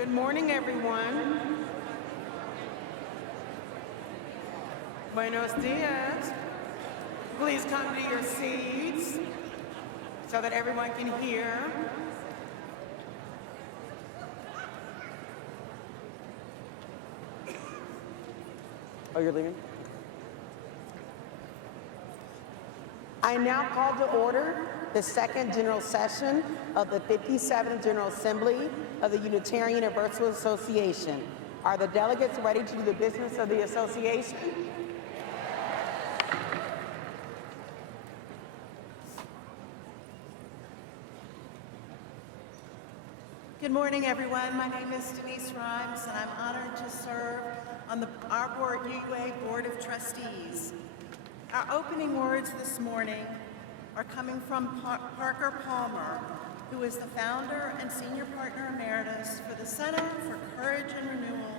Good morning, everyone. Buenos dias. Please come to your seats so that everyone can hear. Oh, you're leaving? I now call to order the second general session of the 57th General Assembly of the Unitarian Universalist Association. Are the delegates ready to do the business of the association? Good morning, everyone. My name is Denise Rhymes, and I'm honored to serve on our UUA Board of Trustees. Our opening words this morning are coming from Parker Palmer, who is the founder and senior partner emeritus for the Center for Courage and Renewal,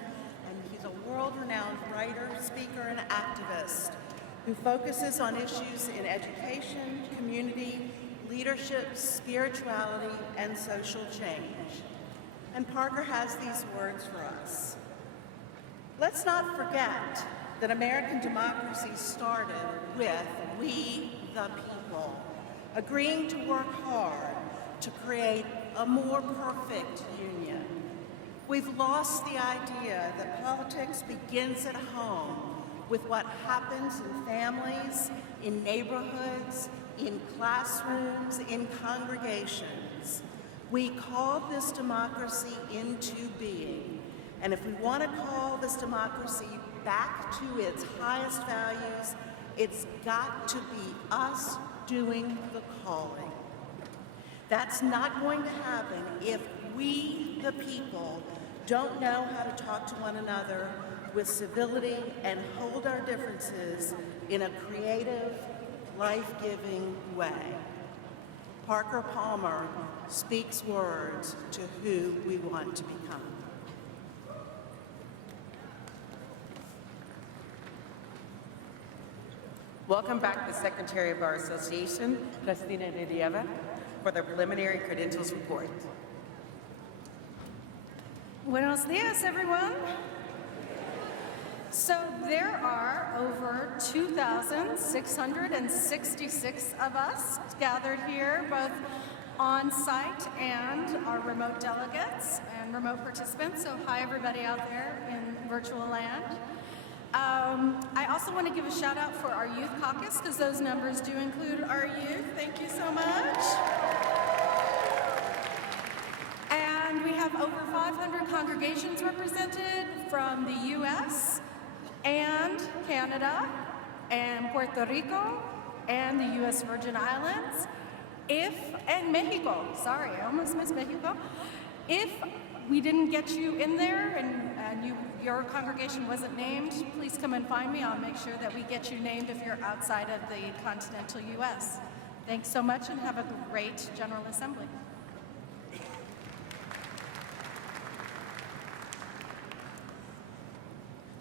and he's a world-renowned writer, speaker, and activist who focuses on issues in education, community, leadership, spirituality, and social change. And Parker has these words for us. Let's not forget that American democracy started with we the people, agreeing to work hard to create a more perfect union. We've lost the idea that politics begins at home with what happens in families, in neighborhoods, in classrooms, in congregations. We called this democracy into being, and if we want to call this democracy back to its highest values, it's got to be us doing the calling. That's not going to happen if we, the people, don't know how to talk to one another with civility and hold our differences in a creative, life-giving way. Parker Palmer speaks words to who we want to become. Welcome back to the Secretary of our Association, Cristina Ridieva, for the preliminary credentials report. Buenos dias, everyone. So there are over 2,666 of us gathered here, both on site and our remote delegates and remote participants. So hi, everybody out there in virtual land. I also want to give a shout out for our youth caucus, because those numbers do include our youth. Thank you so much. And we have over 500 congregations represented from the US and Canada and Puerto Rico and the US Virgin Islands. And Mexico, sorry, I almost missed Mexico. If we didn't get you in there and your congregation wasn't named, please come and find me. I'll make sure that we get you named if you're outside of the continental US. Thanks so much and have a great General Assembly.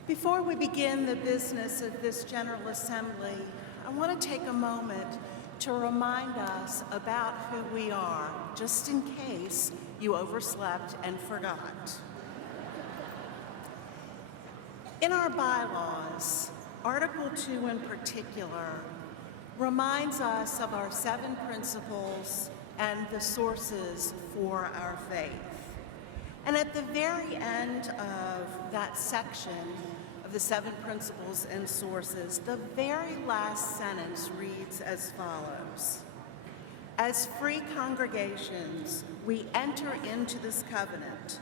Before we begin the business of this General Assembly, I want to take a moment to remind us about who we are, just in case you overslept and forgot. In our bylaws, Article 2 in particular reminds us of our 7 principles and the sources for our faith. And at the very end of that section of the 7 principles and sources, the very last sentence reads as follows. As free congregations, we enter into this covenant,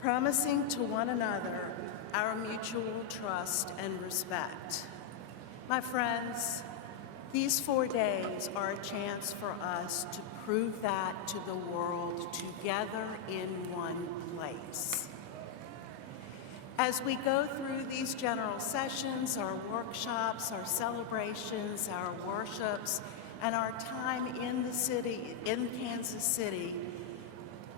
promising to one another our mutual trust and respect. My friends, these 4 days are a chance for us to prove that to the world together in one place. As we go through these general sessions, our workshops, our celebrations, our worships, and our time in the city, in Kansas City,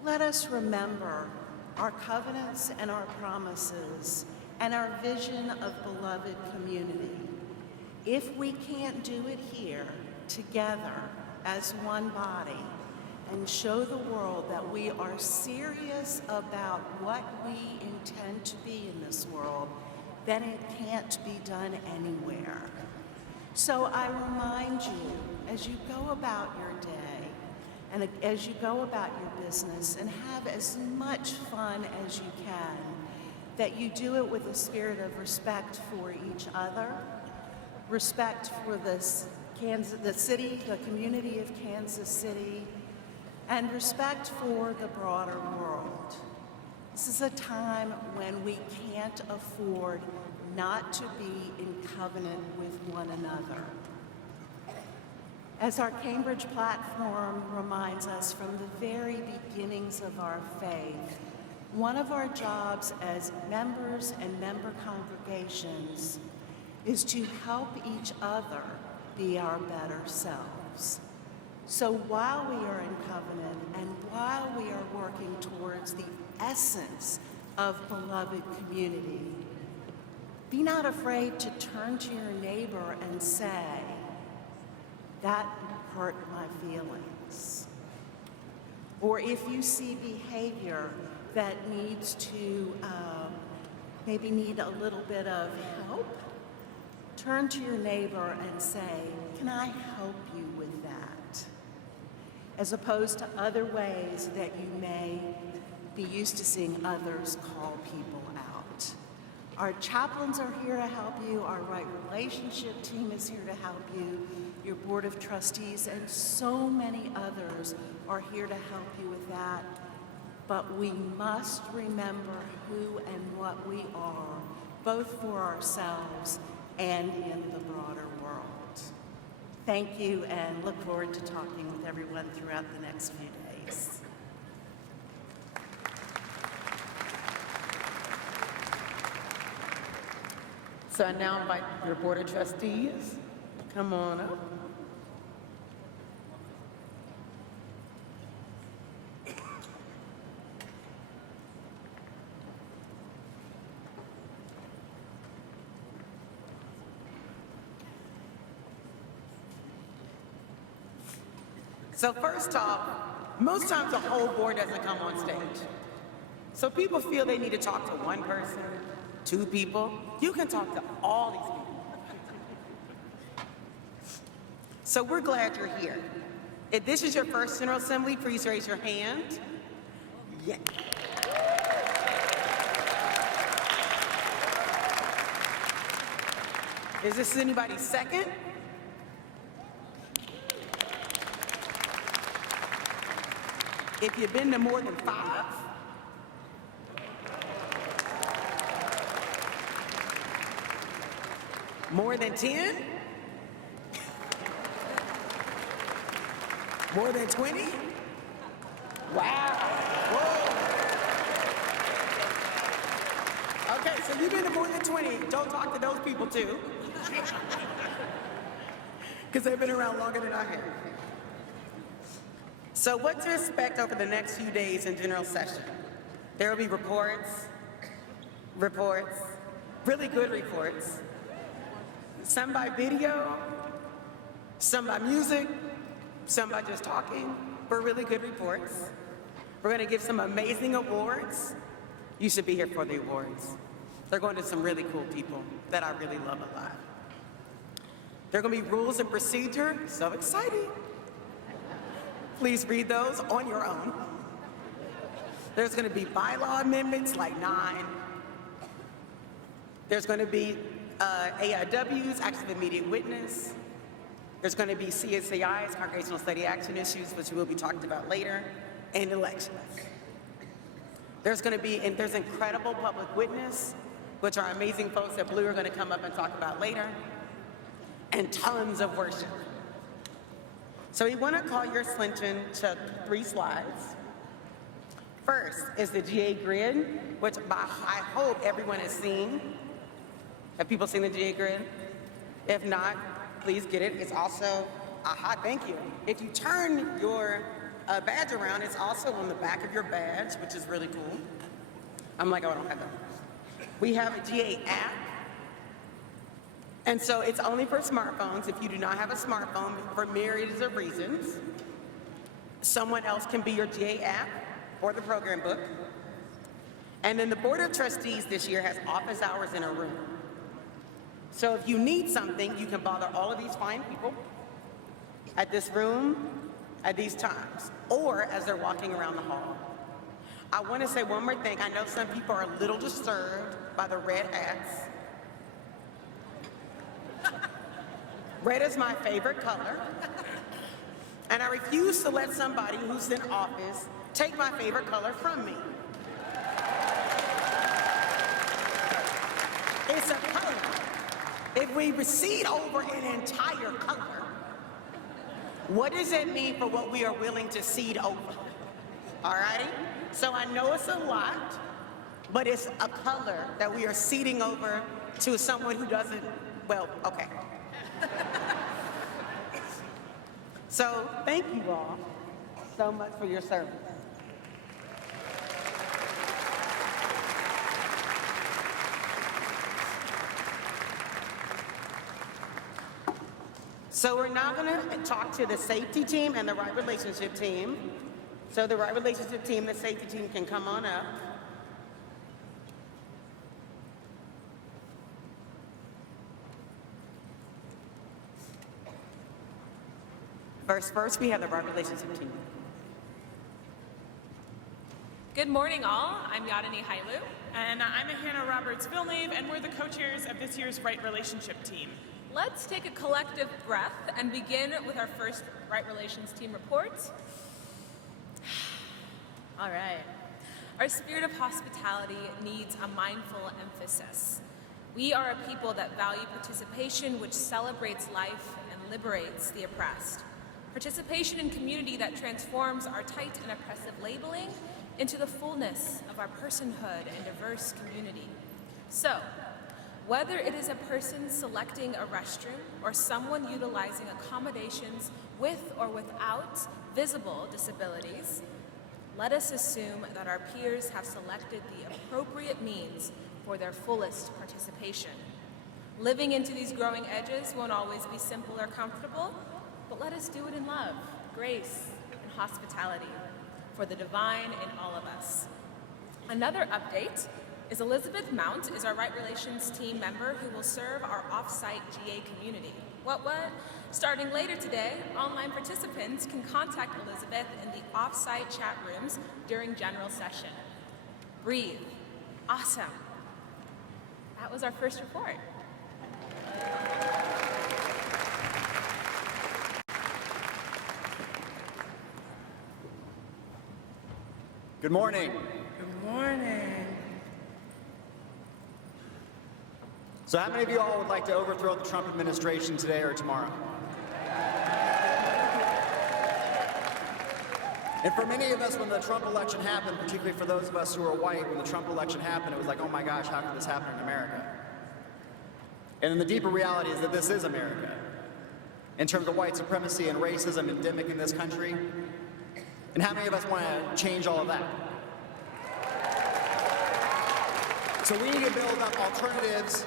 let us remember our covenants and our promises and our vision of beloved community. If we can't do it here together as one body, and show the world that we are serious about what we intend to be in this world, then it can't be done anywhere. So I remind you, as you go about your day, and as you go about your business, and have as much fun as you can, that you do it with a spirit of respect for each other, respect for the city, the community of Kansas City, and respect for the broader world. This is a time when we can't afford not to be in covenant with one another. As our Cambridge platform reminds us from the very beginnings of our faith, one of our jobs as members and member congregations is to help each other be our better selves. So while we are in covenant and while we are working towards the essence of beloved community, be not afraid to turn to your neighbor and say, "That hurt my feelings." Or if you see behavior that needs to maybe need a little bit of help, turn to your neighbor and say, "Can I help you with that?" As opposed to other ways that you may be used to seeing others call people out. Our chaplains are here to help you. Our right relationship team is here to help you. Your board of trustees and so many others are here to help you with that. But we must remember who and what we are, both for ourselves and in the broader world. Thank you, and look forward to talking with everyone throughout the next few days. So I now invite your Board of Trustees, come on up. So first off, most times the whole board doesn't come on stage. So people feel they need to talk to one person, two people. You can talk to all these people. So we're glad you're here. If this is your first General Assembly, please raise your hand. Yeah. Is this anybody's second? If you've been to more than 5, more than 10, more than 20, wow, whoa. Okay, so you've been to more than 20, don't talk to those people too, because they've been around longer than I have. So what to expect over the next few days in general session? There will be reports, really good reports, some by video, some by music, some by just talking, but really good reports. We're gonna give some amazing awards. You should be here for the awards. They're going to some really cool people that I really love a lot. There are gonna be rules and procedure, so exciting. Please read those on your own. There's going to be bylaw amendments like 9. There's going to be AIWs, acts of immediate witness. There's going to be CSAIs, congregational study action issues, which we'll be talking about later, and elections. There's going to be, and there's incredible public witness, which our amazing folks at Blue are going to come up and talk about later, and tons of worship. So we want to call your attention to 3 slides. First is the GA grid, which I hope everyone has seen. Have people seen the GA grid? If not, please get it. It's also, thank you. If you turn your badge around, it's also on the back of your badge, which is really cool. I'm like, oh, I don't have that. We have a GA app. And so it's only for smartphones if you do not have a smartphone for myriads of reasons. Someone else can be your GA app or the program book. And then the Board of Trustees this year has office hours in a room. So if you need something, you can bother all of these fine people at this room at these times, or as they're walking around the hall. I want to say one more thing. I know some people are a little disturbed by the red hats. Red is my favorite color, and I refuse to let somebody who's in office take my favorite color from me. It's a color. If we recede over an entire color, what does it mean for what we are willing to cede over? All right? So I know it's a lot, but it's a color that we are ceding over to someone who doesn't, well, okay. So thank you all so much for your service. So we're now going to talk to the safety team and the right relationship team. So the right relationship team, the safety team can come on up. First we have the right relationship team. Good morning, all. I'm Yadini Hailu. And I'm Hannah Roberts-Villeneuve, and we're the co-chairs of this year's Right Relationship Team. Let's take a collective breath and begin with our first Right Relations Team report. All right. Our spirit of hospitality needs a mindful emphasis. We are a people that value participation, which celebrates life and liberates the oppressed. Participation in community that transforms our tight and oppressive labeling into the fullness of our personhood and diverse community. So, whether it is a person selecting a restroom or someone utilizing accommodations with or without visible disabilities, let us assume that our peers have selected the appropriate means for their fullest participation. Living into these growing edges won't always be simple or comfortable, but let us do it in love, grace, and hospitality for the divine in all of us. Another update is Elizabeth Mount is our Right Relations team member who will serve our off-site GA community. What? Starting later today, online participants can contact Elizabeth in the off-site chat rooms during general session. Breathe. Awesome. That was our first report. Good morning. Good morning. So how many of you all would like to overthrow the Trump administration today or tomorrow? And for many of us, when the Trump election happened, particularly for those of us who are white, when the Trump election happened, it was like, oh my gosh, how could this happen in America? And then the deeper reality is that this is America. In terms of white supremacy and racism endemic in this country. And how many of us want to change all of that? So we need to build up alternatives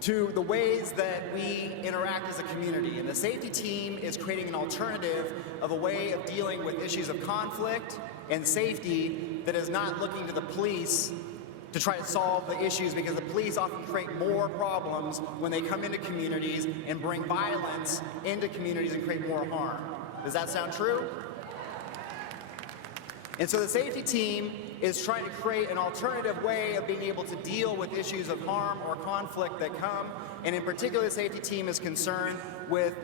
to the ways that we interact as a community. And the safety team is creating an alternative of a way of dealing with issues of conflict and safety that is not looking to the police to try to solve the issues, because the police often create more problems when they come into communities and bring violence into communities and create more harm. Does that sound true? And so the safety team is trying to create an alternative way of being able to deal with issues of harm or conflict that come. And in particular, the safety team is concerned with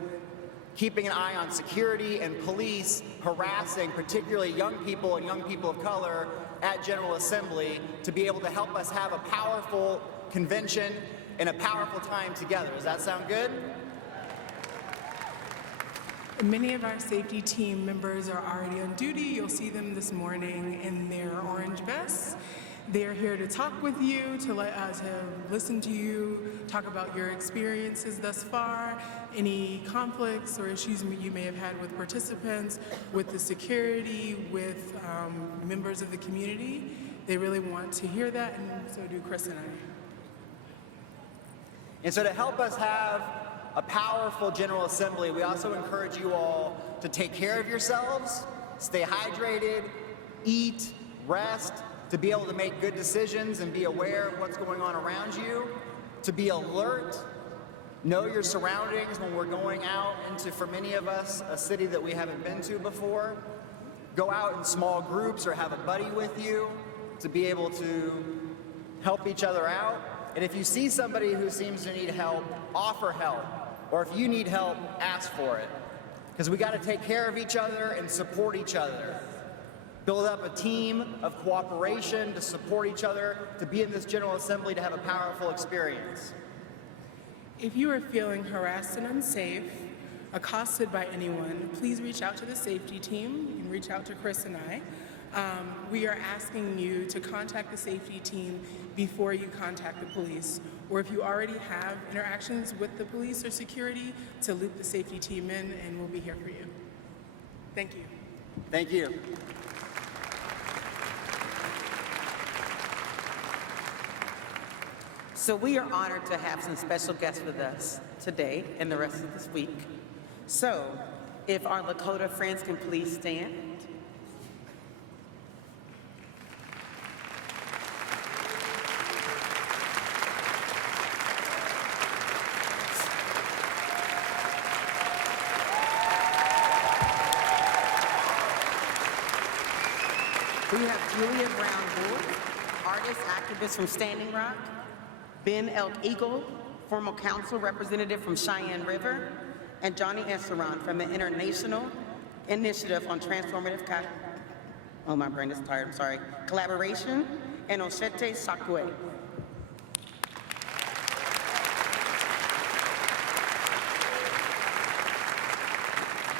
keeping an eye on security and police harassing particularly young people and young people of color at General Assembly to be able to help us have a powerful convention and a powerful time together. Does that sound good? Many of our safety team members are already on duty. You'll see them this morning in their orange vests. They're here to talk with you, to listen to you, talk about your experiences thus far, any conflicts or issues you may have had with participants, with the security, with members of the community. They really want to hear that, and so do Chris and I. And so to help us have a powerful General Assembly, we also encourage you all to take care of yourselves, stay hydrated, eat, rest, to be able to make good decisions and be aware of what's going on around you, to be alert, know your surroundings when we're going out into, for many of us, a city that we haven't been to before. Go out in small groups or have a buddy with you to be able to help each other out. And if you see somebody who seems to need help, offer help. Or if you need help, ask for it. Because we got to take care of each other and support each other. Build up a team of cooperation to support each other, to be in this General Assembly, to have a powerful experience. If you are feeling harassed and unsafe, accosted by anyone, please reach out to the safety team. You can reach out to Chris and I. We are asking you to contact the safety team before you contact the police, or if you already have interactions with the police or security, to loop the safety team in, and we'll be here for you. Thank you. Thank you. So we are honored to have some special guests with us today and the rest of this week. So if our Lakota friends can please stand. We have Julia Brown-Wood, artist, activist from Standing Rock, Ben Elk Eagle, former council representative from Cheyenne River, and Johnny Esseron from the International Initiative on Transformative oh, my brain is tired, I'm sorry. Collaboration, and Oshete Sakwe.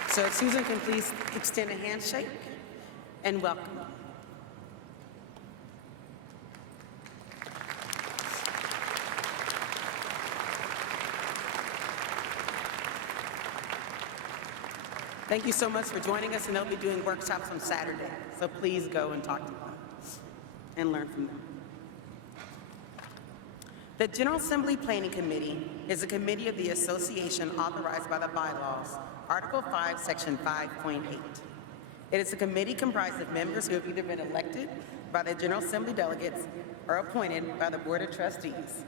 So if Susan can please extend a handshake and welcome. Thank you so much for joining us, and they'll be doing workshops on Saturday. So please go and talk to them and learn from them. The General Assembly Planning Committee is a committee of the association authorized by the bylaws, Article 5, Section 5.8. It is a committee comprised of members who have either been elected by the General Assembly delegates or appointed by the Board of Trustees.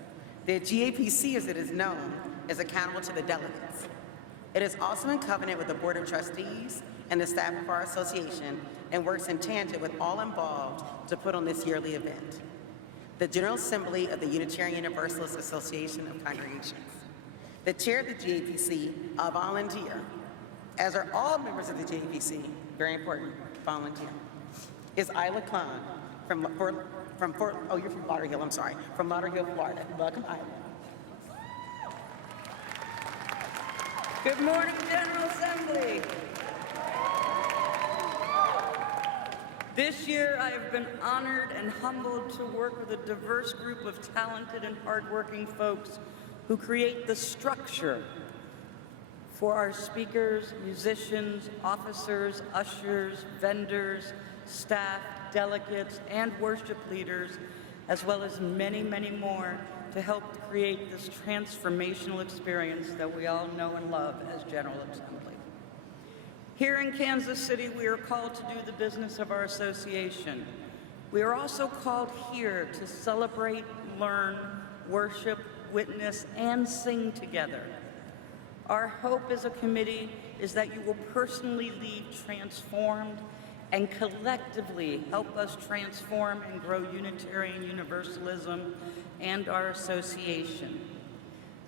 The GAPC, as it is known, is accountable to the delegates. It is also in covenant with the Board of Trustees and the staff of our association and works in tangent with all involved to put on this yearly event. The General Assembly of the Unitarian Universalist Association of Congregations. The chair of the GAPC, a volunteer, as are all members of the GAPC, very important, volunteer, is Isla Klein from you're from Lauderhill, I'm sorry, from Lauderhill, Florida. Welcome, Isla. Good morning, General Assembly. This year, I have been honored and humbled to work with a diverse group of talented and hardworking folks who create the structure for our speakers, musicians, officers, ushers, vendors, staff, delegates, and worship leaders, as well as many, many more, to help create this transformational experience that we all know and love as General Assembly. Here in Kansas City, we are called to do the business of our association. We are also called here to celebrate, learn, worship, witness, and sing together. Our hope as a committee is that you will personally leave transformed and collectively help us transform and grow Unitarian Universalism and our association.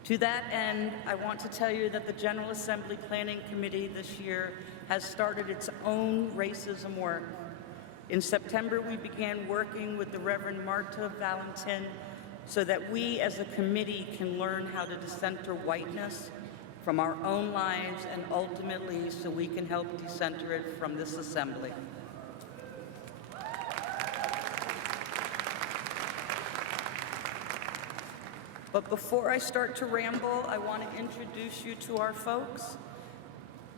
To that end, I want to tell you that the General Assembly Planning Committee this year has started its own racism work. In September, we began working with the Reverend Marta Valentin so that we as a committee can learn how to decenter whiteness from our own lives and ultimately so we can help decenter it from this assembly. But before I start to ramble, I want to introduce you to our folks.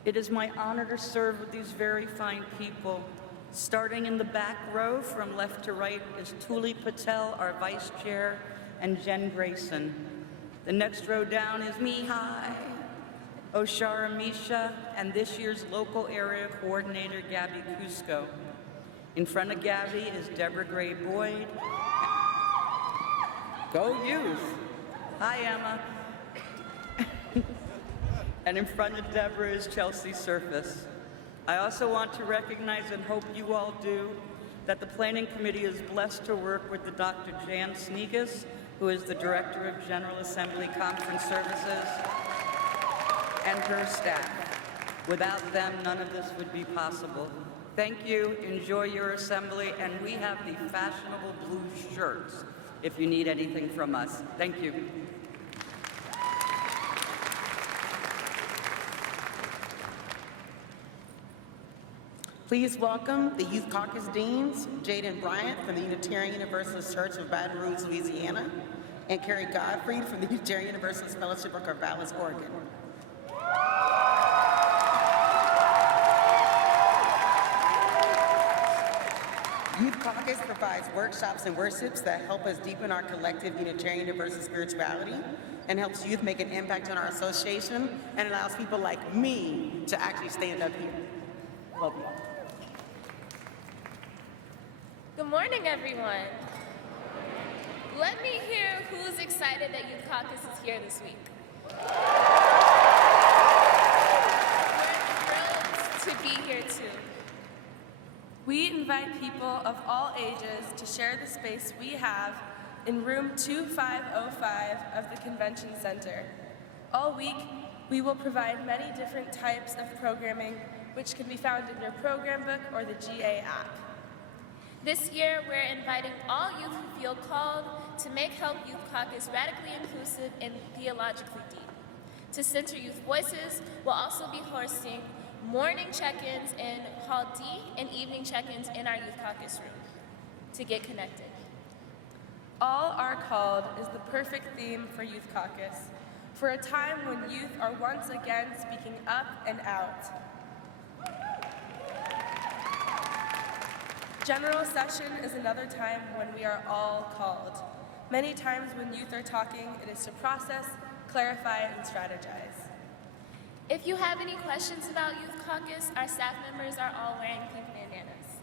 It is my honor to serve with these very fine people. Starting in the back row from left to right is Tuli Patel, our vice chair, and Jen Grayson. The next row down is Mihai. Oshara Misha, and this year's local area coordinator, Gabby Cusco. In front of Gabby is Deborah Gray Boyd. Go Youth! Hi, Emma. And in front of Deborah is Chelsea Surface. I also want to recognize, and hope you all do, that the Planning Committee is blessed to work with the Dr. Jan Sneakus, who is the Director of General Assembly Conference Services, and her staff. Without them, none of this would be possible. Thank you, enjoy your assembly, and we have the fashionable blue shirts if you need anything from us. Thank you. Please welcome the Youth Caucus Deans, Jaden Bryant from the Unitarian Universalist Church of Baton Rouge, Louisiana, and Carrie Godfrey from the Unitarian Universalist Fellowship of Corvallis, Oregon. Youth Caucus provides workshops and worships that help us deepen our collective Unitarian Universalist spirituality and helps youth make an impact on our association and allows people like me to actually stand up here. Love you all. Good morning, everyone. Let me hear who's excited that Youth Caucus is here this week. We're thrilled to be here too. We invite people of all ages to share the space we have in room 2505 of the Convention Center. All week, we will provide many different types of programming which can be found in your program book or the GA app. This year, we're inviting all youth who feel called to make Help Youth Caucus radically inclusive and theologically deep. To center youth voices, we'll also be hosting morning check-ins in Hall D and evening check-ins in our Youth Caucus room to get connected. All Are Called is the perfect theme for Youth Caucus, for a time when youth are once again speaking up and out. General session is another time when we are all called. Many times when youth are talking, it is to process, clarify, and strategize. If you have any questions about Youth Caucus, our staff members are all wearing pink bandanas.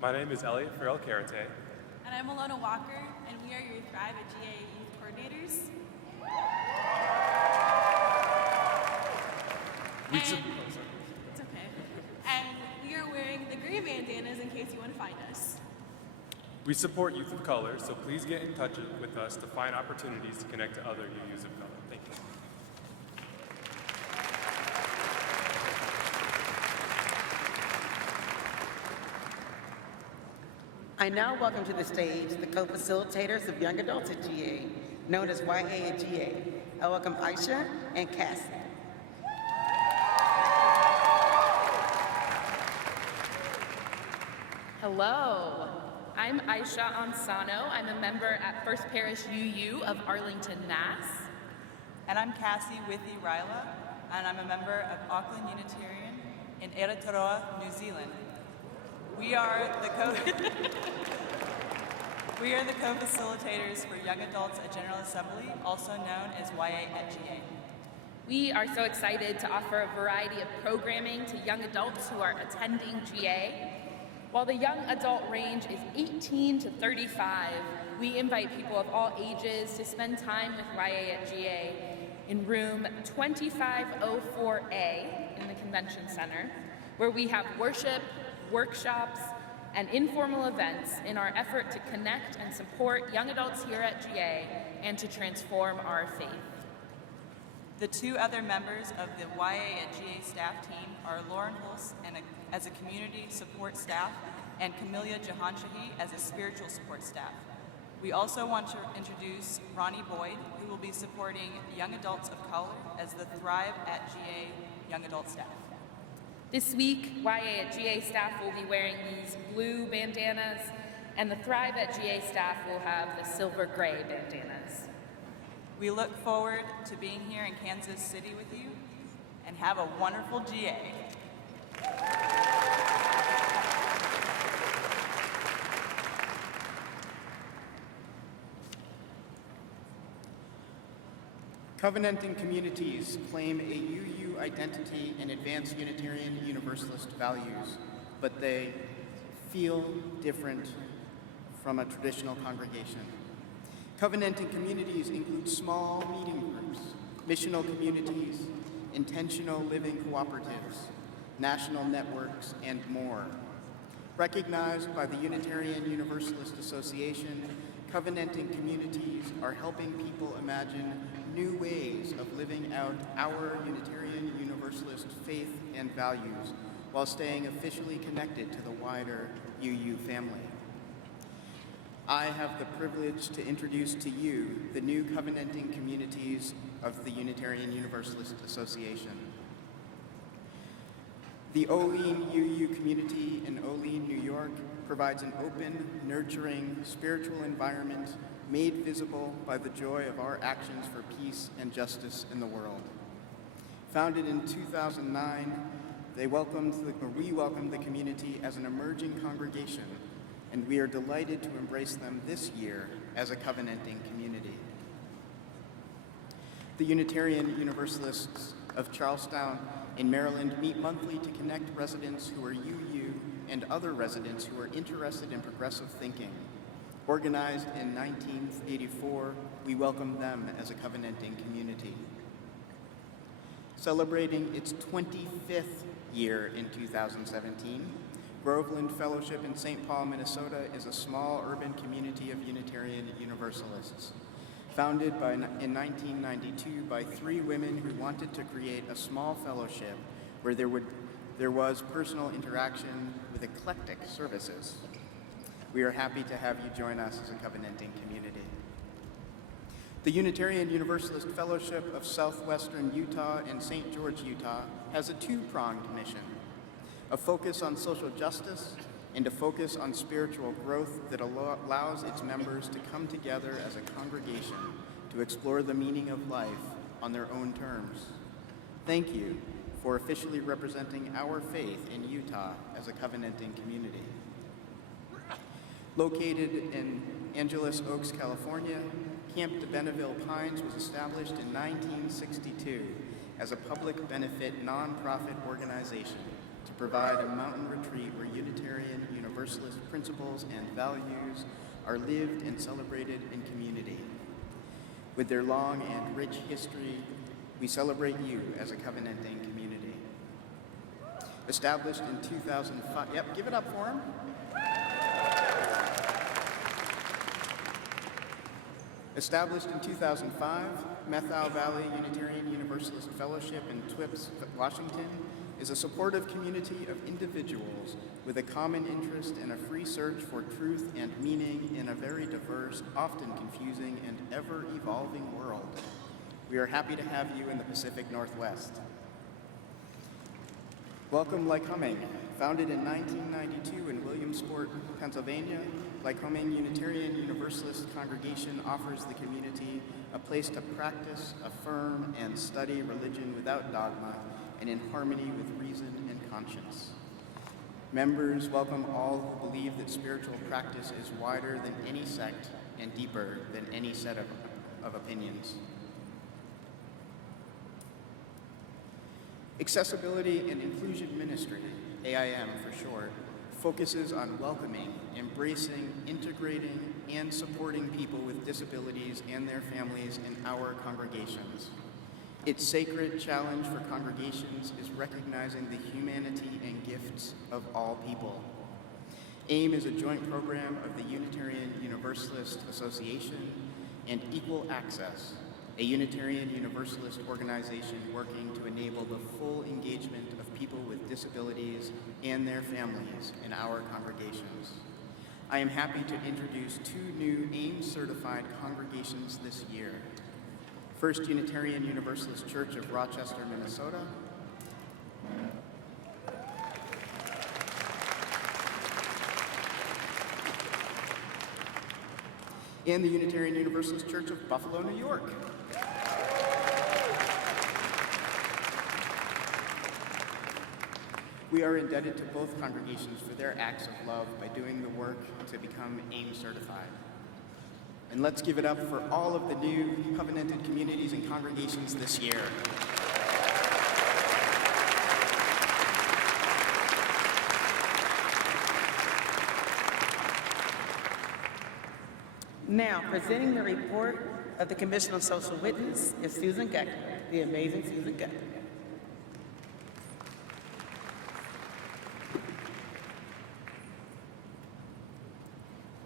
My name is Elliot Farrell Karate. And I'm Alona Walker, and we are your Thrive at GA Youth Coordinators. It's okay. And we are wearing the green bandanas in case you want to find us. We support Youth of Color, so please get in touch with us to find opportunities to connect to other UUs of color. Thank you. I now welcome to the stage the co-facilitators of Young Adults at GA, known as YA at GA. I welcome Aisha and Cassie. Hello, I'm Aisha Ansano. I'm a member at First Parish UU of Arlington, Mass. And I'm Cassie Withy Ryla, and I'm a member of Auckland Unitarian in Aotearoa, New Zealand. We are the co-facilitators for Young Adults at General Assembly, also known as YA at GA. We are so excited to offer a variety of programming to young adults who are attending GA. While the young adult range is 18 to 35, we invite people of all ages to spend time with YA at GA in room 2504A in the Convention Center, where we have worship, workshops, and informal events in our effort to connect and support young adults here at GA and to transform our faith. The two other members of the YA at GA staff team are Lauren Hulse as a community support staff and Camelia Jahanshahi as a spiritual support staff. We also want to introduce Ronnie Boyd, who will be supporting young adults of color as the Thrive at GA young adult staff. This week, YA at GA staff will be wearing these blue bandanas, and the Thrive at GA staff will have the silver-gray bandanas. We look forward to being here in Kansas City with you, and have a wonderful GA. Covenanting communities claim a UU identity and advance Unitarian Universalist values, but they feel different from a traditional congregation. Covenanting communities include small meeting groups, missional communities, intentional living cooperatives, national networks, and more. Recognized by the Unitarian Universalist Association, covenanting communities are helping people imagine new ways of living out our Unitarian Universalist faith and values while staying officially connected to the wider UU family. I have the privilege to introduce to you the new covenanting communities of the Unitarian Universalist Association. The Olean UU community in Olean, New York provides an open, nurturing, spiritual environment made visible by the joy of our actions for peace and justice in the world. Founded in 2009, we welcomed the community as an emerging congregation, and we are delighted to embrace them this year as a covenanting community. The Unitarian Universalists of Charlestown in Maryland meet monthly to connect residents who are UU and other residents who are interested in progressive thinking. Organized in 1984, we welcome them as a covenanting community. Celebrating its 25th year in 2017, Groveland Fellowship in St. Paul, Minnesota is a small urban community of Unitarian Universalists. Founded in 1992 by 3 women who wanted to create a small fellowship where there was personal interaction with eclectic services. We are happy to have you join us as a covenanting community. The Unitarian Universalist Fellowship of Southwestern Utah and St. George, Utah has a 2-pronged mission: a focus on social justice and a focus on spiritual growth that allows its members to come together as a congregation to explore the meaning of life on their own terms. Thank you for officially representing our faith in Utah as a covenanting community. Located in Angeles Oaks, California, Camp de Benneville Pines was established in 1962 as a public benefit nonprofit organization to provide a mountain retreat where Unitarian Universalist principles and values are lived and celebrated in community. With their long and rich history, we celebrate you as a covenanting community. Established in 2005, yep, give it up for them. Established in 2005, Methil Valley Unitarian Universalist Fellowship in Twips, Washington, is a supportive community of individuals with a common interest and a free search for truth and meaning in a very diverse, often confusing, and ever-evolving world. We are happy to have you in the Pacific Northwest. Welcome Lycoming. Founded in 1992 in Williamsport, Pennsylvania, Lycoming Unitarian Universalist Congregation offers the community a place to practice, affirm, and study religion without dogma and in harmony with reason and conscience. Members welcome all who believe that spiritual practice is wider than any sect and deeper than any set of opinions. Accessibility and Inclusion Ministry, AIM for short, focuses on welcoming, embracing, integrating, and supporting people with disabilities and their families in our congregations. Its sacred challenge for congregations is recognizing the humanity and gifts of all people. AIM is a joint program of the Unitarian Universalist Association and Equal Access, a Unitarian Universalist organization working to enable the full engagement of people with disabilities and their families in our congregations. I am happy to introduce 2 new AIM-certified congregations this year. First Unitarian Universalist Church of Rochester, Minnesota, and the Unitarian Universalist Church of Buffalo, New York. We are indebted to both congregations for their acts of love by doing the work to become AIM certified. And let's give it up for all of the new covenanted communities and congregations this year. Now, presenting the report of the Commission on Social Witness is Susan Geckler, the amazing Susan Geckler.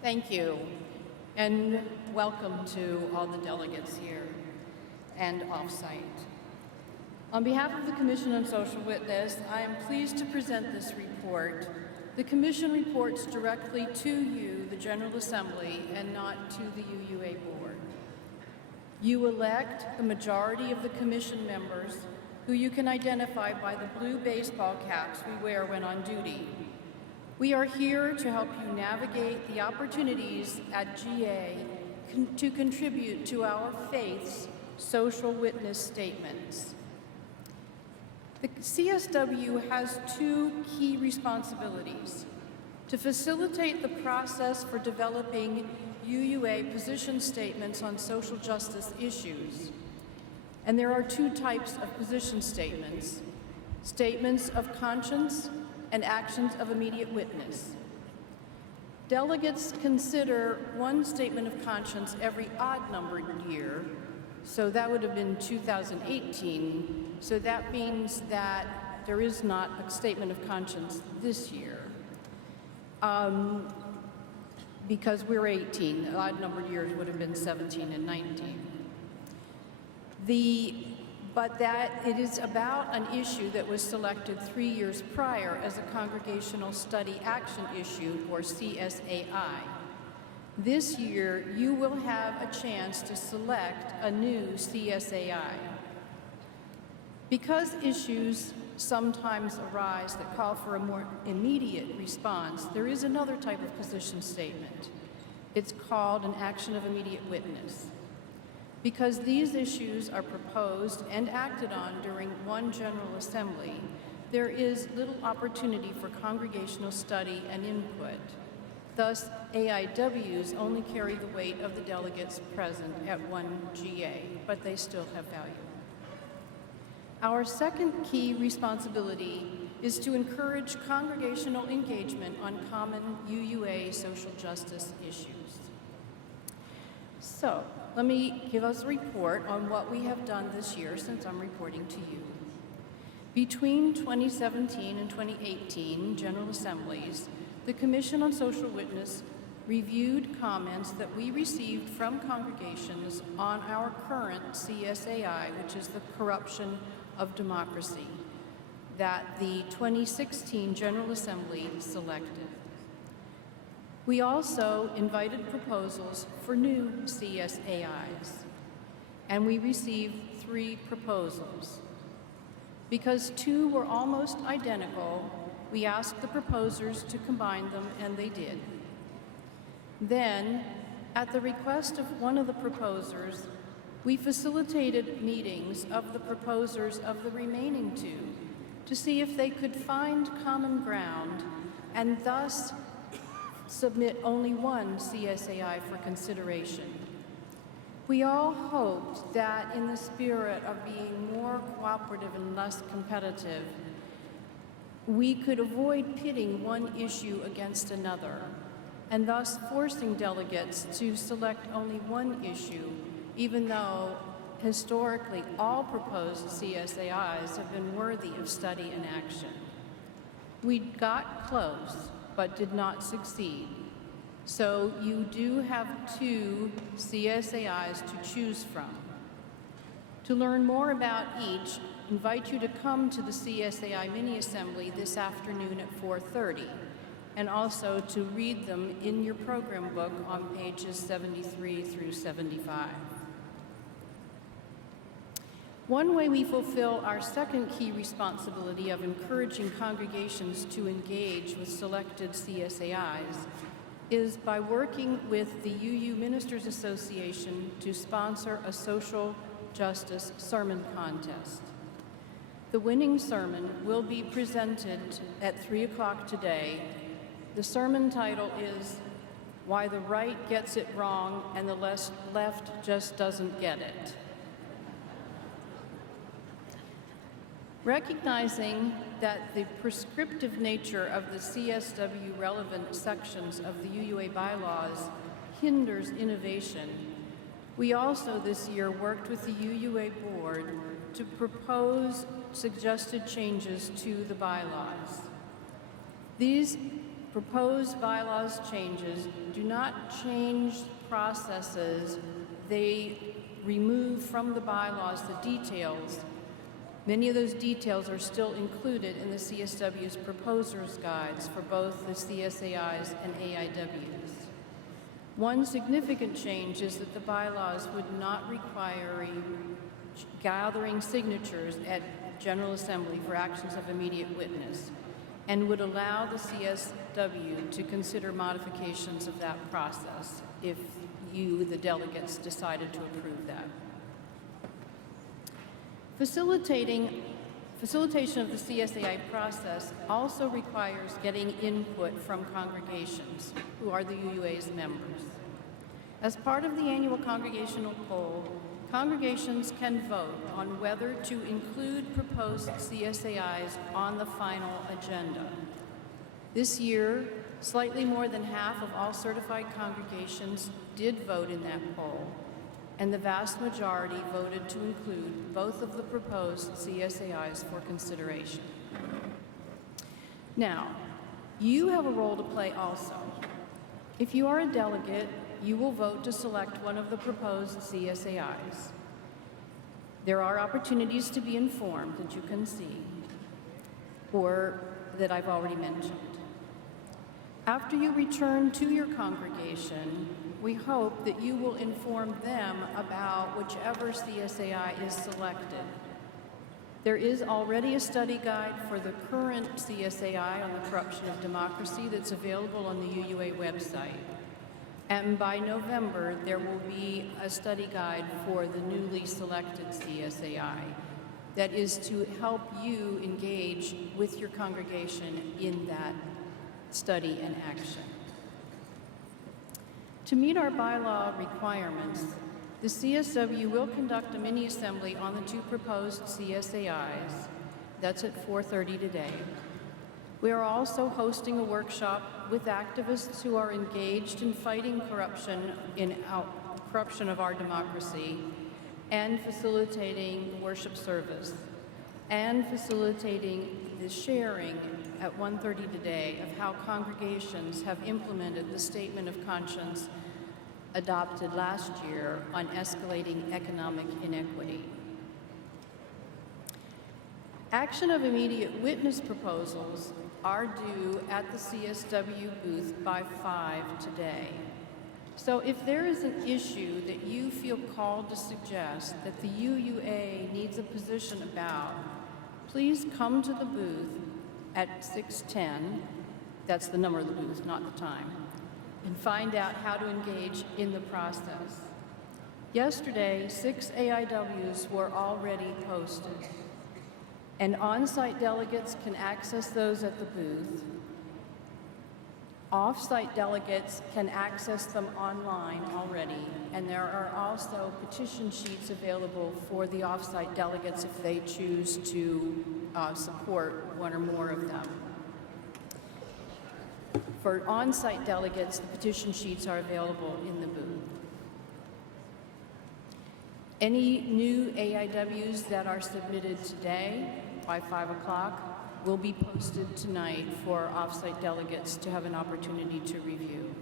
Thank you, and welcome to all the delegates here and off-site. On behalf of the Commission on Social Witness, I am pleased to present this report. The Commission reports directly to you, the General Assembly, and not to the UUA Board. You elect the majority of the Commission members, who you can identify by the blue baseball caps we wear when on duty. We are here to help you navigate the opportunities at GA to contribute to our faith's social witness statements. The CSW has two key responsibilities: to facilitate the process for developing UUA position statements on social justice issues. And there are two types of position statements: statements of conscience and actions of immediate witness. Delegates consider one statement of conscience every odd-numbered year, so that would have been 2018, so that means that there is not a statement of conscience this year. Because we're 18, odd-numbered years would have been 17 and 19. But that it is about an issue that was selected 3 years prior as a Congregational Study Action Issue, or CSAI. This year, you will have a chance to select a new CSAI. Because issues sometimes arise that call for a more immediate response, there is another type of position statement. It's called an action of immediate witness. Because these issues are proposed and acted on during one General Assembly, there is little opportunity for congregational study and input. Thus, AIWs only carry the weight of the delegates present at one GA, but they still have value. Our second key responsibility is to encourage congregational engagement on common UUA social justice issues. So, let me give us a report on what we have done this year since I'm reporting to you. Between 2017 and 2018 General Assemblies, the Commission on Social Witness reviewed comments that we received from congregations on our current CSAI, which is the corruption of democracy, that the 2016 General Assembly selected. We also invited proposals for new CSAIs, and we received 3 proposals. Because 2 were almost identical, we asked the proposers to combine them, and they did. Then, at the request of one of the proposers, we facilitated meetings of the proposers of the remaining 2 to see if they could find common ground and thus submit only one CSAI for consideration. We all hoped that in the spirit of being more cooperative and less competitive, we could avoid pitting one issue against another, and thus forcing delegates to select only one issue, even though historically all proposed CSAIs have been worthy of study and action. We got close, but did not succeed. So you do have 2 CSAIs to choose from. To learn more about each, invite you to come to the CSAI mini-assembly this afternoon at 4:30, and also to read them in your program book on pages 73 through 75. One way we fulfill our second key responsibility of encouraging congregations to engage with selected CSAIs is by working with the UU Ministers Association to sponsor a social justice sermon contest. The winning sermon will be presented at 3 o'clock today. The sermon title is why the right gets it wrong and the left just doesn't get it. Recognizing that the prescriptive nature of the CSW relevant sections of the UUA bylaws hinders innovation, we also this year worked with the UUA board to propose suggested changes to the bylaws. These proposed bylaws changes do not change processes. They remove from the bylaws the details. Many of those details are still included in the CSW's proposers' guides for both the CSAIs and AIWs. One significant change is that the bylaws would not require gathering signatures at General Assembly for actions of immediate witness, and would allow the CSW to consider modifications of that process if you, the delegates, decided to approve that. Facilitation of the CSAI process also requires getting input from congregations, who are the UUA's members. As part of the annual congregational poll, congregations can vote on whether to include proposed CSAIs on the final agenda. This year, slightly more than half of all certified congregations did vote in that poll, and the vast majority voted to include both of the proposed CSAIs for consideration. Now, you have a role to play also. If you are a delegate, you will vote to select one of the proposed CSAIs. There are opportunities to be informed that you can see, or that I've already mentioned. After you return to your congregation, we hope that you will inform them about whichever CSAI is selected. There is already a study guide for the current CSAI on the corruption of democracy that's available on the UUA website. And by November, there will be a study guide for the newly selected CSAI that is to help you engage with your congregation in that study and action. To meet our bylaw requirements, the CSW will conduct a mini-assembly on the two proposed CSAIs. That's at 4:30 today. We are also hosting a workshop with activists who are engaged in fighting corruption of our democracy, and facilitating worship service, and facilitating the sharing at 1:30 today of how congregations have implemented the Statement of Conscience adopted last year on escalating economic inequity. Action of immediate witness proposals are due at the CSW booth by 5 today. So if there is an issue that you feel called to suggest that the UUA needs a position about, please come to the booth at 6:10, that's the number of the booth, not the time, and find out how to engage in the process. Yesterday, 6 AIWs were already posted, and on-site delegates can access those at the booth. Off-site delegates can access them online already, and there are also petition sheets available for the off-site delegates if they choose to support one or more of them. For on-site delegates, the petition sheets are available in the booth. Any new AIWs that are submitted today by 5 o'clock will be posted tonight for off-site delegates to have an opportunity to review.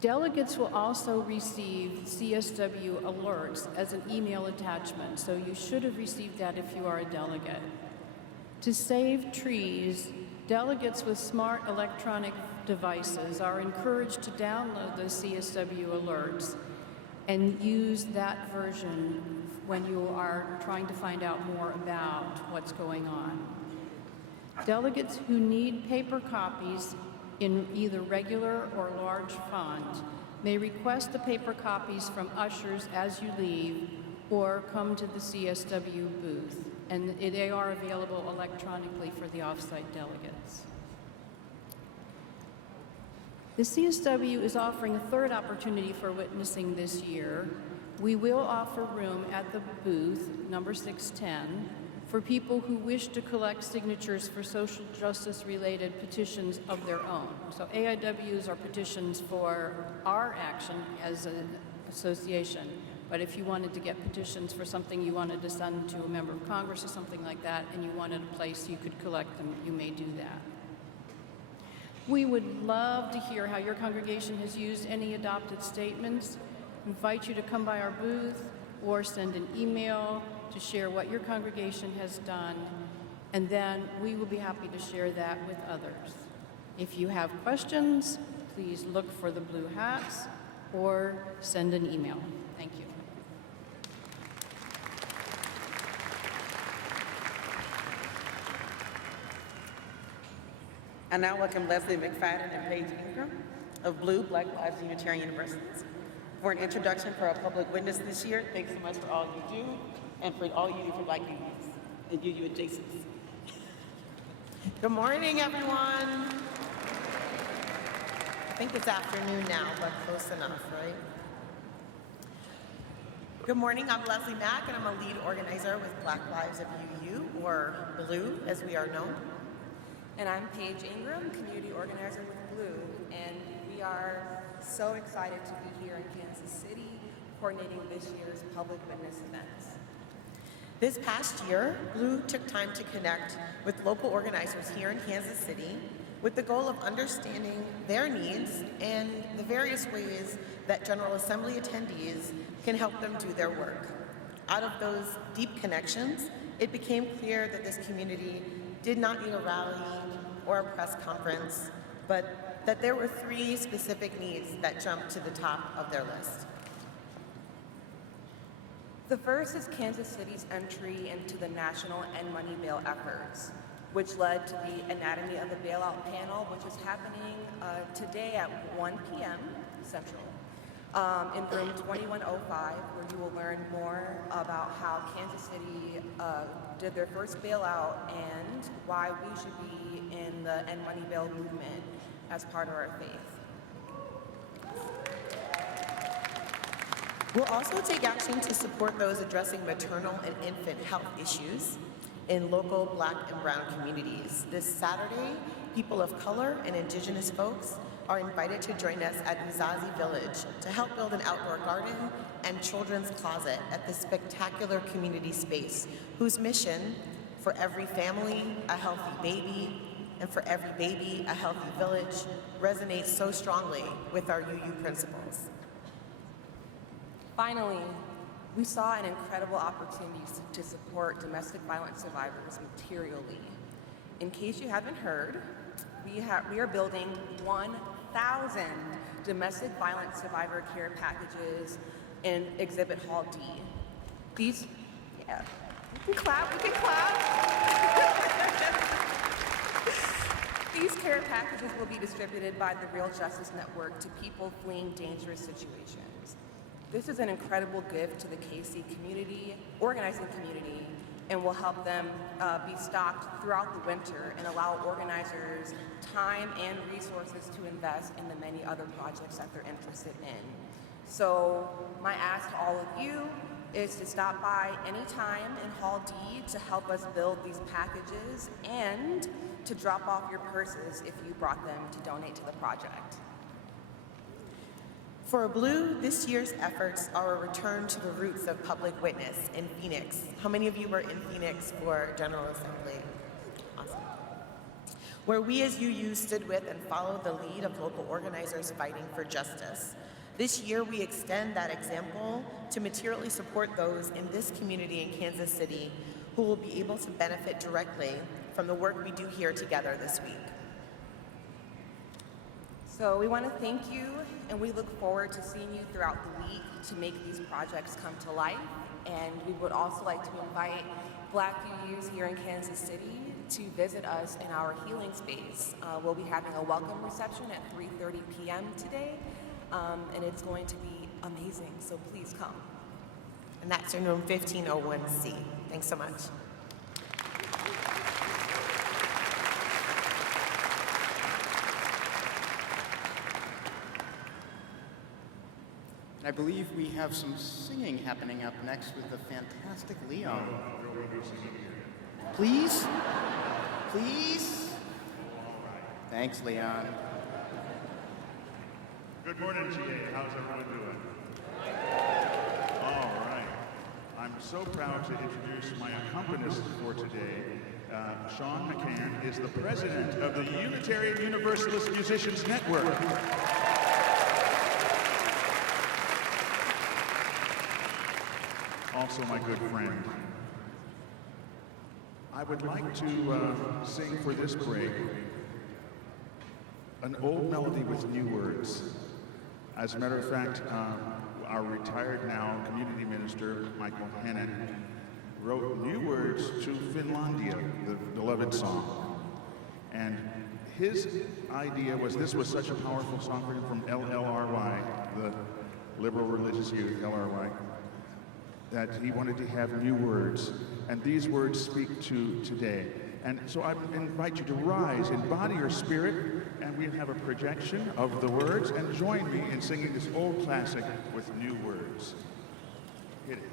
Delegates will also receive CSW alerts as an email attachment, so you should have received that if you are a delegate. To save trees, delegates with smart electronic devices are encouraged to download those CSW alerts and use that version when you are trying to find out more about what's going on. Delegates who need paper copies in either regular or large font may request the paper copies from ushers as you leave or come to the CSW booth, and they are available electronically for the off-site delegates. The CSW is offering a third opportunity for witnessing this year. We will offer room at the booth, number 610, for people who wish to collect signatures for social justice-related petitions of their own. So AIWs are petitions for our action as an association. But if you wanted to get petitions for something you wanted to send to a member of Congress or something like that, and you wanted a place you could collect them, you may do that. We would love to hear how your congregation has used any adopted statements. Invite you to come by our booth or send an email to share what your congregation has done, and then we will be happy to share that with others. If you have questions, please look for the blue hats or send an email. Thank you. I now welcome Leslie McFadden and Paige Ingram of Blue, Black Lives Unitarian Universalist for an introduction for our public witness this year. Thanks so much for all you do and for all you do for Black unions and UU adjacents. Good morning, everyone. I think it's afternoon now, but close enough, right? Good morning, I'm Leslie Mack, and I'm a lead organizer with Black Lives of UU, or Blue, as we are known. And I'm Paige Ingram, community organizer with Blue, and we are so excited to be here in Kansas City, coordinating this year's public witness events. This past year, Blue took time to connect with local organizers here in Kansas City with the goal of understanding their needs and the various ways that General Assembly attendees can help them do their work. Out of those deep connections, it became clear that this community did not need a rally or a press conference, but that there were three specific needs that jumped to the top of their list. The first is Kansas City's entry into the national end money bail efforts, which led to the Anatomy of the Bailout panel, which is happening today at 1 p.m. Central in room 2105, where you will learn more about how Kansas City did their first bailout and why we should be in the end money bail movement as part of our faith. We'll also take action to support those addressing maternal and infant health issues in local Black and Brown communities. This Saturday, people of color and Indigenous folks are invited to join us at Mzazi Village to help build an outdoor garden and children's closet at this spectacular community space, whose mission, for every family, a healthy baby, and for every baby, a healthy village, resonates so strongly with our UU principles. Finally, we saw an incredible opportunity to support domestic violence survivors materially. In case you haven't heard, we are building 1,000 domestic violence survivor care packages in Exhibit Hall D. These, yeah, we can clap. These care packages will be distributed by the Real Justice Network to people fleeing dangerous situations. This is an incredible gift to the KC community, organizing community, and will help them be stocked throughout the winter and allow organizers time and resources to invest in the many other projects that they're interested in. So my ask to all of you is to stop by anytime in Hall D to help us build these packages and to drop off your purses if you brought them to donate to the project. For Blue, this year's efforts are a return to the roots of public witness in Phoenix. How many of you were in Phoenix for General Assembly? Awesome. Where we as UU stood with and followed the lead of local organizers fighting for justice. This year, we extend that example to materially support those in this community in Kansas City who will be able to benefit directly from the work we do here together this week. So we want to thank you, and we look forward to seeing you throughout the week to make these projects come to life. And we would also like to invite Black UUs here in Kansas City to visit us in our healing space. We'll be having a welcome reception at 3:30 p.m. today, and it's going to be amazing, so please come. And that's in room 1501C. Thanks so much. And I believe we have some singing happening up next with the fantastic Leon. Please? Please? Thanks, Leon. Good morning, GA. How's everyone doing? All right. I'm so proud to introduce my accompanist for today. Sean McCann is the president of the Unitarian Universalist Musicians Network. Also my good friend. I would like to sing for this break an old melody with new words. As a matter of fact, our retired now community minister, Michael Hannon, wrote new words to Finlandia, the beloved song. And his idea was this was such a powerful song for him from LLRY, the Liberal Religious Youth, LRY, that he wanted to have new words. And these words speak to today. And so I invite you to rise, embody your spirit, and we have a projection of the words, and join me in singing this old classic with new words. Hit it.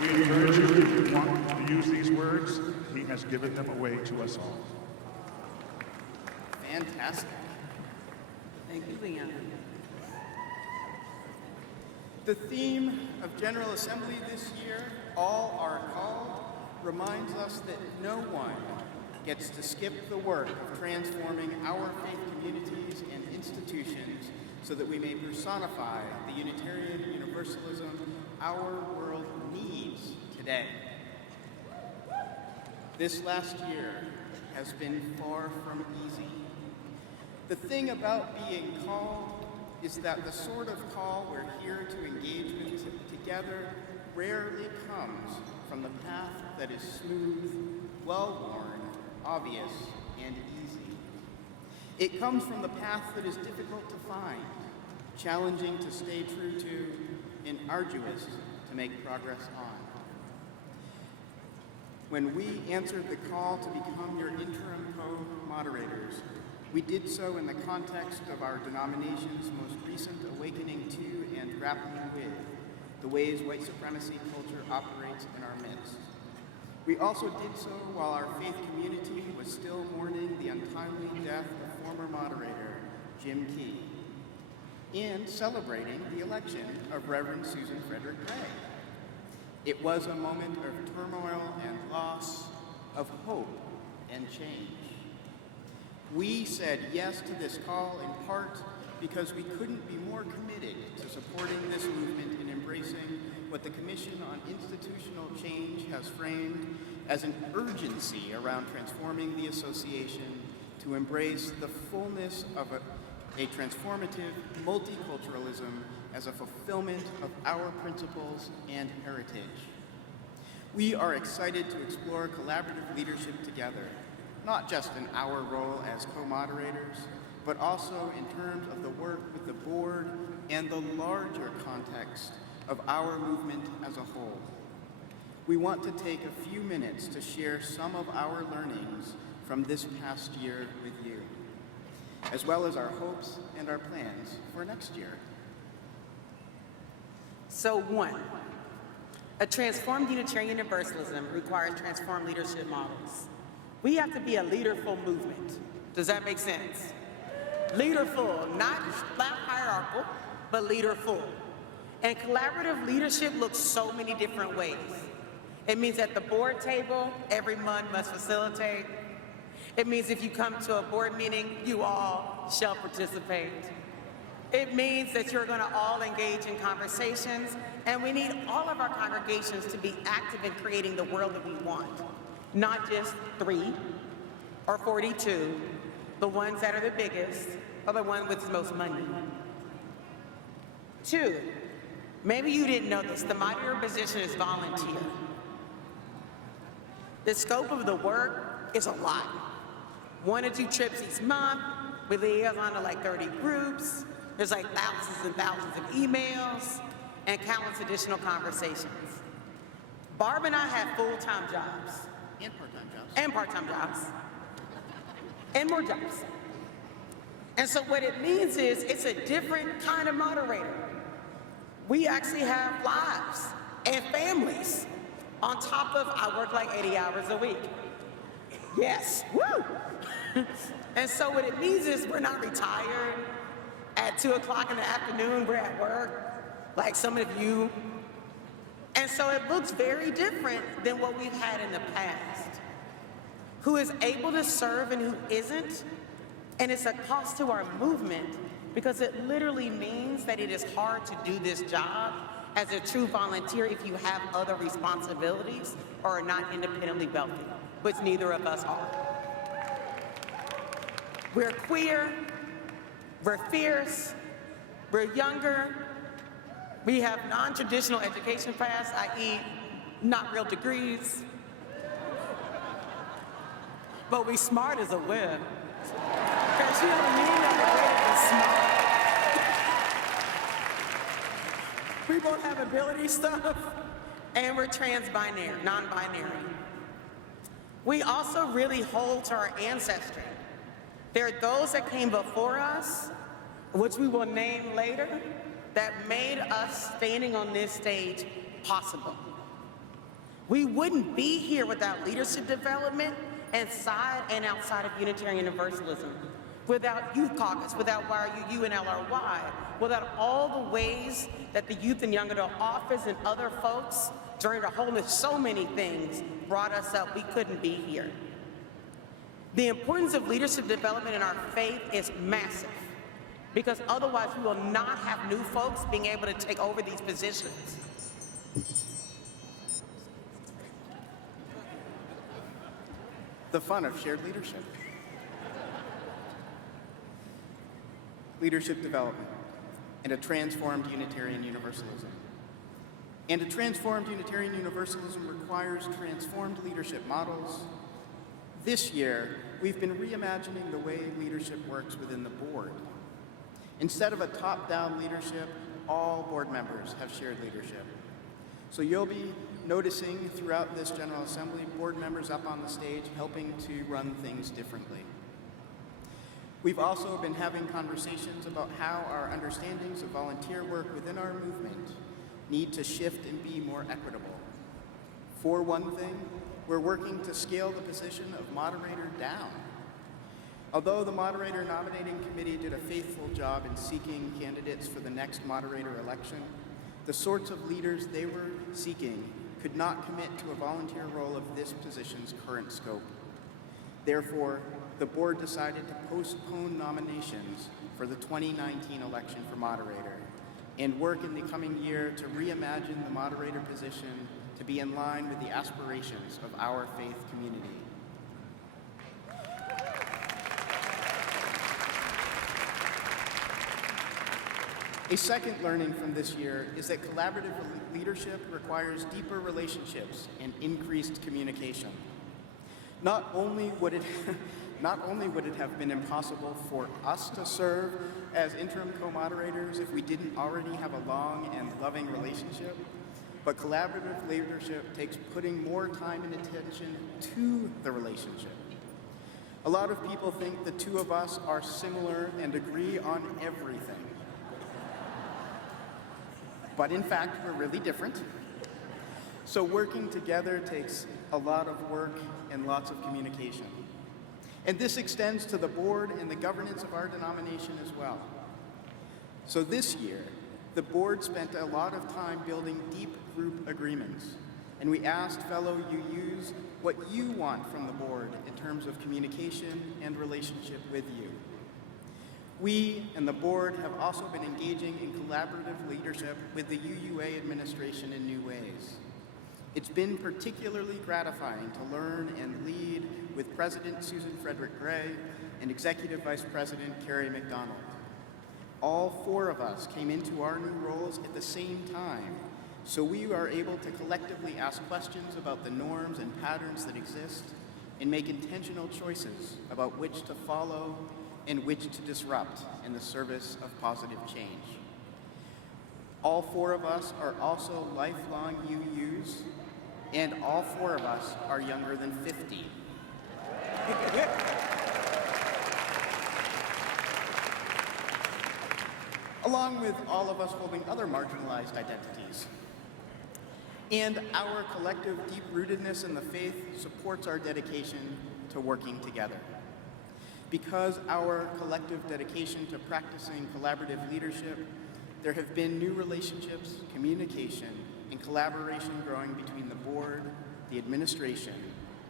We encourage you, if you want to use these words, he has given them away to us all. Fantastic. Thank you, Leon. The theme of General Assembly this year, All Are Called, reminds us that no one gets to skip the work of transforming our faith communities and institutions so that we may personify the Unitarian Universalism our world needs today. This last year has been far from easy. The thing about being called is that the sort of call we're here to engage with together rarely comes from the path that is smooth, well-worn, obvious, and easy. It comes from the path that is difficult to find, challenging to stay true to, and arduous to make progress on. When we answered the call to become your interim co-moderators, we did so in the context of our denomination's most recent awakening to and grappling with the ways white supremacy culture operates in our midst. We also did so while our faith community was still mourning the untimely death of former moderator Jim Key, and celebrating the election of Reverend Susan Frederick Gray. It was a moment of turmoil and loss, of hope and change. We said yes to this call in part because we couldn't be more committed to supporting this movement and embracing what the Commission on Institutional Change has framed as an urgency around transforming the association to embrace the fullness of a transformative multiculturalism as a fulfillment of our principles and heritage. We are excited to explore collaborative leadership together, not just in our role as co-moderators, but also in terms of the work with the board and the larger context of our movement as a whole. We want to take a few minutes to share some of our learnings from this past year with you, as well as our hopes and our plans for next year. So 1, a transformed Unitarian Universalism requires transformed leadership models. We have to be a leaderful movement. Does that make sense? Leaderful, not hierarchical, but leaderful. And collaborative leadership looks so many different ways. It means at the board table, everyone must facilitate. It means if you come to a board meeting, you all shall participate. It means that you're going to all engage in conversations, and we need all of our congregations to be active in creating the world that we want. Not just 3 or 42, the ones that are the biggest, or the one with the most money. 2, maybe you didn't know this, the moderator position is volunteer. The scope of the work is a lot. 1 or 2 trips each month, we liaison to like 30 groups, there's like thousands and thousands of emails, and countless additional conversations. Barb and I have full-time jobs. And part-time jobs. And part-time jobs. And more jobs. And so what it means is it's a different kind of moderator. We actually have lives and families on top of I work like 80 hours a week. Yes, woo! And so what it means is we're not retired. At 2 o'clock in the afternoon, we're at work, like some of you. And so it looks very different than what we've had in the past. Who is able to serve and who isn't. And it's a cost to our movement because it literally means that it is hard to do this job as a true volunteer if you have other responsibilities or are not independently wealthy, which neither of us are. We're queer, we're fierce, we're younger, we have non-traditional education paths, i.e. not real degrees, but we smart as a whip. Because you don't need that smart. We both have ability stuff, and we're trans-binary, non-binary. We also really hold to our ancestry. There are those that came before us, which we will name later, that made us standing on this stage possible. We wouldn't be here without leadership development inside and outside of Unitarian Universalism, without Youth Caucus, without YRUU and LRY, without all the ways that the Youth and Young Adult Office and other folks during the wholeness, so many things brought us up. We couldn't be here. The importance of leadership development in our faith is massive, because otherwise we will not have new folks being able to take over these positions. The fun of shared leadership. Leadership development. and a transformed Unitarian Universalism. And a transformed Unitarian Universalism requires transformed leadership models. This year, we've been reimagining the way leadership works within the board. Instead of a top-down leadership, all board members have shared leadership. So you'll be noticing throughout this General Assembly board members up on the stage helping to run things differently. We've also been having conversations about how our understandings of volunteer work within our movement need to shift and be more equitable. For one thing, we're working to scale the position of moderator down. Although the moderator nominating committee did a faithful job in seeking candidates for the next moderator election, the sorts of leaders they were seeking could not commit to a volunteer role of this position's current scope. Therefore, the board decided to postpone nominations for the 2019 election for moderator and work in the coming year to reimagine the moderator position to be in line with the aspirations of our faith community. A second learning from this year is that collaborative leadership requires deeper relationships and increased communication. Not only would it have been impossible for us to serve as interim co-moderators if we didn't already have a long and loving relationship, but collaborative leadership takes putting more time and attention to the relationship. A lot of people think the two of us are similar and agree on everything. But in fact, we're really different. So working together takes a lot of work and lots of communication. And this extends to the board and the governance of our denomination as well. So this year, the board spent a lot of time building deep group agreements, and we asked fellow UUs what you want from the board in terms of communication and relationship with you. We and the board have also been engaging in collaborative leadership with the UUA administration in new ways. It's been particularly gratifying to learn and lead with President Susan Frederick Gray and Executive Vice President Carrie McDonald. All four of us came into our new roles at the same time, so we are able to collectively ask questions about the norms and patterns that exist and make intentional choices about which to follow and which to disrupt in the service of positive change. All four of us are also lifelong UUs, and all four of us are younger than 50. Along with all of us holding other marginalized identities. And our collective deep-rootedness in the faith supports our dedication to working together. Because our collective dedication to practicing collaborative leadership, there have been new relationships, communication, and collaboration growing between the board, the administration,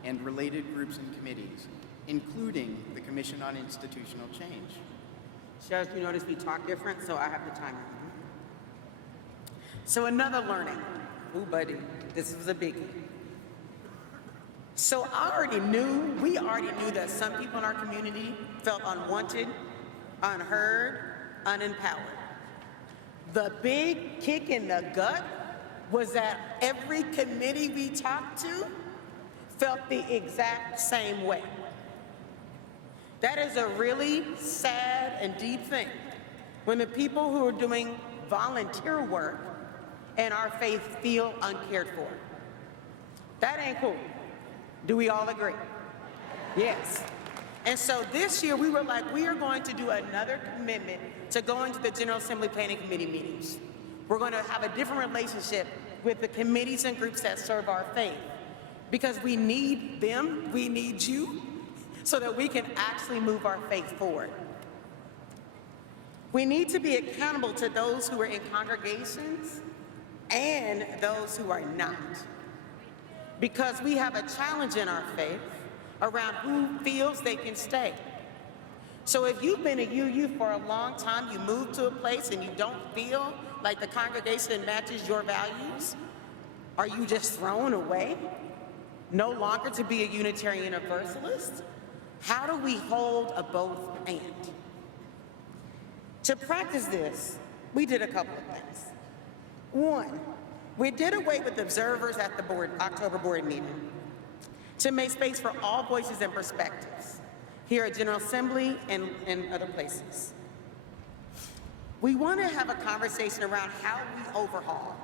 and related groups and committees, including the Commission on Institutional Change. Judge, you notice we talk different, so I have the timer. So another learning. Ooh, buddy, this was a biggie. So we already knew that some people in our community felt unwanted, unheard, unempowered. The big kick in the gut was that every committee we talked to felt the exact same way. That is a really sad and deep thing when the people who are doing volunteer work in our faith feel uncared for. That ain't cool. Do we all agree? Yes. And so this year we were like, we are going to do another commitment to going to the General Assembly Planning Committee meetings. We're going to have a different relationship with the committees and groups that serve our faith, because we need them, we need you, so that we can actually move our faith forward. We need to be accountable to those who are in congregations and those who are not, because we have a challenge in our faith around who feels they can stay. So if you've been a UU for a long time, you move to a place and you don't feel like the congregation matches your values, are you just thrown away? No longer to be a Unitarian Universalist? How do we hold a both and? To practice this, we did a couple of things. One, we did away with observers at the October board meeting to make space for all voices and perspectives here at General Assembly and other places. We want to have a conversation around how we overhaul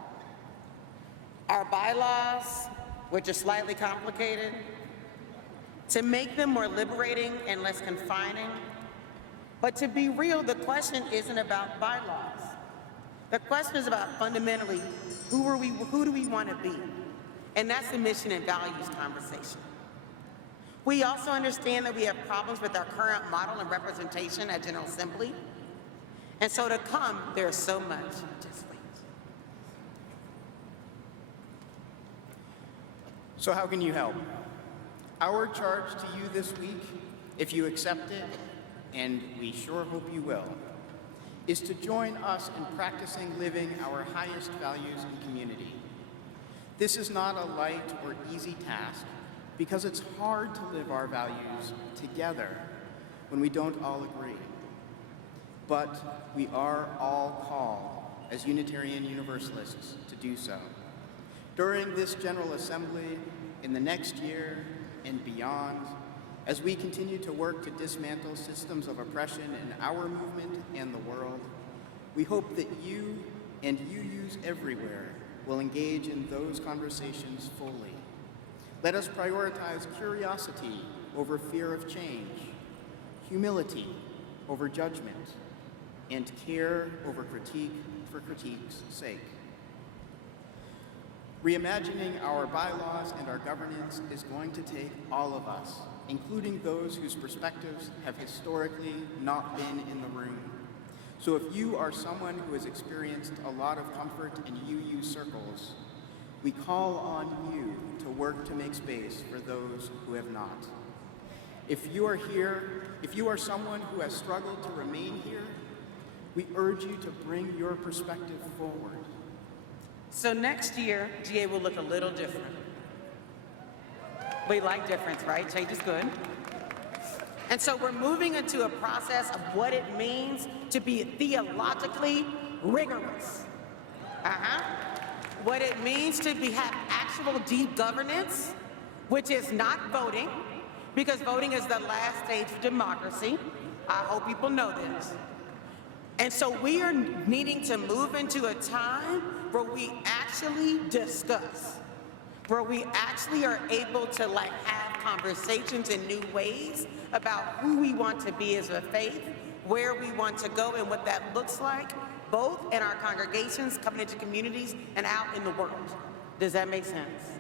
our bylaws, which are slightly complicated, to make them more liberating and less confining. But to be real, the question isn't about bylaws. The question is about fundamentally, who do we want to be? And that's the mission and values conversation. We also understand that we have problems with our current model and representation at General Assembly. And so to come, there's so much. Just wait. So how can you help? Our charge to you this week, if you accept it, and we sure hope you will, is to join us in practicing living our highest values in community. This is not a light or easy task because it's hard to live our values together when we don't all agree. But we are all called as Unitarian Universalists to do so. During this General Assembly, in the next year and beyond, as we continue to work to dismantle systems of oppression in our movement and the world, we hope that you and UUs everywhere will engage in those conversations fully. Let us prioritize curiosity over fear of change, humility over judgment, and care over critique for critique's sake. Reimagining our bylaws and our governance is going to take all of us, including those whose perspectives have historically not been in the room. So if you are someone who has experienced a lot of comfort in UU circles, we call on you to work to make space for those who have not. If you are here, if you are someone who has struggled to remain here, we urge you to bring your perspective forward. So next year, GA will look a little different. We like difference, right? Change is good. And so we're moving into a process of what it means to be theologically rigorous. What it means to have actual deep governance, which is not voting, because voting is the last stage of democracy. I hope people know this. And so we are needing to move into a time where we actually discuss, where we actually are able to have conversations in new ways about who we want to be as a faith, where we want to go and what that looks like, both in our congregations, coming into communities, and out in the world. Does that make sense?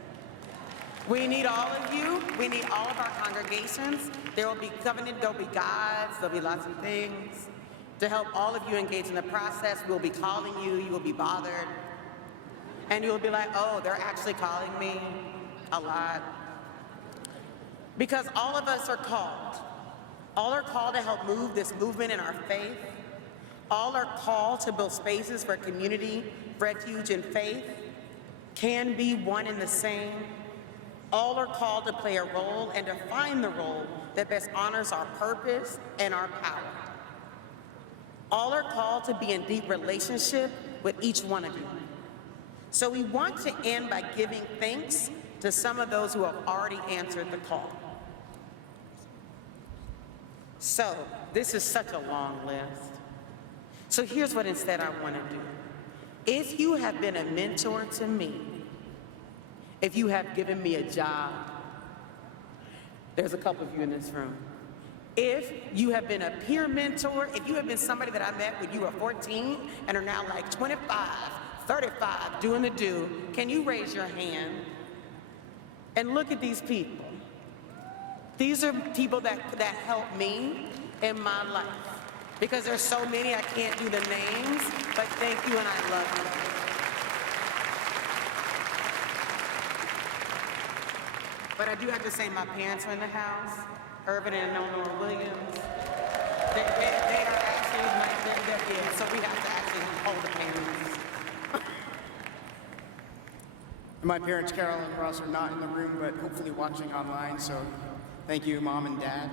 We need all of you. We need all of our congregations. There will be covenant, there will be guides, there will be lots of things to help all of you engage in the process. We'll be calling you, you will be bothered. And you'll be like, oh, they're actually calling me a lot. Because all of us are called. All are called to help move this movement in our faith. All are called to build spaces for community, refuge, and faith. Can be one and the same. All are called to play a role and to find the role that best honors our purpose and our power. All are called to be in deep relationship with each one of you. So we want to end by giving thanks to some of those who have already answered the call. So this is such a long list. So here's what instead I want to do. If you have been a mentor to me, if you have given me a job, there's a couple of you in this room. If you have been a peer mentor, if you have been somebody that I met when you were 14 and are now like 25, 35, doing the do, can you raise your hand and look at these people? These are people that help me in my life. Because there's so many, I can't do the names, but thank you and I love you. But I do have to say my parents are in the house, Irvin and Eleanor Williams. They are actually they're here, so we have to actually hold the parents. My parents, Carol and Ross, are not in the room, but hopefully watching online, so thank you, Mom and Dad.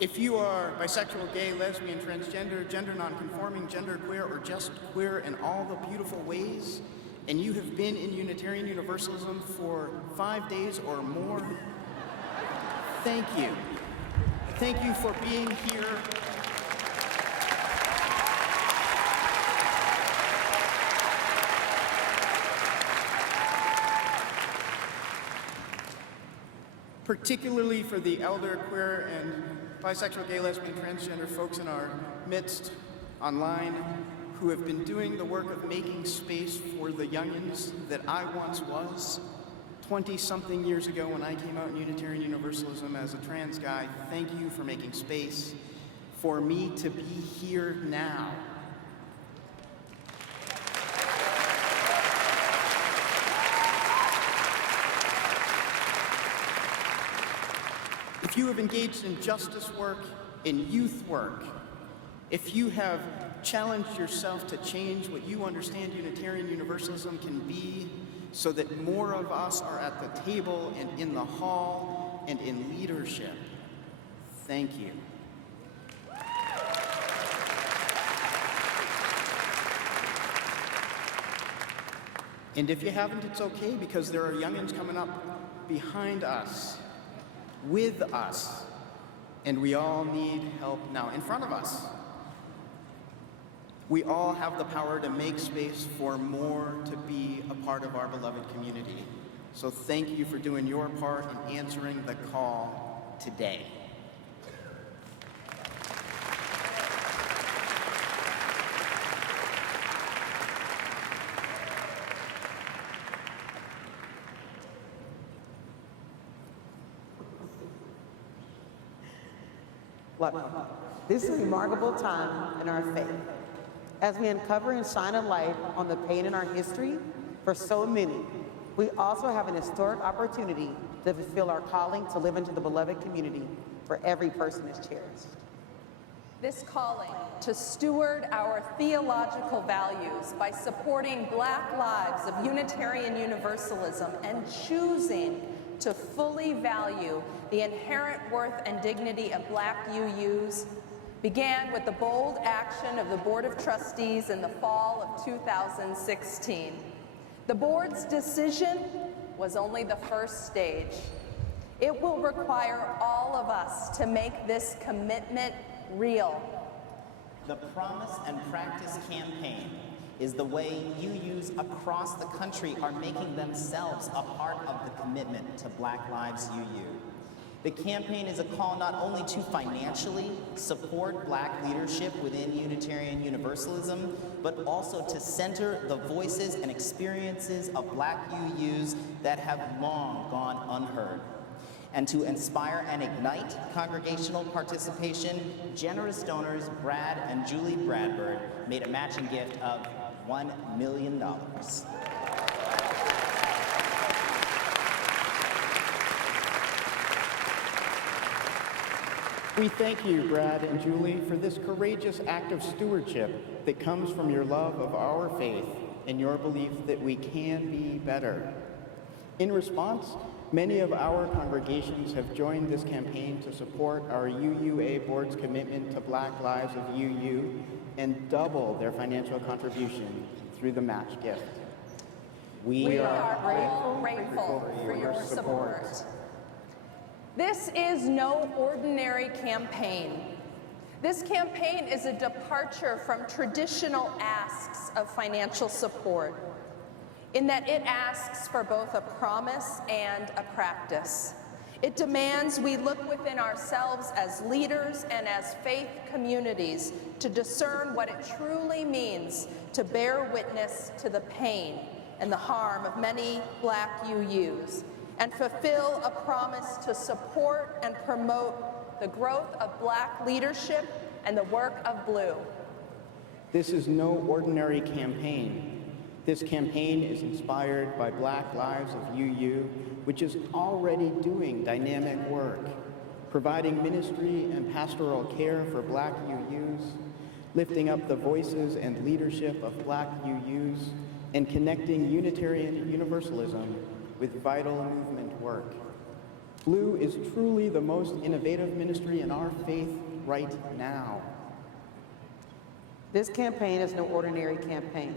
If you are bisexual, gay, lesbian, transgender, gender nonconforming, genderqueer, or just queer in all the beautiful ways, and you have been in Unitarian Universalism for 5 days or more, thank you. Thank you for being here. Particularly for the elder, queer, and bisexual, gay, lesbian, transgender folks in our midst online who have been doing the work of making space for the youngins that I once was 20-something years ago when I came out in Unitarian Universalism as a trans guy. Thank you for making space for me to be here now. If you have engaged in justice work, in youth work, if you have challenged yourself to change what you understand Unitarian Universalism can be so that more of us are at the table and in the hall and in leadership, thank you. And if you haven't, it's okay, because there are youngins coming up behind us, with us, and we all need help now in front of us. We all have the power to make space for more to be a part of our beloved community. So thank you for doing your part in answering the call today. Look, this is a remarkable time in our faith as we uncover and shine a light on the pain in our history for so many. We also have an historic opportunity to fulfill our calling to live into the beloved community where every person is cherished. This calling to steward our theological values by supporting Black lives of Unitarian Universalism and choosing to fully value the inherent worth and dignity of Black UUs began with the bold action of the Board of Trustees in the fall of 2016. The board's decision was only the first stage. It will require all of us to make this commitment real. The Promise and Practice campaign is the way UUs across the country are making themselves a part of the commitment to Black Lives UU. The campaign is a call not only to financially support Black leadership within Unitarian Universalism, but also to center the voices and experiences of Black UUs that have long gone unheard. And to inspire and ignite congregational participation, generous donors Brad and Julie Bradford made a matching gift of $1 million. We thank you, Brad and Julie, for this courageous act of stewardship that comes from your love of our faith and your belief that we can be better. In response, many of our congregations have joined this campaign to support our UUA Board's commitment to Black Lives of UU and double their financial contribution through the match gift. We are grateful for your support. This is no ordinary campaign. This campaign is a departure from traditional asks of financial support, in that it asks for both a promise and a practice. It demands we look within ourselves as leaders and as faith communities to discern what it truly means to bear witness to the pain and the harm of many Black UUs, and fulfill a promise to support and promote the growth of Black leadership and the work of Blue. This is no ordinary campaign. This campaign is inspired by Black Lives of UU, which is already doing dynamic work, providing ministry and pastoral care for Black UUs, lifting up the voices and leadership of Black UUs, and connecting Unitarian Universalism with vital movement work. Blue is truly the most innovative ministry in our faith right now. This campaign is no ordinary campaign.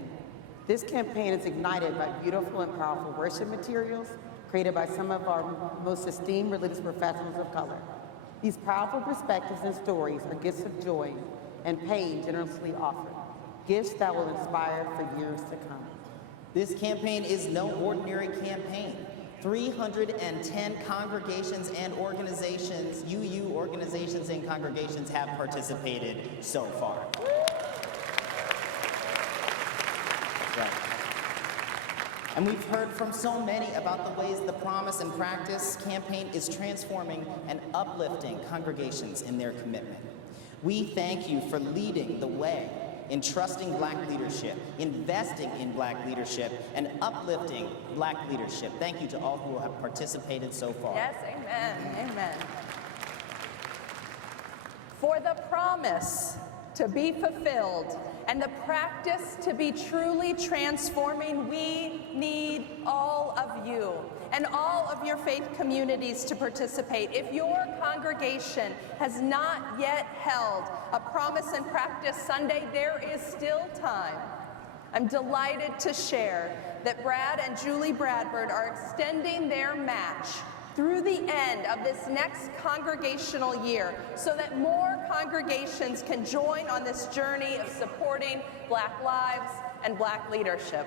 This campaign is ignited by beautiful and powerful worship materials created by some of our most esteemed religious professionals of color. These powerful perspectives and stories are gifts of joy and pain generously offered, gifts that will inspire for years to come. This campaign is no ordinary campaign. 310 congregations and organizations, UU organizations and congregations have participated so far. Right. And we've heard from so many about the ways the Promise and Practice campaign is transforming and uplifting congregations in their commitment. We thank you for leading the way in trusting Black leadership, investing in Black leadership, and uplifting Black leadership. Thank you to all who have participated so far. Yes, amen, amen. For the promise to be fulfilled and the practice to be truly transforming, we need all of you and all of your faith communities to participate. If your congregation has not yet held a Promise and Practice Sunday, there is still time. I'm delighted to share that Brad and Julie Bradford are extending their match through the end of this next congregational year so that more congregations can join on this journey of supporting Black lives and Black leadership.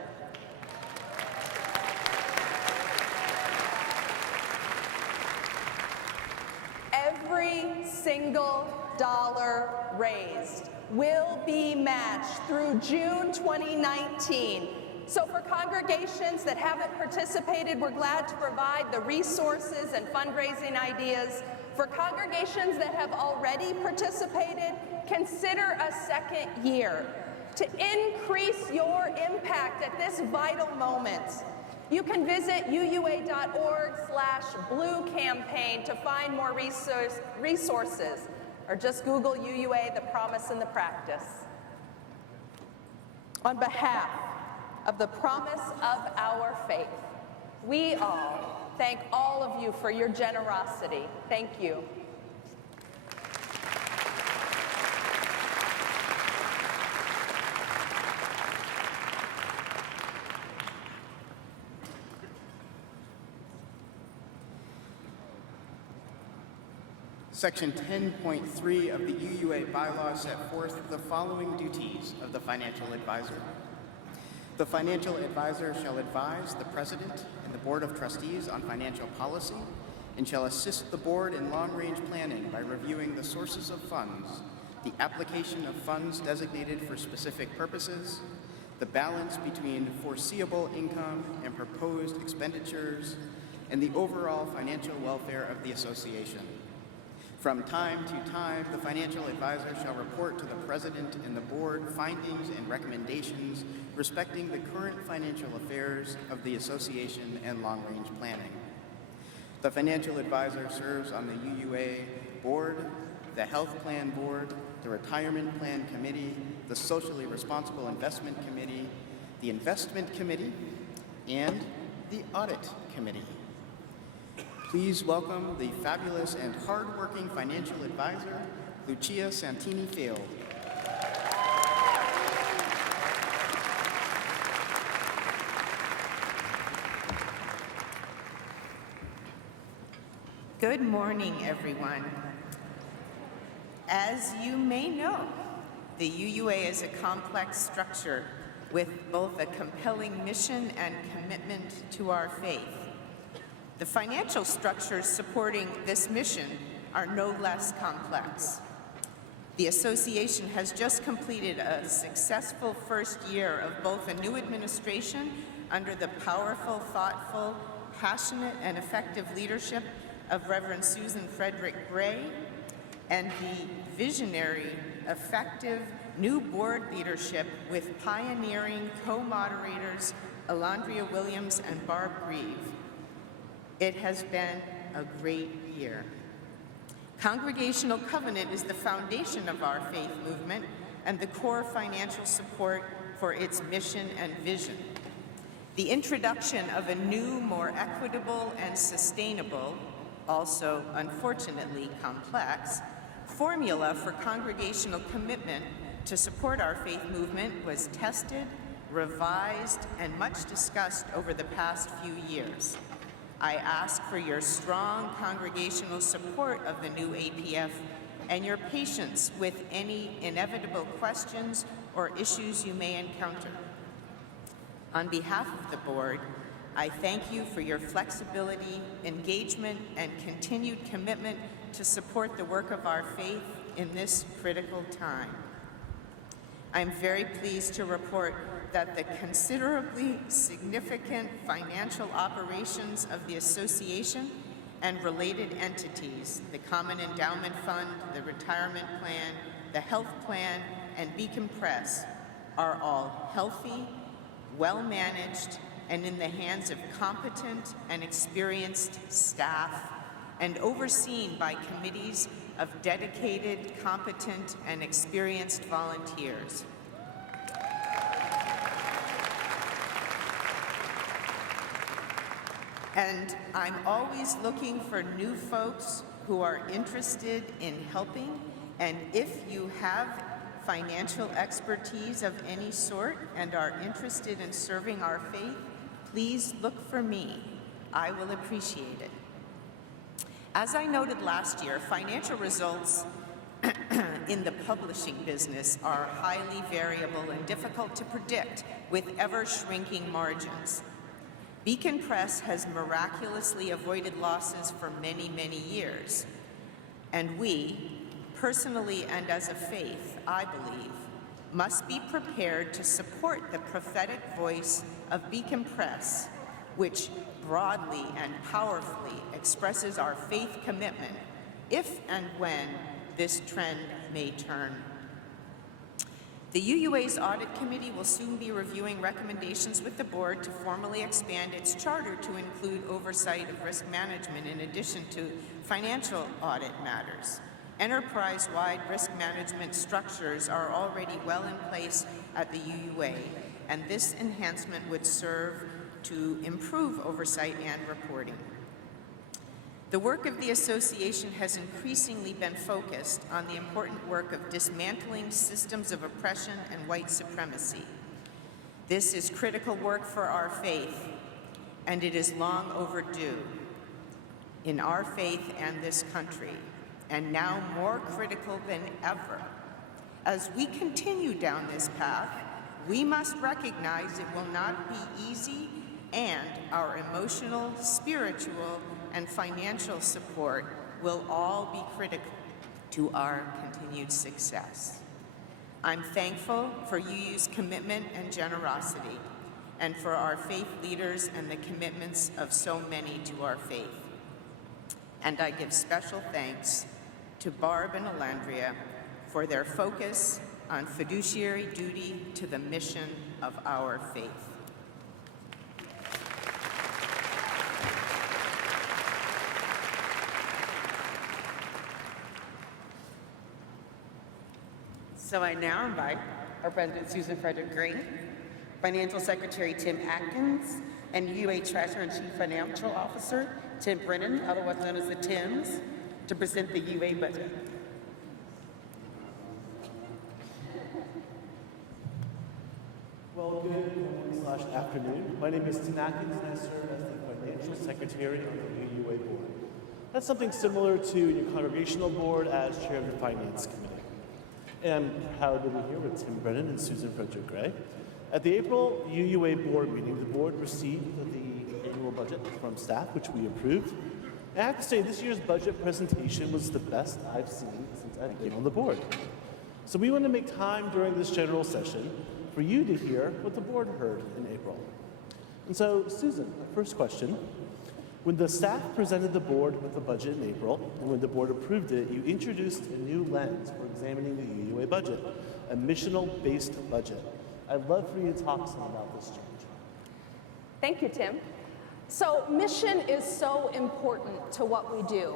Every single dollar raised will be matched through June 2019. So for congregations that haven't participated, we're glad to provide the resources and fundraising ideas. For congregations that have already participated, consider a second year to increase your impact at this vital moment. You can visit uua.org/blue campaign to find more resources, or just Google UUA, the Promise and the Practice. On behalf of the promise of our faith, we all thank all of you for your generosity. Thank you. Section 10.3 of the UUA bylaws set forth the following duties of the financial advisor. The financial advisor shall advise the president and the board of trustees on financial policy and shall assist the board in long-range planning by reviewing the sources of funds, the application of funds designated for specific purposes, the balance between foreseeable income and proposed expenditures, and the overall financial welfare of the association. From time to time, the financial advisor shall report to the president and the board findings and recommendations respecting the current financial affairs of the association and long-range planning. The financial advisor serves on the UUA board, the health plan board, the retirement plan committee, the socially responsible investment committee, the investment committee, and the audit committee. Please welcome the fabulous and hardworking financial advisor, Lucia Santini-Field. Good morning, everyone. As you may know, the UUA is a complex structure with both a compelling mission and commitment to our faith. The financial structures supporting this mission are no less complex. The association has just completed a successful first year of both a new administration under the powerful, thoughtful, passionate, and effective leadership of Reverend Susan Frederick Gray, and the visionary, effective new board leadership with pioneering co-moderators Alondria Williams and Barb Grieve. It has been a great year. Congregational covenant is the foundation of our faith movement and the core financial support for its mission and vision. The introduction of a new, more equitable and sustainable also unfortunately complex, formula for congregational commitment to support our faith movement was tested, revised, and much discussed over the past few years. I ask for your strong congregational support of the new APF and your patience with any inevitable questions or issues you may encounter. On behalf of the board, I thank you for your flexibility, engagement, and continued commitment to support the work of our faith in this critical time. I'm very pleased to report that the considerably significant financial operations of the association and related entities, the Common Endowment Fund, the Retirement Plan, the Health Plan, and Beacon Press, are all healthy, well-managed, and in the hands of competent and experienced staff, and overseen by committees of dedicated, competent, and experienced volunteers. And I'm always looking for new folks who are interested in helping, and if you have financial expertise of any sort and are interested in serving our faith, please look for me. I will appreciate it. As I noted last year, financial results in the publishing business are highly variable and difficult to predict with ever-shrinking margins. Beacon Press has miraculously avoided losses for many, many years. And we, personally and as a faith, I believe, must be prepared to support the prophetic voice of Beacon Press, which broadly and powerfully expresses our faith commitment, if and when this trend may turn. The UUA's Audit Committee will soon be reviewing recommendations with the board to formally expand its charter to include oversight of risk management in addition to financial audit matters. Enterprise-wide risk management structures are already well in place at the UUA, and this enhancement would serve to improve oversight and reporting. The work of the association has increasingly been focused on the important work of dismantling systems of oppression and white supremacy. This is critical work for our faith, and it is long overdue in our faith and this country, and now more critical than ever. As we continue down this path, we must recognize it will not be easy, and our emotional, spiritual, and financial support will all be critical to our continued success. I'm thankful for UU's commitment and generosity, and for our faith leaders and the commitments of so many to our faith. And I give special thanks to Barb and Alandria for their focus on fiduciary duty to the mission of our faith. So I now invite our President Susan Frederick Green, Financial Secretary Tim Atkins, and UUA Treasurer and Chief Financial Officer Tim Brennan, otherwise known as the Tims, to present the UUA budget. Well, good morning/afternoon. My name is Tim Atkins, and I serve as the Financial Secretary on the UUA Board. That's something similar to your congregational board as Chair of the Finance Committee. And I'm proud to be here with Tim Brennan and Susan Frederick Gray. At the April UUA board meeting, the board received the annual budget from staff, which we approved. And I have to say, this year's budget presentation was the best I've seen since I've been on the board. So we want to make time during this general session for you to hear what the board heard in April. And so, Susan, our first question. When the staff presented the board with the budget in April, and when the board approved it, you introduced a new lens for examining the UUA budget, a missional-based budget. I'd love for you to talk some about this change. Thank you, Tim. So mission is so important to what we do.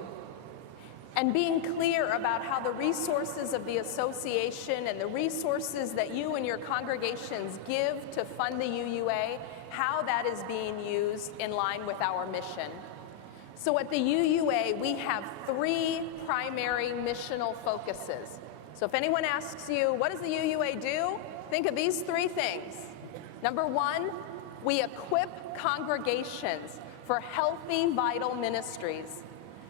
And being clear about how the resources of the association and the resources that you and your congregations give to fund the UUA, how that is being used in line with our mission. So at the UUA, we have 3 primary missional focuses. So if anyone asks you, what does the UUA do? Think of these 3 things. Number 1, we equip congregations for healthy, vital ministries.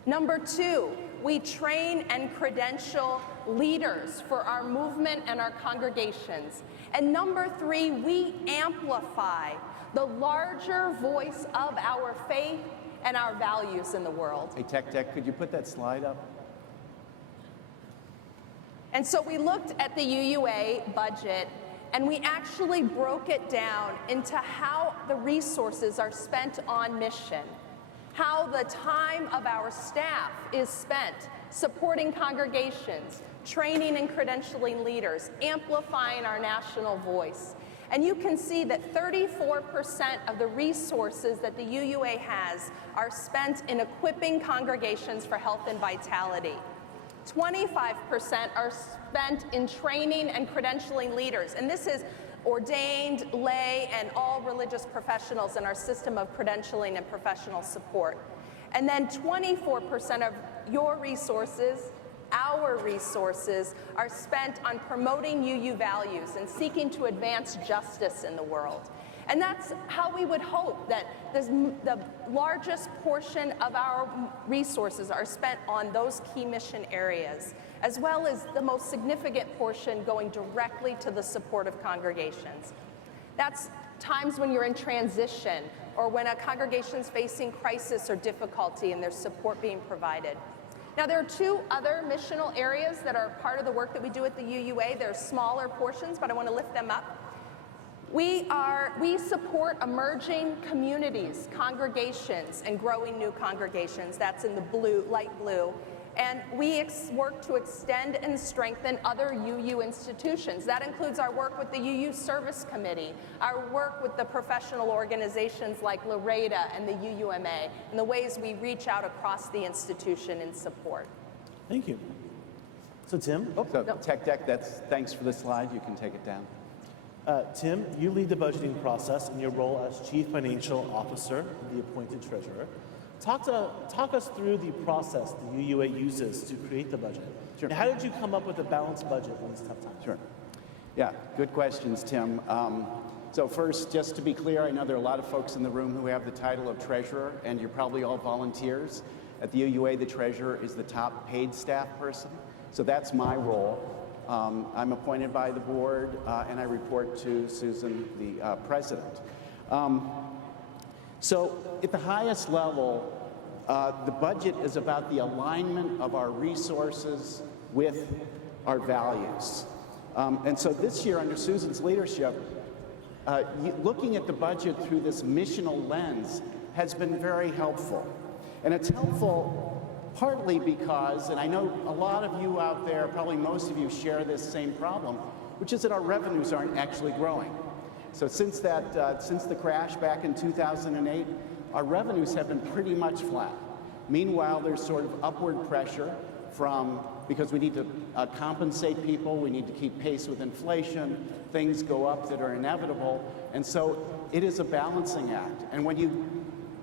Number 2, we train and credential leaders for our movement and our congregations. And number 3, we amplify the larger voice of our faith and our values in the world. Hey, Tech, could you put that slide up? And so we looked at the UUA budget, and we actually broke it down into how the resources are spent on mission, how the time of our staff is spent supporting congregations, training and credentialing leaders, amplifying our national voice. And you can see that 34% of the resources that the UUA has are spent in equipping congregations for health and vitality. 25% are spent in training and credentialing leaders. And this is ordained, lay, and all religious professionals in our system of credentialing and professional support. And then 24% of your resources, our resources, are spent on promoting UU values and seeking to advance justice in the world. And that's how we would hope that the largest portion of our resources are spent on those key mission areas, as well as the most significant portion going directly to the support of congregations. That's times when you're in transition or when a congregation's facing crisis or difficulty and there's support being provided. Now, there are 2 other missional areas that are part of the work that we do at the UUA. They're smaller portions, but I want to lift them up. We support emerging communities, congregations, and growing new congregations. That's in the blue, light blue. And we work to extend and strengthen other UU institutions. That includes our work with the UU Service Committee, our work with the professional organizations like Loretta and the UUMA, and the ways we reach out across the institution in support. Thank you. So Tim? Tech, thanks for the slide. You can take it down. Tim, you lead the budgeting process in your role as Chief Financial Officer and the appointed treasurer. Talk us through the process the UUA uses to create the budget. Sure. And how did you come up with a balanced budget in these tough times? Sure. Yeah, good questions, Tim. So first, just to be clear, I know there are a lot of folks in the room who have the title of treasurer, and you're probably all volunteers. At the UUA, the treasurer is the top paid staff person. So that's my role. I'm appointed by the board, and I report to Susan, the president. So at the highest level, the budget is about the alignment of our resources with our values. And so this year, under Susan's leadership, looking at the budget through this missional lens has been very helpful. And it's helpful partly because, and I know a lot of you out there, probably most of you share this same problem, which is that our revenues aren't actually growing. So since the crash back in 2008, our revenues have been pretty much flat. Meanwhile, there's sort of upward pressure because we need to compensate people, we need to keep pace with inflation, things go up that are inevitable, and so it is a balancing act. And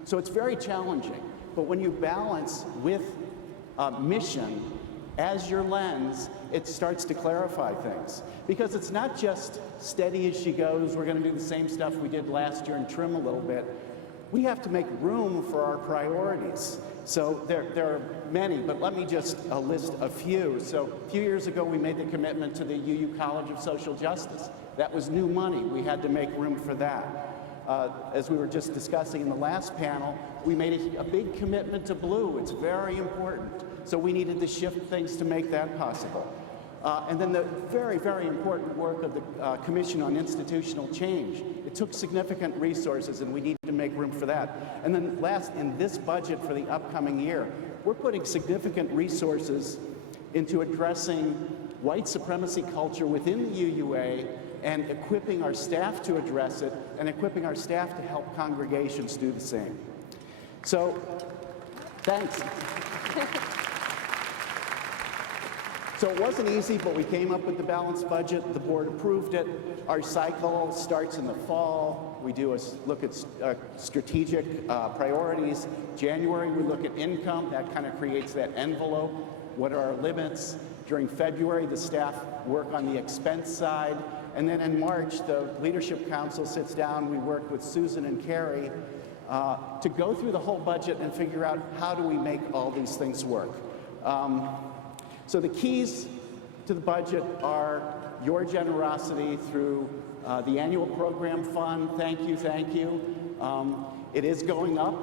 so it's very challenging, but when you balance with mission as your lens, it starts to clarify things. Because it's not just steady as she goes, we're going to do the same stuff we did last year and trim a little bit. We have to make room for our priorities. So there are many, but let me just list a few. So a few years ago, we made the commitment to the UU College of Social Justice. That was new money. We had to make room for that. As we were just discussing in the last panel, we made a big commitment to Blue. It's very important. So we needed to shift things to make that possible. And then the very, very important work of the Commission on Institutional Change. It took significant resources, and we need to make room for that. And then last, in this budget for the upcoming year, we're putting significant resources into addressing white supremacy culture within the UUA and equipping our staff to address it and equipping our staff to help congregations do the same. So, thanks. So it wasn't easy, but we came up with the balanced budget. The board approved it. Our cycle starts in the fall. We do a look at strategic priorities. January, we look at income. That kind of creates that envelope. What are our limits? During February, the staff work on the expense side. And then in March, the Leadership Council sits down. We work with Susan and Carrie to go through the whole budget and figure out how do we make all these things work. So the keys to the budget are your generosity through the annual program fund. Thank you, thank you. It is going up,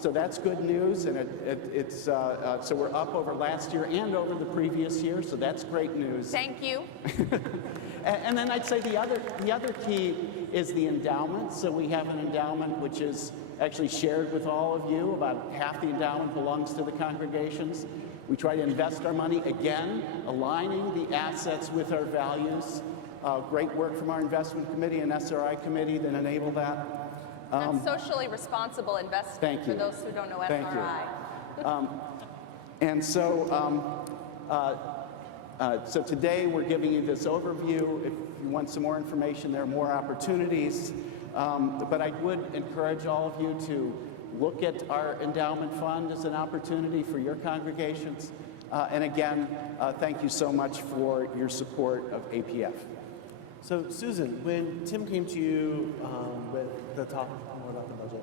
so that's good news, and so we're up over last year and over the previous year, so that's great news. Thank you. And then I'd say the other key is the endowment. So we have an endowment which is actually shared with all of you. About half the endowment belongs to the congregations. We try to invest our money, again, aligning the assets with our values. Great work from our investment committee and SRI committee that enable that. That's socially responsible investing. Thank you. For those who don't know Thank SRI. you. And so, so today we're giving you this overview. If you want some more information, there are more opportunities. But I would encourage all of you to look at our endowment fund as an opportunity for your congregations. And again, thank you so much for your support of APF. So Susan, when Tim came to you with the topic more about the budget,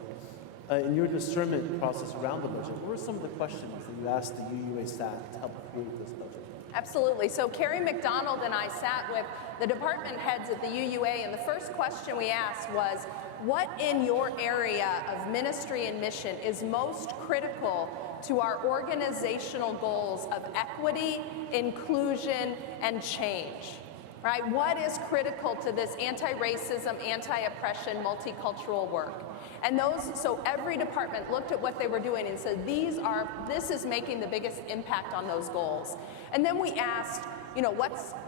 in your discernment process around the budget, what were some of the questions that you asked the UUA staff to help create this budget? Absolutely. So Carrie McDonald and I sat with the department heads at the UUA, and the first question we asked was, what in your area of ministry and mission is most critical to our organizational goals of equity, inclusion, and change? Right? What is critical to this anti-racism, anti-oppression, multicultural work? And so every department looked at what they were doing and said, this is making the biggest impact on those goals. And then we asked,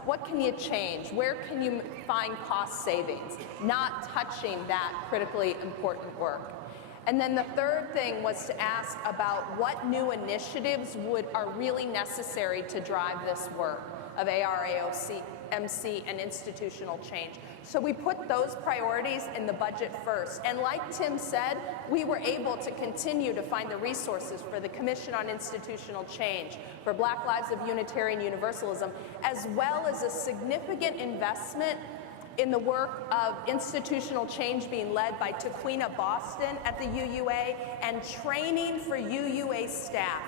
what can you change? Where can you find cost savings? Not touching that critically important work. And then the third thing was to ask about what new initiatives are really necessary to drive this work of ARAOC, MC, and institutional change. So we put those priorities in the budget first. And like Tim said, we were able to continue to find the resources for the Commission on Institutional Change, for Black Lives of Unitarian Universalism, as well as a significant investment in the work of institutional change being led by Taquina Boston at the UUA and training for UUA staff.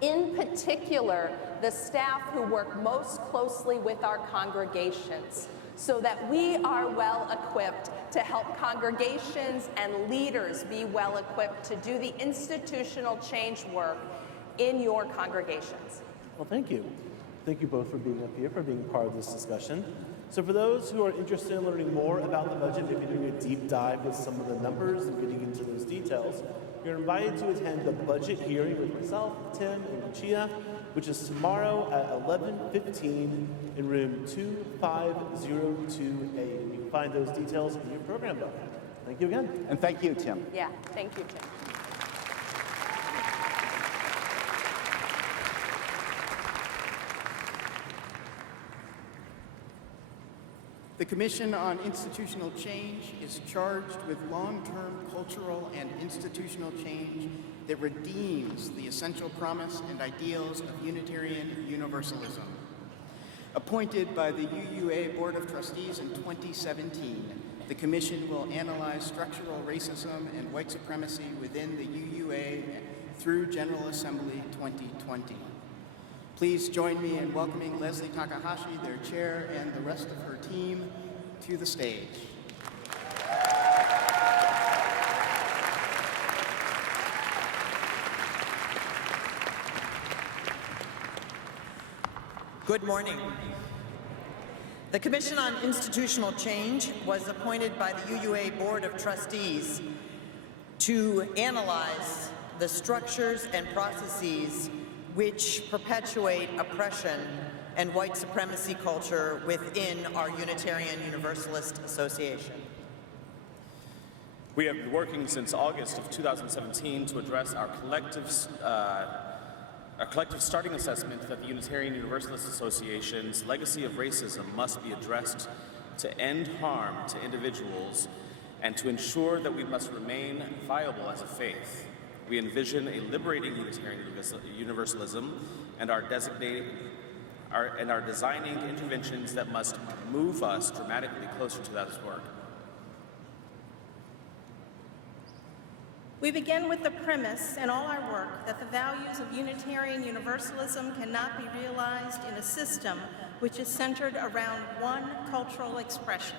In particular, the staff who work most closely with our congregations, so that we are well equipped to help congregations and leaders be well equipped to do the institutional change work in your congregations. Well, thank you. Thank you both for being up here, for being part of this discussion. So for those who are interested in learning more about the budget, maybe doing a deep dive with some of the numbers and getting into those details, you're invited to attend the budget hearing with myself, Tim, and Lucia, which is tomorrow at 11:15 in room 2502A. You can find those details in your program book. Thank you again. And thank you, Tim. Yeah, thank you, Tim. The Commission on Institutional Change is charged with long-term cultural and institutional change that redeems the essential promise and ideals of Unitarian Universalism. Appointed by the UUA Board of Trustees in 2017, the Commission will analyze structural racism and white supremacy within the UUA through General Assembly 2020. Please join me in welcoming Leslie Takahashi, their chair, and the rest of her team to the stage. Good morning. The Commission on Institutional Change was appointed by the UUA Board of Trustees to analyze the structures and processes which perpetuate oppression and white supremacy culture within our Unitarian Universalist Association. We have been working since August of 2017 to address our collective A collective starting assessment that the Unitarian Universalist Association's legacy of racism must be addressed to end harm to individuals and to ensure that we must remain viable as a faith. We envision a liberating Unitarian Universalism and are designing interventions that must move us dramatically closer to that work. We begin with the premise in all our work that the values of Unitarian Universalism cannot be realized in a system which is centered around one cultural expression.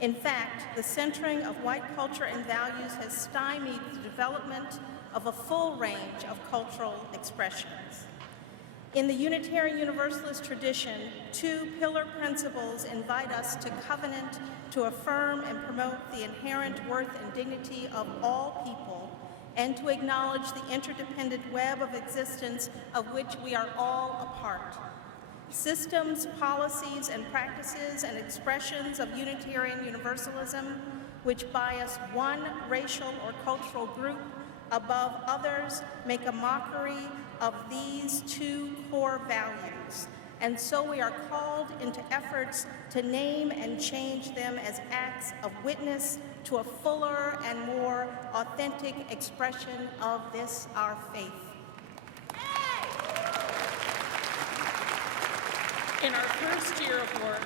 In fact, the centering of white culture and values has stymied the development of a full range of cultural expressions. In the Unitarian Universalist tradition, two pillar principles invite us to covenant to affirm and promote the inherent worth and dignity of all people and to acknowledge the interdependent web of existence of which we are all a part. Systems, policies, and practices and expressions of Unitarian Universalism which bias one racial or cultural group above others make a mockery of these two core values, and so we are called into efforts to name and change them as acts of witness to a fuller and more authentic expression of this, our faith. In our first year of work,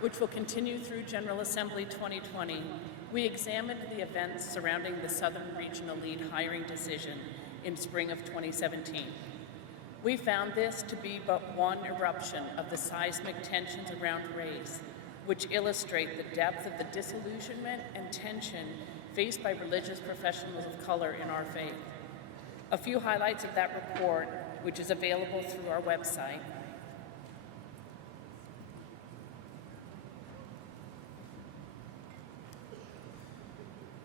which will continue through General Assembly 2020, we examined the events surrounding the Southern Regional Lead hiring decision in spring of 2017. We found this to be but one eruption of the seismic tensions around race, which illustrate the depth of the disillusionment and tension faced by religious professionals of color in our faith. A few highlights of that report, which is available through our website.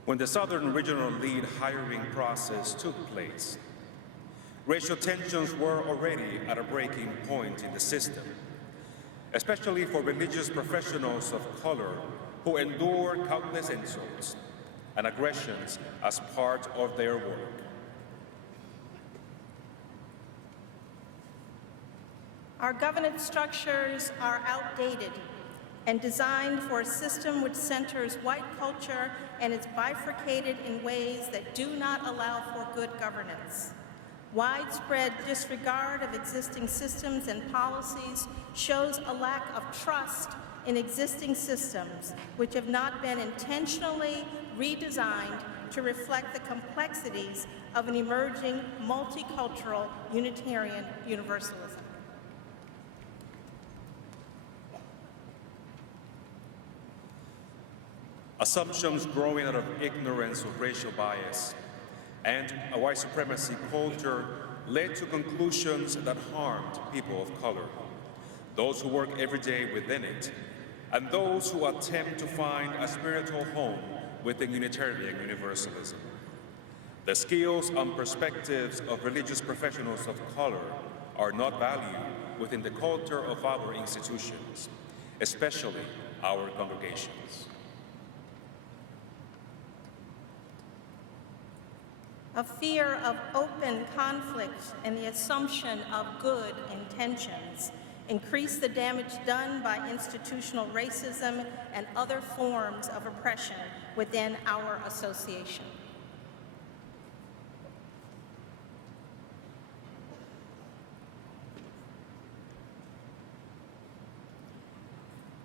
When the Southern Regional Lead hiring process took place, racial tensions were already at a breaking point in the system, especially for religious professionals of color who endure countless insults and aggressions as part of their work. Our governance structures are outdated and designed for a system which centers white culture and is bifurcated in ways that do not allow for good governance. Widespread disregard of existing systems and policies shows a lack of trust in existing systems, which have not been intentionally redesigned to reflect the complexities of an emerging multicultural Unitarian Universalism. Assumptions growing out of ignorance of racial bias and a white supremacy culture led to conclusions that harmed people of color, those who work every day within it, and those who attempt to find a spiritual home within Unitarian Universalism. The skills and perspectives of religious professionals of color are not valued within the culture of our institutions, especially our congregations. A fear of open conflict and the assumption of good intentions increase the damage done by institutional racism and other forms of oppression within our association.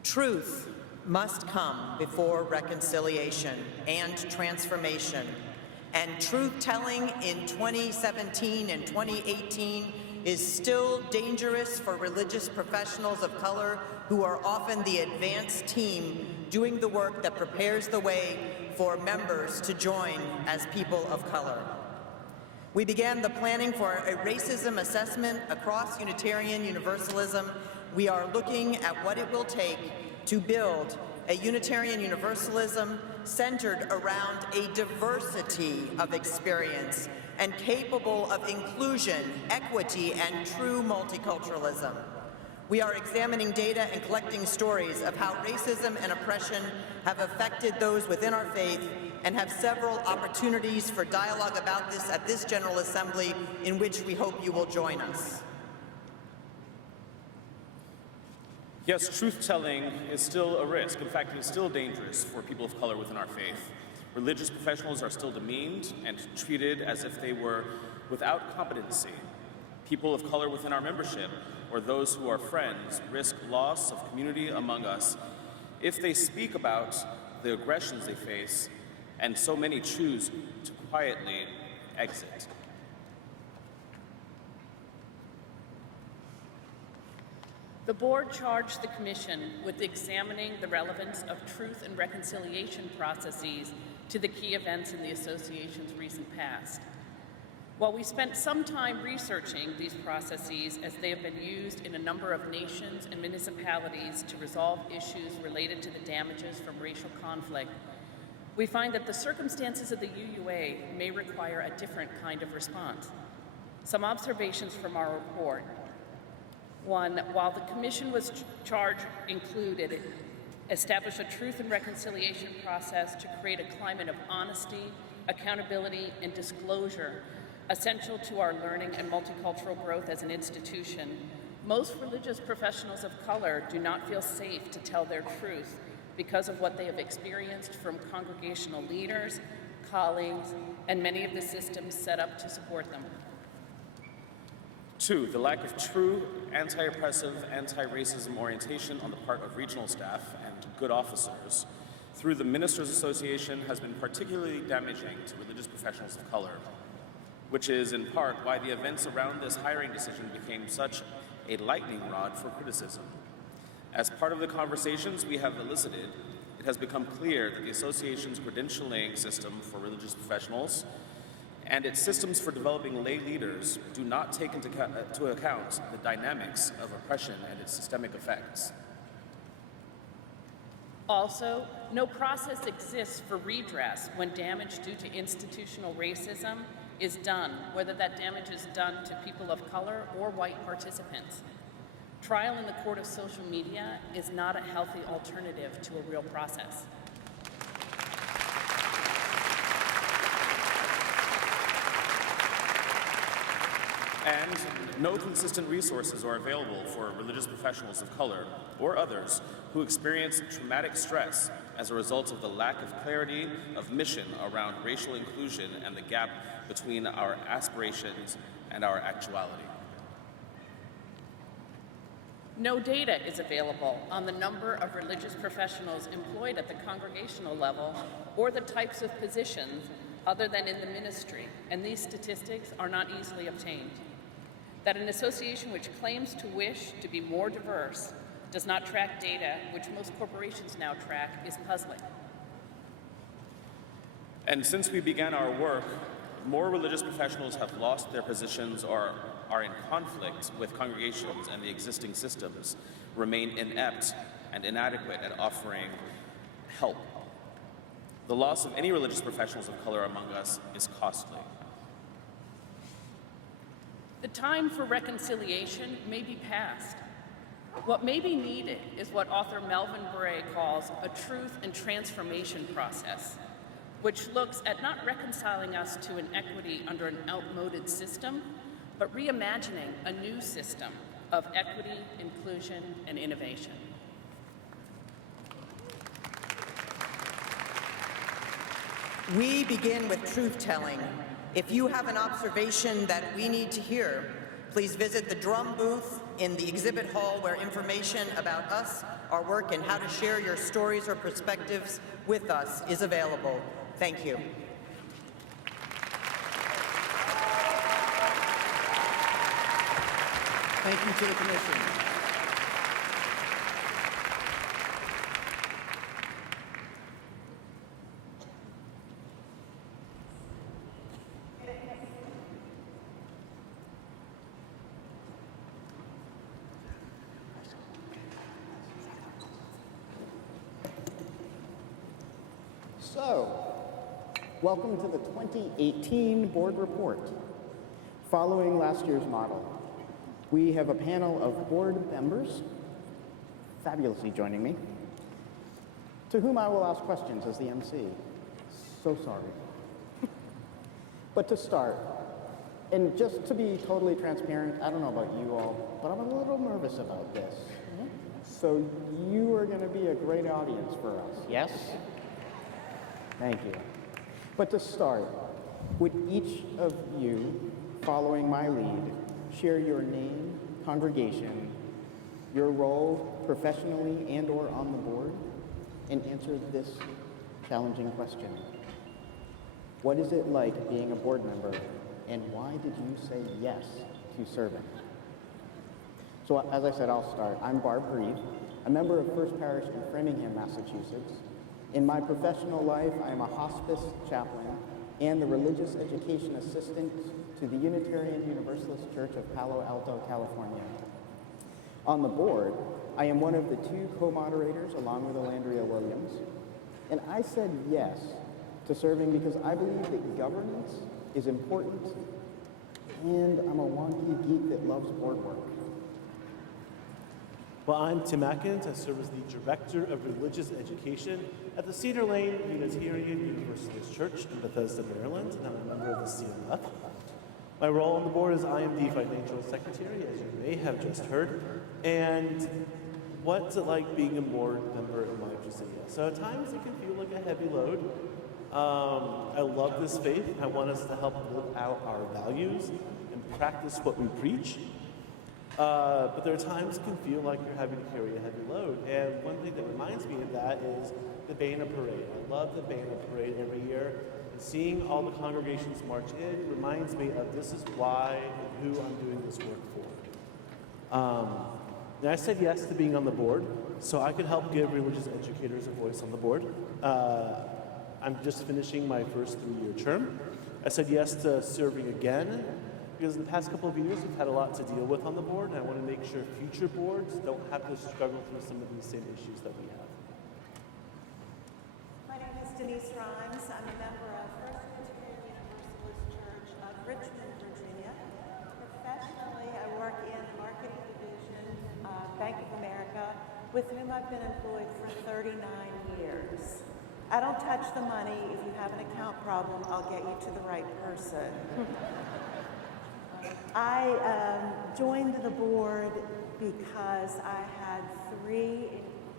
Truth must come before reconciliation and transformation. And truth-telling in 2017 and 2018 is still dangerous for religious professionals of color who are often the advanced team doing the work that prepares the way for members to join as people of color. We began the planning for a racism assessment across Unitarian Universalism. We are looking at what it will take to build a Unitarian Universalism centered around a diversity of experience and capable of inclusion, equity, and true multiculturalism. We are examining data and collecting stories of how racism and oppression have affected those within our faith and have several opportunities for dialogue about this at this General Assembly, in which we hope you will join us. Yes, truth-telling is still a risk. In fact, it is still dangerous for people of color within our faith. Religious professionals are still demeaned and treated as if they were without competency. People of color within our membership, or those who are friends, risk loss of community among us if they speak about the aggressions they face, and so many choose to quietly exit. The board charged the Commission with examining the relevance of truth and reconciliation processes to the key events in the Association's recent past. While we spent some time researching these processes as they have been used in a number of nations and municipalities to resolve issues related to the damages from racial conflict, we find that the circumstances of the UUA may require a different kind of response. Some observations from our report. One, while the Commission was charged included, establish a truth and reconciliation process to create a climate of honesty, accountability, and disclosure essential to our learning and multicultural growth as an institution. Most religious professionals of color do not feel safe to tell their truth because of what they have experienced from congregational leaders, colleagues, and many of the systems set up to support them. Two, the lack of true anti-oppressive, anti-racism orientation on the part of regional staff and good officers through the Ministers Association has been particularly damaging to religious professionals of color, which is in part why the events around this hiring decision became such a lightning rod for criticism. As part of the conversations we have elicited, it has become clear that the association's credentialing system for religious professionals and its systems for developing lay leaders do not take into account the dynamics of oppression and its systemic effects. Also, no process exists for redress when damage due to institutional racism is done, whether that damage is done to people of color or white participants. Trial in the court of social media is not a healthy alternative to a real process. And no consistent resources are available for religious professionals of color or others who experience traumatic stress as a result of the lack of clarity of mission around racial inclusion and the gap between our aspirations and our actuality. No data is available on the number of religious professionals employed at the congregational level or the types of positions other than in the ministry, and these statistics are not easily obtained. That an association which claims to wish to be more diverse does not track data, which most corporations now track, is puzzling. And since we began our work, more religious professionals have lost their positions or are in conflict with congregations, and the existing systems remain inept and inadequate at offering help. The loss of any religious professionals of color among us is costly. The time for reconciliation may be past. What may be needed is what author Melvin Bray calls a truth and transformation process, which looks at not reconciling us to inequity under an outmoded system, but reimagining a new system of equity, inclusion, and innovation. We begin with truth-telling. If you have an observation that we need to hear, please visit the drum booth in the exhibit hall where information about us, our work, and how to share your stories or perspectives with us is available. Thank you. Thank you to the Commission. So, welcome to the 2018 Board Report. Following last year's model, we have a panel of board members, fabulously joining me, to whom I will ask questions as the MC. So sorry. But to start, and just to be totally transparent, I don't know about you all, but I'm a little nervous about this. So you are going to be a great audience for us, yes? Thank you. But to start, would each of you, following my lead, share your name, congregation, your role professionally and or on the board, and answer this challenging question? What is it like being a board member, and why did you say yes to serving? So as I said, I'll start. I'm Barb Reed, a member of First Parish in Framingham, Massachusetts. In my professional life, I am a hospice chaplain and the religious education assistant to the Unitarian Universalist Church of Palo Alto, California. On the board, I am one of the 2 co-moderators along with Alandria Williams, and I said yes to serving because I believe that governance is important, and I'm a wonky geek that loves board work. Well, I'm Tim Atkins. I serve as the Director of Religious Education at the Cedar Lane Unitarian Universalist Church in Bethesda, Maryland, and I'm a member of the CNF. My role on the board is I am the Financial Secretary, as you may have just heard. And what's it like being a board member in life? Just say yes. So at times it can feel like a heavy load. I love this faith. I want us to help live out our values and practice what we preach. But there are times it can feel like you're having to carry a heavy load. And one thing that reminds me of that is the Bana Parade. I love the Bana Parade every year. And seeing all the congregations march in reminds me of this is why and who I'm doing this work for. And I said yes to being on the board so I could help give religious educators a voice on the board. I'm just finishing my first 3-year term. I said yes to serving again because in the past couple of years we've had a lot to deal with on the board, and I want to make sure future boards don't have to struggle through some of these same issues that we have. My name is Denise Rhymes. I'm a member of First Unitarian Universalist Church of Richmond, Virginia. Professionally, I work in the marketing division of Bank of America, with whom I've been employed for 39 years. I don't touch the money. If you have an account problem, I'll get you to the right person. I joined the board because I had 3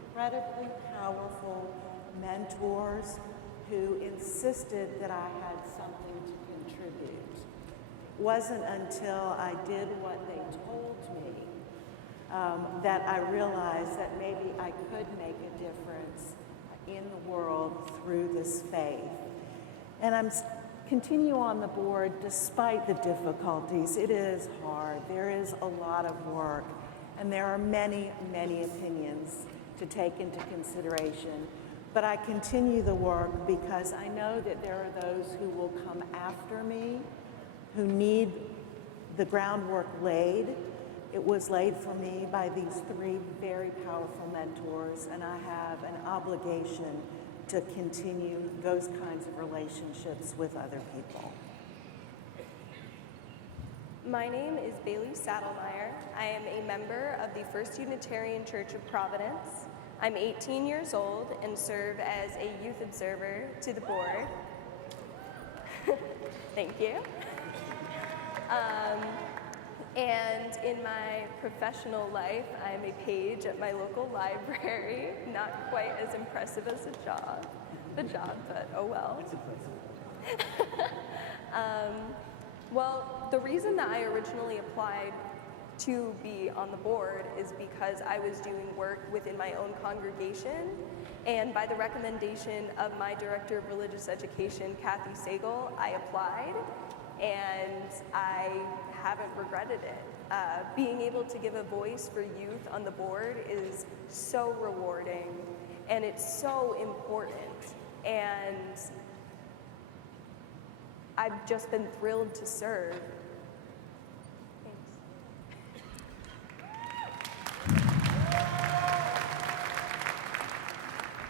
incredibly powerful mentors who insisted that I had something to contribute. It wasn't until I did what they told me that I realized that maybe I could make a difference in the world through this faith. And I'm continue on the board despite the difficulties. It is hard. There is a lot of work, and there are many, many opinions to take into consideration. But I continue the work because I know that there are those who will come after me, who need the groundwork laid. It was laid for me by these 3 very powerful mentors, and I have an obligation to continue those kinds of relationships with other people. My name is Bailey Saddlemeyer. I am a member of the First Unitarian Church of Providence. I'm 18 years old and serve as a youth observer to the board. Thank you. And in my professional life, I'm a page at my local library. Not quite as impressive as the job, but oh well. It's impressive. Well, the reason that I originally applied to be on the board is because I was doing work within my own congregation, and by the recommendation of my Director of Religious Education, Kathy Sagal, I applied, and I haven't regretted it. Being able to give a voice for youth on the board is so rewarding, and it's so important, and I've just been thrilled to serve.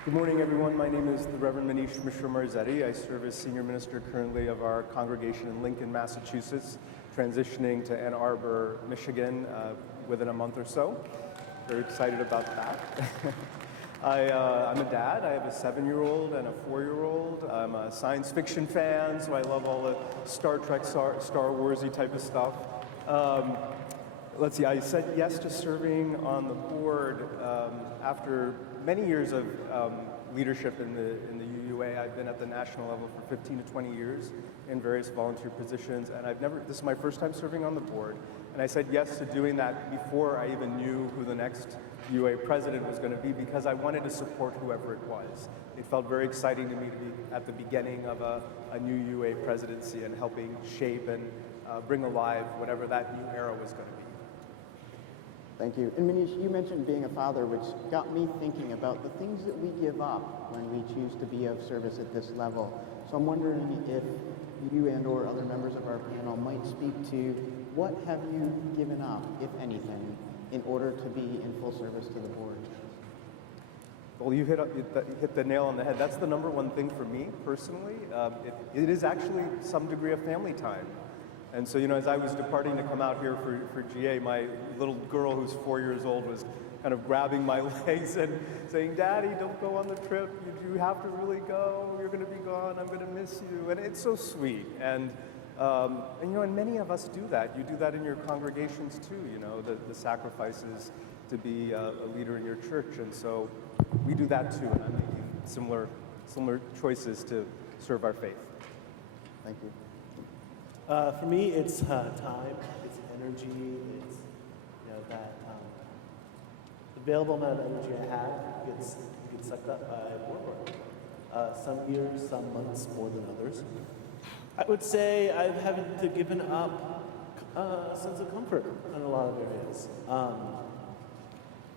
Good morning, everyone. My name is the Reverend Manish Mishra Marzetti. I serve as Senior Minister currently of our congregation in Lincoln, Massachusetts, transitioning to Ann Arbor, Michigan within a month or so. Very excited about that. I'm a dad. I have a 7-year-old and a 4-year-old. I'm a science fiction fan, so I love all the Star Trek, Star Warsy type of stuff. Let's see, I said yes to serving on the board after many years of leadership in the UUA. I've been at the national level for 15 to 20 years in various volunteer positions, and this is my first time serving on the board. And I said yes to doing that before I even knew who the next UUA president was going to be, because I wanted to support whoever it was. It felt very exciting to me to be at the beginning of a new UUA presidency and helping shape and bring alive whatever that new era was going to be. Thank you. And Manish, you mentioned being a father, which got me thinking about the things that we give up when we choose to be of service at this level. So I'm wondering if you and or other members of our panel might speak to what have you given up, if anything, in order to be in full service to the board? Well, you hit the nail on the head. That's the number one thing for me personally. It is actually some degree of family time. And so, as I was departing to come out here for GA, my little girl who's 4 years old was kind of grabbing my legs and saying, "Daddy, don't go on the trip. You have to really go. You're going to be gone. I'm going to miss you." And it's so sweet. And many of us do that. You do that in your congregations too, the sacrifices to be a leader in your church. And so we do that too, and I'm making similar choices to serve our faith. Thank you. For me, it's time, it's energy, it's that available amount of energy I have gets sucked up by work. Some years, some months more than others. I would say I've had to given up a sense of comfort in a lot of areas.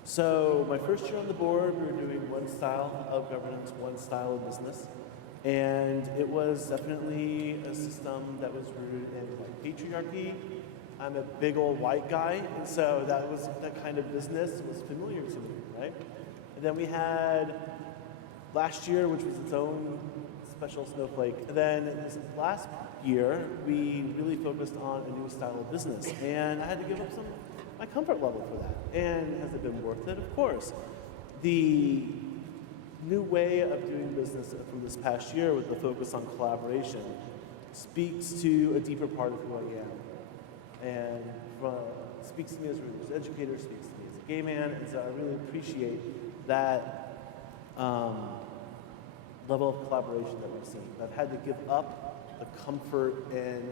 So my first year on the board, we were doing one style of governance, one style of business. And it was definitely a system that was rooted in patriarchy. I'm a big old white guy, and so that kind of business was familiar to me, right? And then we had last year, which was its own special snowflake. And then this last year, we really focused on a new style of business, and I had to give up some of my comfort level for that. And has it been worth it? Of course. The new way of doing business from this past year with the focus on collaboration speaks to a deeper part of who I am. And speaks to me as a religious educator, speaks to me as a gay man, and so I really appreciate that level of collaboration that we've seen. I've had to give up the comfort in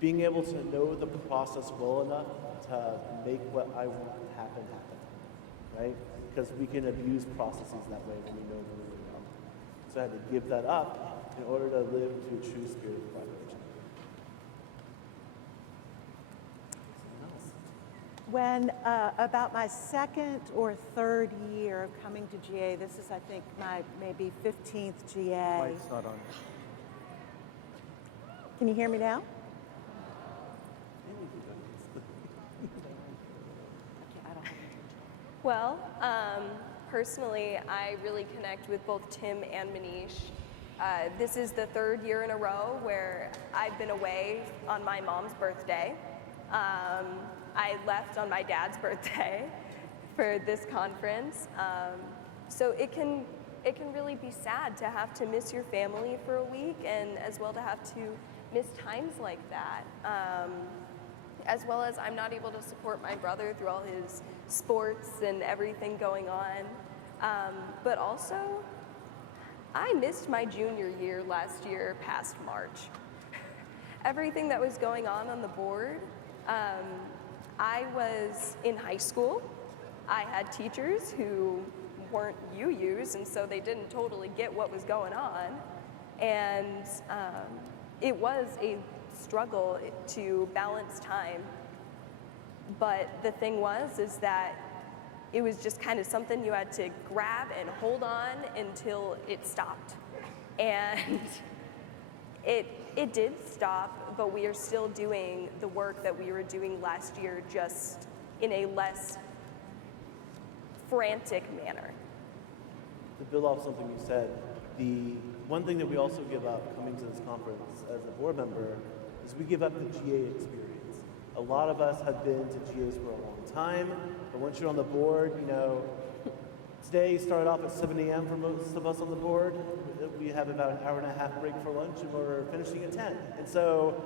being able to know the process well enough to make what I want happen, right? Because we can abuse processes that way when we know them really well. So I had to give that up in order to live to a true spirit of collaboration. When about my second or third year of coming to GA, this is I think my maybe 15th GA. Mike's not on. Can you hear me now? Well, personally, I really connect with both Tim and Manish. This is the third year in a row where I've been away on my mom's birthday. I left on my dad's birthday for this conference. So it can really be sad to have to miss your family for a week, and as well to have to miss times like that. As well as I'm not able to support my brother through all his sports and everything going on. But also, I missed my junior year last year past March. Everything that was going on the board, I was in high school. I had teachers who weren't UUs, and so they didn't totally get what was going on. And it was a struggle to balance time. But the thing is that it was just kind of something you had to grab and hold on until it stopped. And it did stop, but we are still doing the work that we were doing last year, just in a less frantic manner. To build off something you said, the one thing that we also give up coming to this conference as a board member is we give up the GA experience. A lot of us have been to GAs for a long time, but once you're on the board, it's Today started off at 7 a.m. for most of us on the board. We have about an hour and a half break for lunch, and we're finishing at 10. And so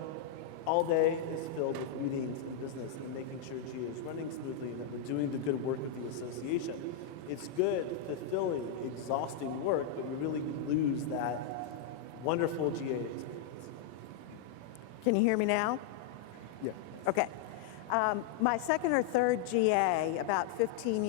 all day is filled with meetings and business and making sure GA is running smoothly and that we're doing the good work of the association. It's good, fulfilling, exhausting work, but we really lose that wonderful GA experience. Can you hear me now? Yeah. Okay. My second or third GA, about 14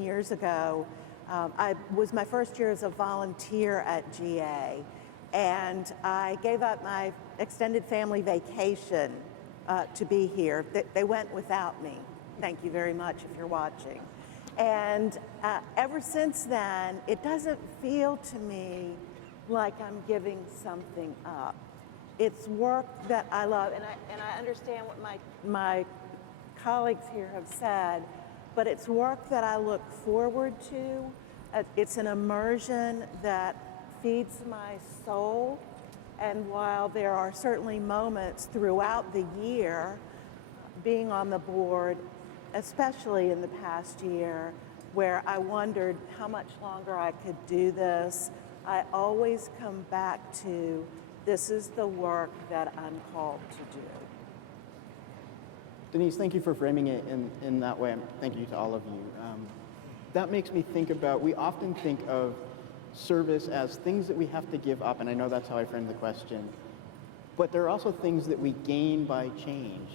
years ago, I was my first year as a volunteer at GA, and I gave up my extended family vacation to be here. They went without me. Thank you very much if you're watching. And ever since then, it doesn't feel to me like I'm giving something up. It's work that I love, and I understand what my colleagues here have said, but it's work that I look forward to. It's an immersion that feeds my soul, and while there are certainly moments throughout the year, being on the board, especially in the past year, where I wondered how much longer I could do this, I always come back to this is the work that I'm called to do. Denise, thank you for framing it in that way. Thank you to all of you. That makes me think about, we often think of service as things that we have to give up, and I know that's how I framed the question, but there are also things that we gain by change,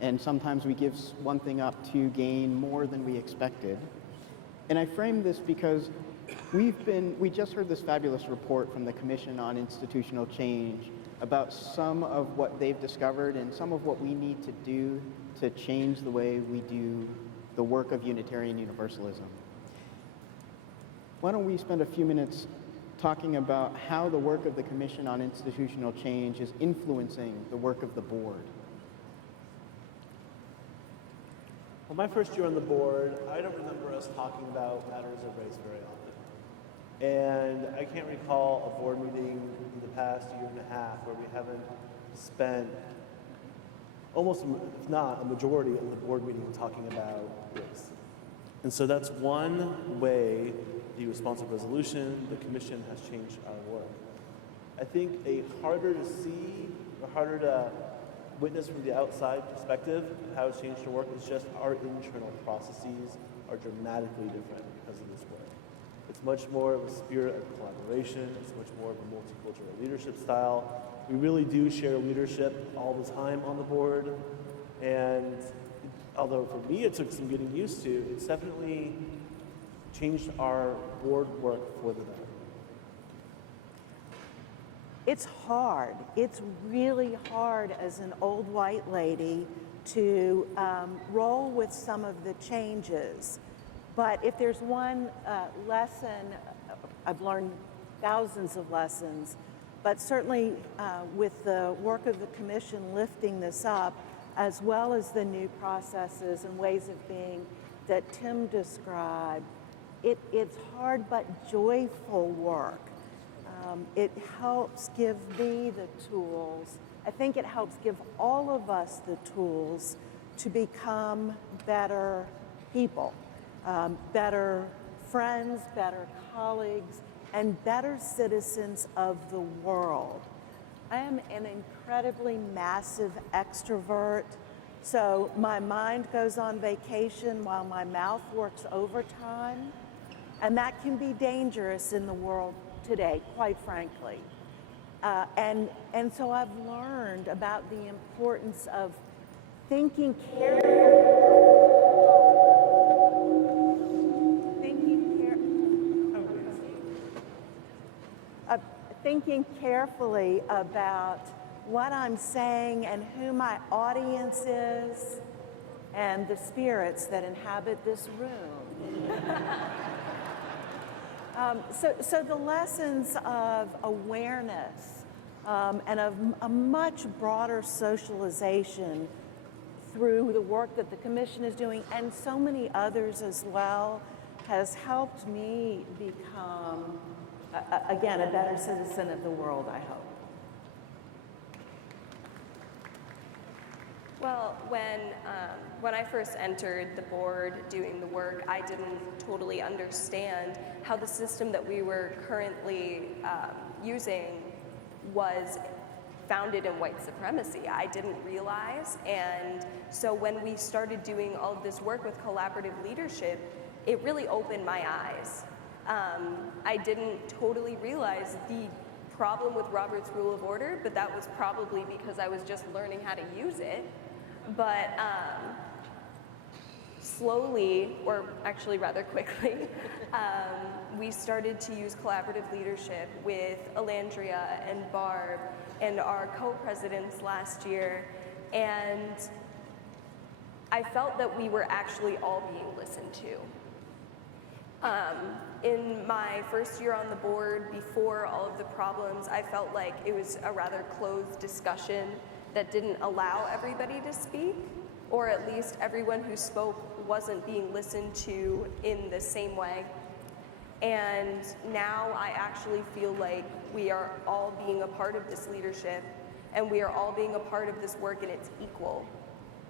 and sometimes we give one thing up to gain more than we expected. And I frame this because we just heard this fabulous report from the Commission on Institutional Change about some of what they've discovered and some of what we need to do to change the way we do the work of Unitarian Universalism. Why don't we spend a few minutes talking about how the work of the Commission on Institutional Change is influencing the work of the board? Well, my first year on the board, I don't remember us talking about matters of race very often. And I can't recall a board meeting in the past year and a half where we haven't spent almost, if not a majority of the board meeting talking about race. And so that's one way the responsive resolution, the commission has changed our work. I think a harder to see, or harder to witness from the outside perspective how it's changed our work is just our internal processes are dramatically different because of this work. It's much more of a spirit of collaboration. It's much more of a multicultural leadership style. We really do share leadership all the time on the board. And although for me it took some getting used to, it's definitely changed our board work for the better. It's hard. It's really hard as an old white lady to roll with some of the changes. But if there's one lesson, I've learned thousands of lessons, but certainly with the work of the commission lifting this up, as well as the new processes and ways of being that Tim described, it's hard but joyful work. It helps give me the tools. I think it helps give all of us the tools to become better people, better friends, better colleagues, and better citizens of the world. I am an incredibly massive extrovert, so my mind goes on vacation while my mouth works overtime, and that can be dangerous in the world today, quite frankly. And so I've learned about the importance of thinking thinking carefully about what I'm saying and who my audience is and the spirits that inhabit this room. So the lessons of awareness and of a much broader socialization through the work that the Commission is doing and so many others as well has helped me become, again, a better citizen of the world, I hope. Well, when I first entered the board doing the work, I didn't totally understand how the system that we were currently using was founded in white supremacy. I didn't realize, and so when we started doing all of this work with collaborative leadership, it really opened my eyes. I didn't totally realize the problem with Robert's Rule of Order, but that was probably because I was just learning how to use it. But slowly, or actually rather quickly, we started to use collaborative leadership with Alandria and Barb and our co-presidents last year, and I felt that we were actually all being listened to. In my first year on the board, before all of the problems, I felt like it was a rather closed discussion that didn't allow everybody to speak, or at least everyone who spoke wasn't being listened to in the same way. And now I actually feel like we are all being a part of this leadership, and we are all being a part of this work, and it's equal,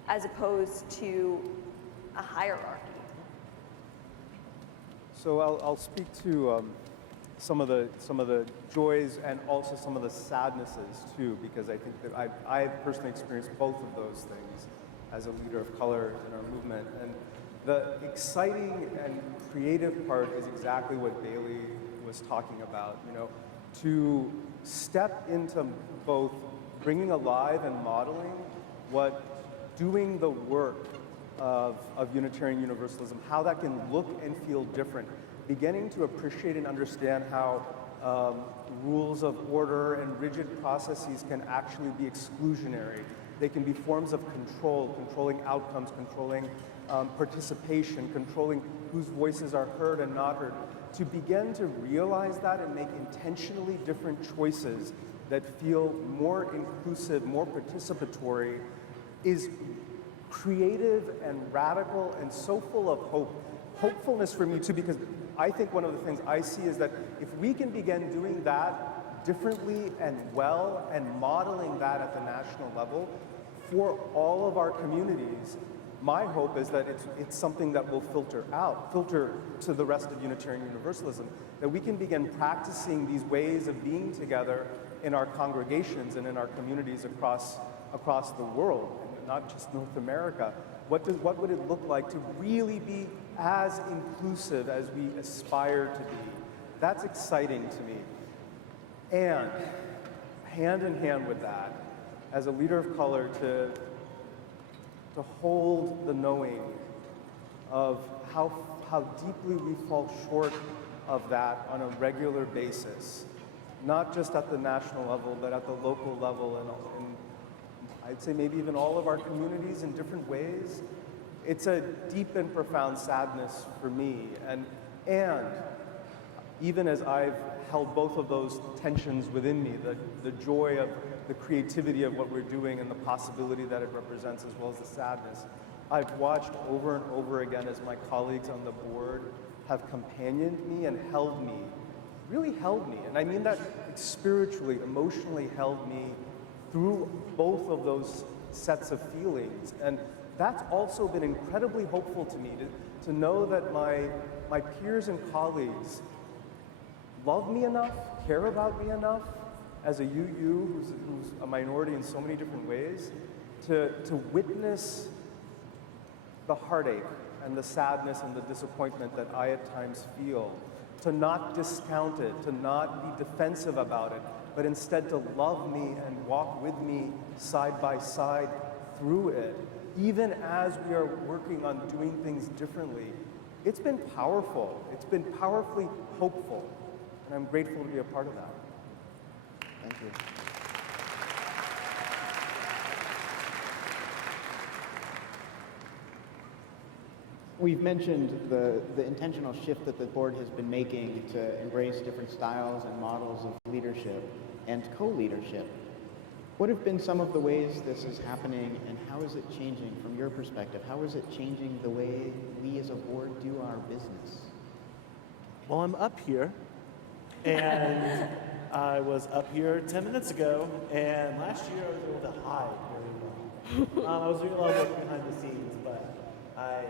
as opposed to a hierarchy. So I'll speak to some of the joys and also some of the sadnesses too, because I think that I've personally experienced both of those things as a leader of color in our movement. And the exciting and creative part is exactly what Bailey was talking about. You know, to step into both bringing alive and modeling what doing the work of Unitarian Universalism, how that can look and feel different, beginning to appreciate and understand how rules of order and rigid processes can actually be exclusionary. They can be forms of control, controlling outcomes, controlling participation, controlling whose voices are heard and not heard. To begin to realize that and make intentionally different choices that feel more inclusive, more participatory, is creative and radical and so full of hope. Hopefulness for me too, because I think one of the things I see is that if we can begin doing that differently and well and modeling that at the national level for all of our communities, my hope is that it's something that will filter to the rest of Unitarian Universalism, that we can begin practicing these ways of being together in our congregations and in our communities across the world, not just North America. What would it look like to really be as inclusive as we aspire to be? That's exciting to me. And hand in hand with that, as a leader of color, to hold the knowing of how deeply we fall short of that on a regular basis, not just at the national level, but at the local level, and I'd say maybe even all of our communities in different ways. It's a deep and profound sadness for me, and even as I've held both of those tensions within me, the joy of the creativity of what we're doing and the possibility that it represents, as well as the sadness, I've watched over and over again as my colleagues on the board have companioned me and held me, really held me, and I mean that spiritually, emotionally held me through both of those sets of feelings. And that's also been incredibly hopeful to me, to know that my peers and colleagues love me enough, care about me enough, as a UU who's a minority in so many different ways, to witness the heartache and the sadness and the disappointment that I at times feel, to not discount it, to not be defensive about it, but instead to love me and walk with me side by side through it, even as we are working on doing things differently. It's been powerful. It's been powerfully hopeful, and I'm grateful to be a part of that. Thank you. We've mentioned the intentional shift that the board has been making to embrace different styles and models of leadership and co-leadership. What have been some of the ways this is happening, and how is it changing from your perspective? How is it changing the way we as a board do our business? Well, I'm up here, and I was up here 10 minutes ago, and last year I was able to hide very well. I was doing a lot of work behind the scenes, but I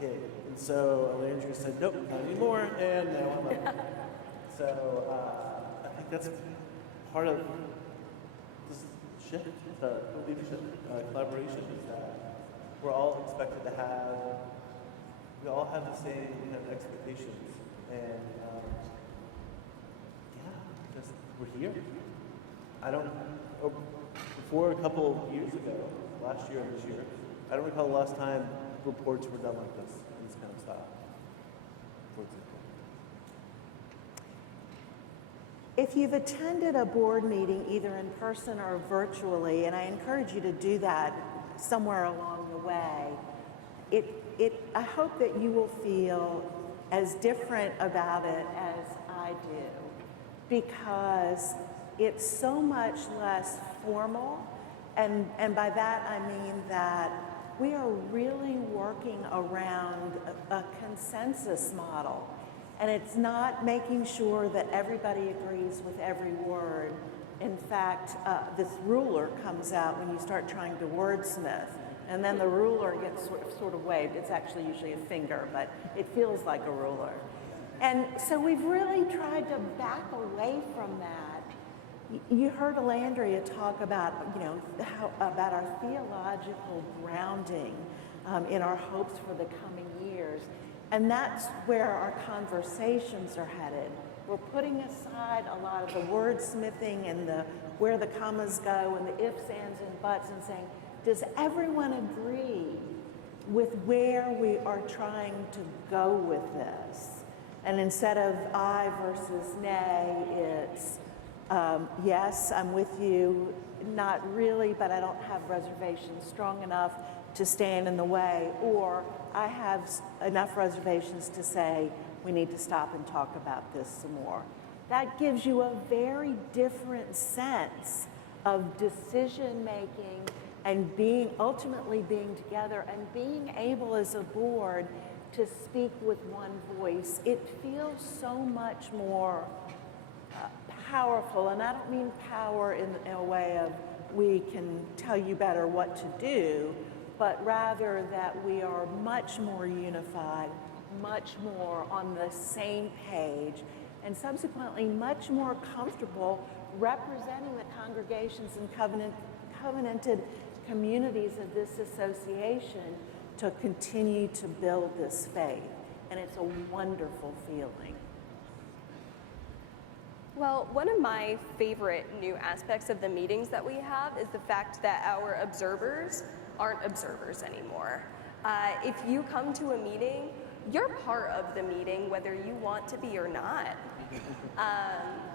hid. And so Landry said, nope, not anymore, and now I'm up. So I think that's part of this shift, the leadership collaboration, is that we're all expected to have, we all have the same kind of expectations. And yeah, just we're here. Before a couple of years ago, last year and this year, I don't recall the last time reports were done like this, in this kind of style. If you've attended a board meeting either in person or virtually, and I encourage you to do that somewhere along the way, I hope that you will feel as different about it as I do, because it's so much less formal, and by that I mean that we are really working around a consensus model. And it's not making sure that everybody agrees with every word. In fact, this ruler comes out when you start trying to wordsmith, and then the ruler gets sort of waved. It's actually usually a finger, but it feels like a ruler. And so we've really tried to back away from that. You heard Alandria talk about, about our theological grounding in our hopes for the coming years. And that's where our conversations are headed. We're putting aside a lot of the wordsmithing and where the commas go and the ifs, ands, and buts, and saying, does everyone agree with where we are trying to go with this? And instead of I versus nay, it's yes, I'm with you, not really, but I don't have reservations strong enough to stand in the way, or I have enough reservations to say we need to stop and talk about this some more. That gives you a very different sense of decision making and ultimately being together and being able as a board to speak with one voice. It feels so much more powerful, and I don't mean power in a way of we can tell you better what to do, but rather that we are much more unified, much more on the same page, and subsequently much more comfortable representing the congregations and covenanted communities of this association to continue to build this faith. And it's a wonderful feeling. Well, one of my favorite new aspects of the meetings that we have is the fact that our observers aren't observers anymore. If you come to a meeting, you're part of the meeting whether you want to be or not.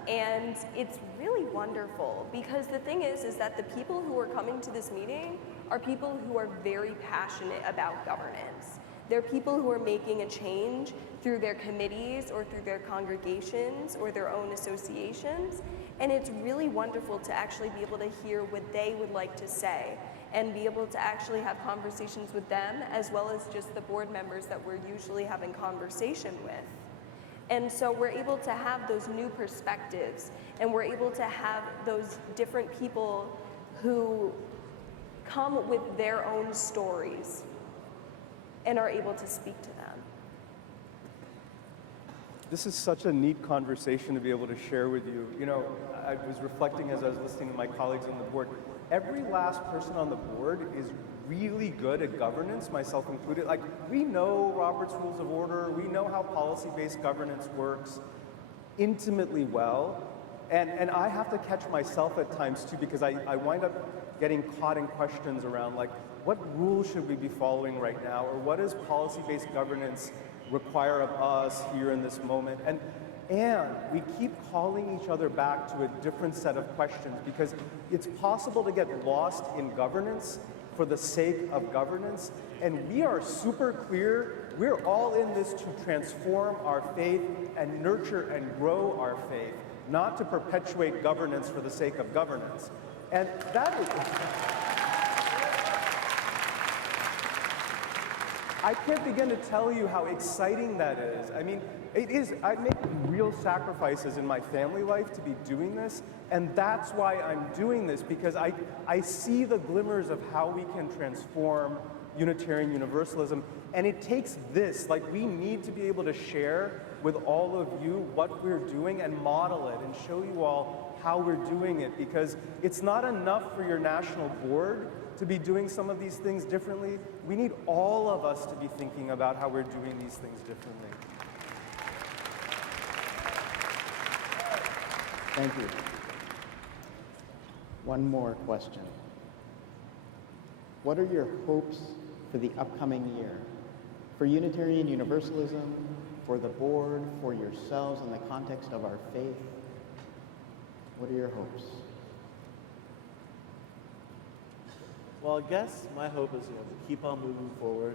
And it's really wonderful, because the thing is that the people who are coming to this meeting are people who are very passionate about governance. They're people who are making a change through their committees or through their congregations or their own associations. And it's really wonderful to actually be able to hear what they would like to say and be able to actually have conversations with them, as well as just the board members that we're usually having conversation with. And so we're able to have those new perspectives, and we're able to have those different people who come with their own stories and are able to speak to them. This is such a neat conversation to be able to share with you. You know, I was reflecting as I was listening to my colleagues on the board. Every last person on the board is really good at governance, myself included. Like, we know Robert's Rules of Order, we know how policy-based governance works intimately well. And I have to catch myself at times too, because I wind up getting caught in questions around, like, what rules should we be following right now? Or what does policy-based governance require of us here in this moment? And we keep calling each other back to a different set of questions, because it's possible to get lost in governance for the sake of governance. And we are super clear, we're all in this to transform our faith and nurture and grow our faith, not to perpetuate governance for the sake of governance. And that is... I can't begin to tell you how exciting that is. I mean, it is, I make real sacrifices in my family life to be doing this, and that's why I'm doing this, because I see the glimmers of how we can transform Unitarian Universalism, and it takes this, like we need to be able to share with all of you what we're doing and model it and show you all how we're doing it, because it's not enough for your national board to be doing some of these things differently. We need all of us to be thinking about how we're doing these things differently. Thank you. One more question. What are your hopes for the upcoming year? For Unitarian Universalism, for the board, for yourselves in the context of our faith? What are your hopes? Well, I guess my hope is, to keep on moving forward,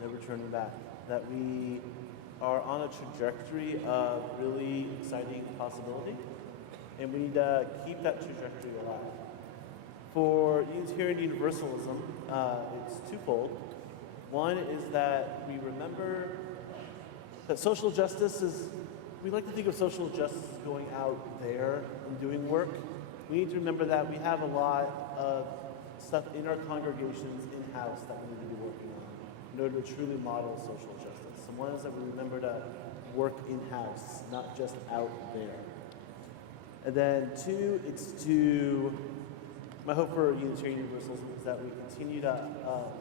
never turning back. That we are on a trajectory of really exciting possibility, and we need to keep that trajectory alive. For Unitarian Universalism, it's twofold. One is that we remember that social justice is, we like to think of social justice as going out there and doing work. We need to remember that we have a lot of stuff in our congregations in-house that we need to be working on in order to truly model social justice. And one is that we remember to work in-house, not just out there. And then two, my hope for Unitarian Universalism is that we continue to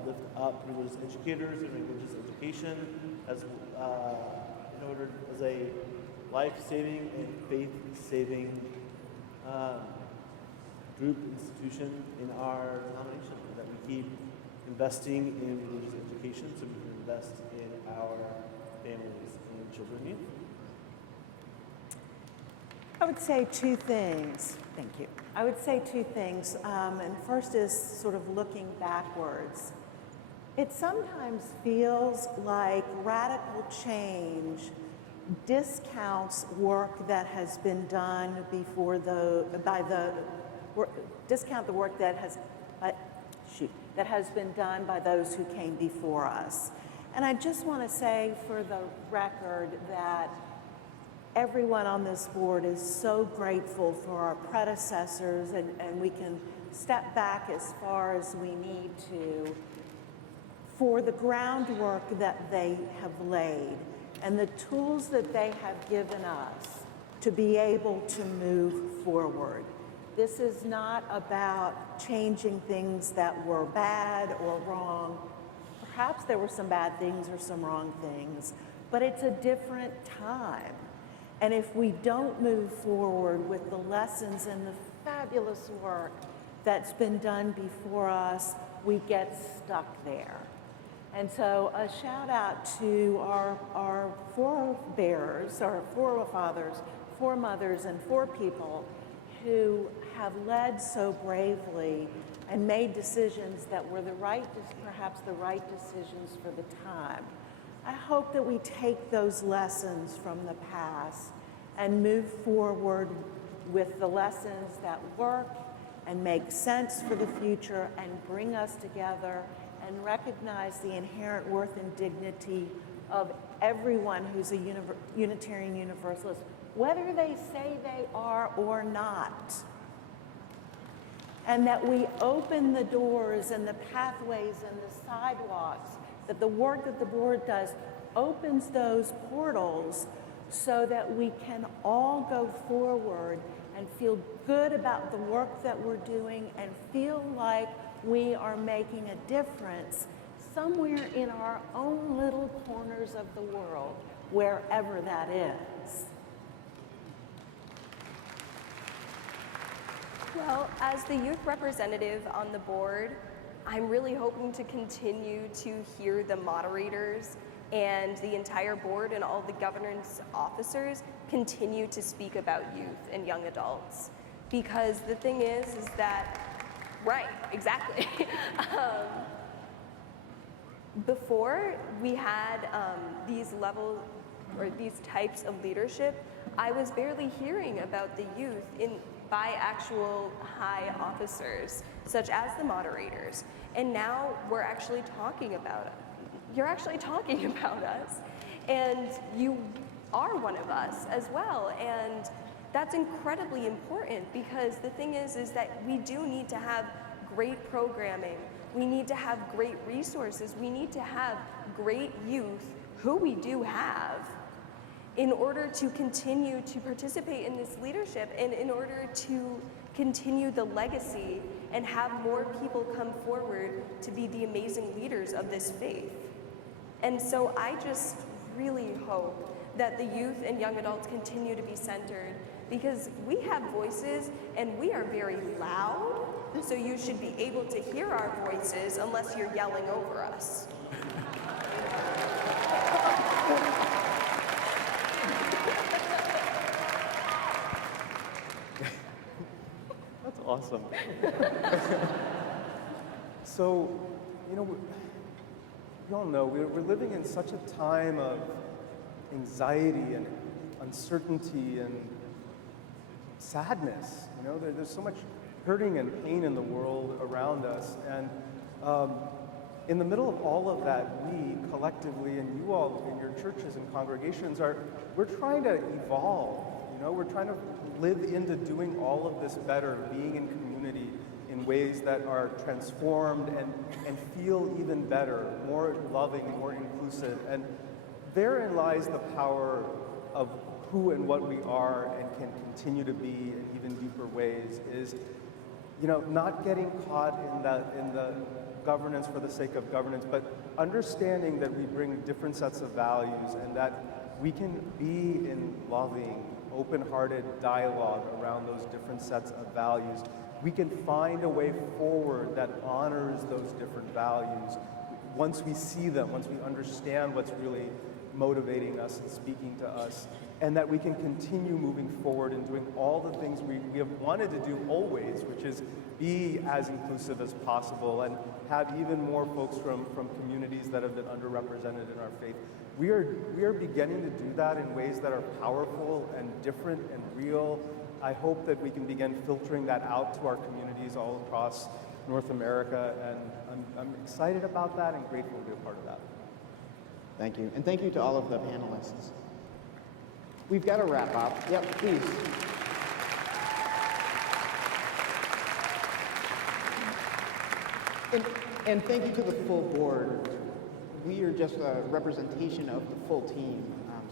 lift up religious educators and religious education as a life-saving and faith-saving group institution in our denomination, that we keep investing in religious education so we can invest in our families and children in youth. I would say two things. Thank you. I would say two things. And first is sort of looking backwards. It sometimes feels like radical change discounts work that has been done before discount the work that has been done by those who came before us. And I just want to say for the record that everyone on this board is so grateful for our predecessors, and we can step back as far as we need to for the groundwork that they have laid and the tools that they have given us to be able to move forward. This is not about changing things that were bad or wrong. Perhaps there were some bad things or some wrong things, but it's a different time. And if we don't move forward with the lessons and the fabulous work that's been done before us, we get stuck there. And so a shout out to our forebears, our forefathers, foremothers, and forepeople who have led so bravely and made decisions that were perhaps the right decisions for the time. I hope that we take those lessons from the past and move forward with the lessons that work and make sense for the future and bring us together and recognize the inherent worth and dignity of everyone who's a Unitarian Universalist, whether they say they are or not. And that we open the doors and the pathways and the sidewalks, that the work that the board does opens those portals so that we can all go forward and feel good about the work that we're doing and feel like we are making a difference somewhere in our own little corners of the world, wherever that is. Well, as the youth representative on the board, I'm really hoping to continue to hear the moderators and the entire board and all the governance officers continue to speak about youth and young adults. Because the thing is that, right, exactly. Before we had these levels or these types of leadership, I was barely hearing about the youth by actual high officers, such as the moderators. And now we're actually talking about you're actually talking about us, and you are one of us as well. And that's incredibly important, because the thing is that we do need to have great programming. We need to have great resources. We need to have great youth, who we do have, in order to continue to participate in this leadership and in order to continue the legacy and have more people come forward to be the amazing leaders of this faith. And so I just really hope that the youth and young adults continue to be centered, because we have voices and we are very loud, so you should be able to hear our voices unless you're yelling over us. That's awesome. So, you know, you all know we're living in such a time of anxiety and uncertainty and sadness. You know, there's so much hurting and pain in the world around us. And in the middle of all of that, we collectively, and you all in your churches and congregations, we're trying to evolve. You know, we're trying to live into doing all of this better, being in community in ways that are transformed and feel even better, more loving, more inclusive. And therein lies the power of who and what we are and can continue to be in even deeper ways, is, you know, not getting caught in the governance for the sake of governance, but understanding that we bring different sets of values and that we can be in loving, open-hearted dialogue around those different sets of values. We can find a way forward that honors those different values once we see them, once we understand what's really motivating us and speaking to us, and that we can continue moving forward and doing all the things we have wanted to do always, which is be as inclusive as possible and have even more folks from communities that have been underrepresented in our faith. We are beginning to do that in ways that are powerful and different and real. I hope that we can begin filtering that out to our communities all across North America, and I'm excited about that and grateful to be a part of that. Thank you. And thank you to all of the panelists. We've got to wrap up. Yep, please. And thank you to the full board. We are just a representation of the full team.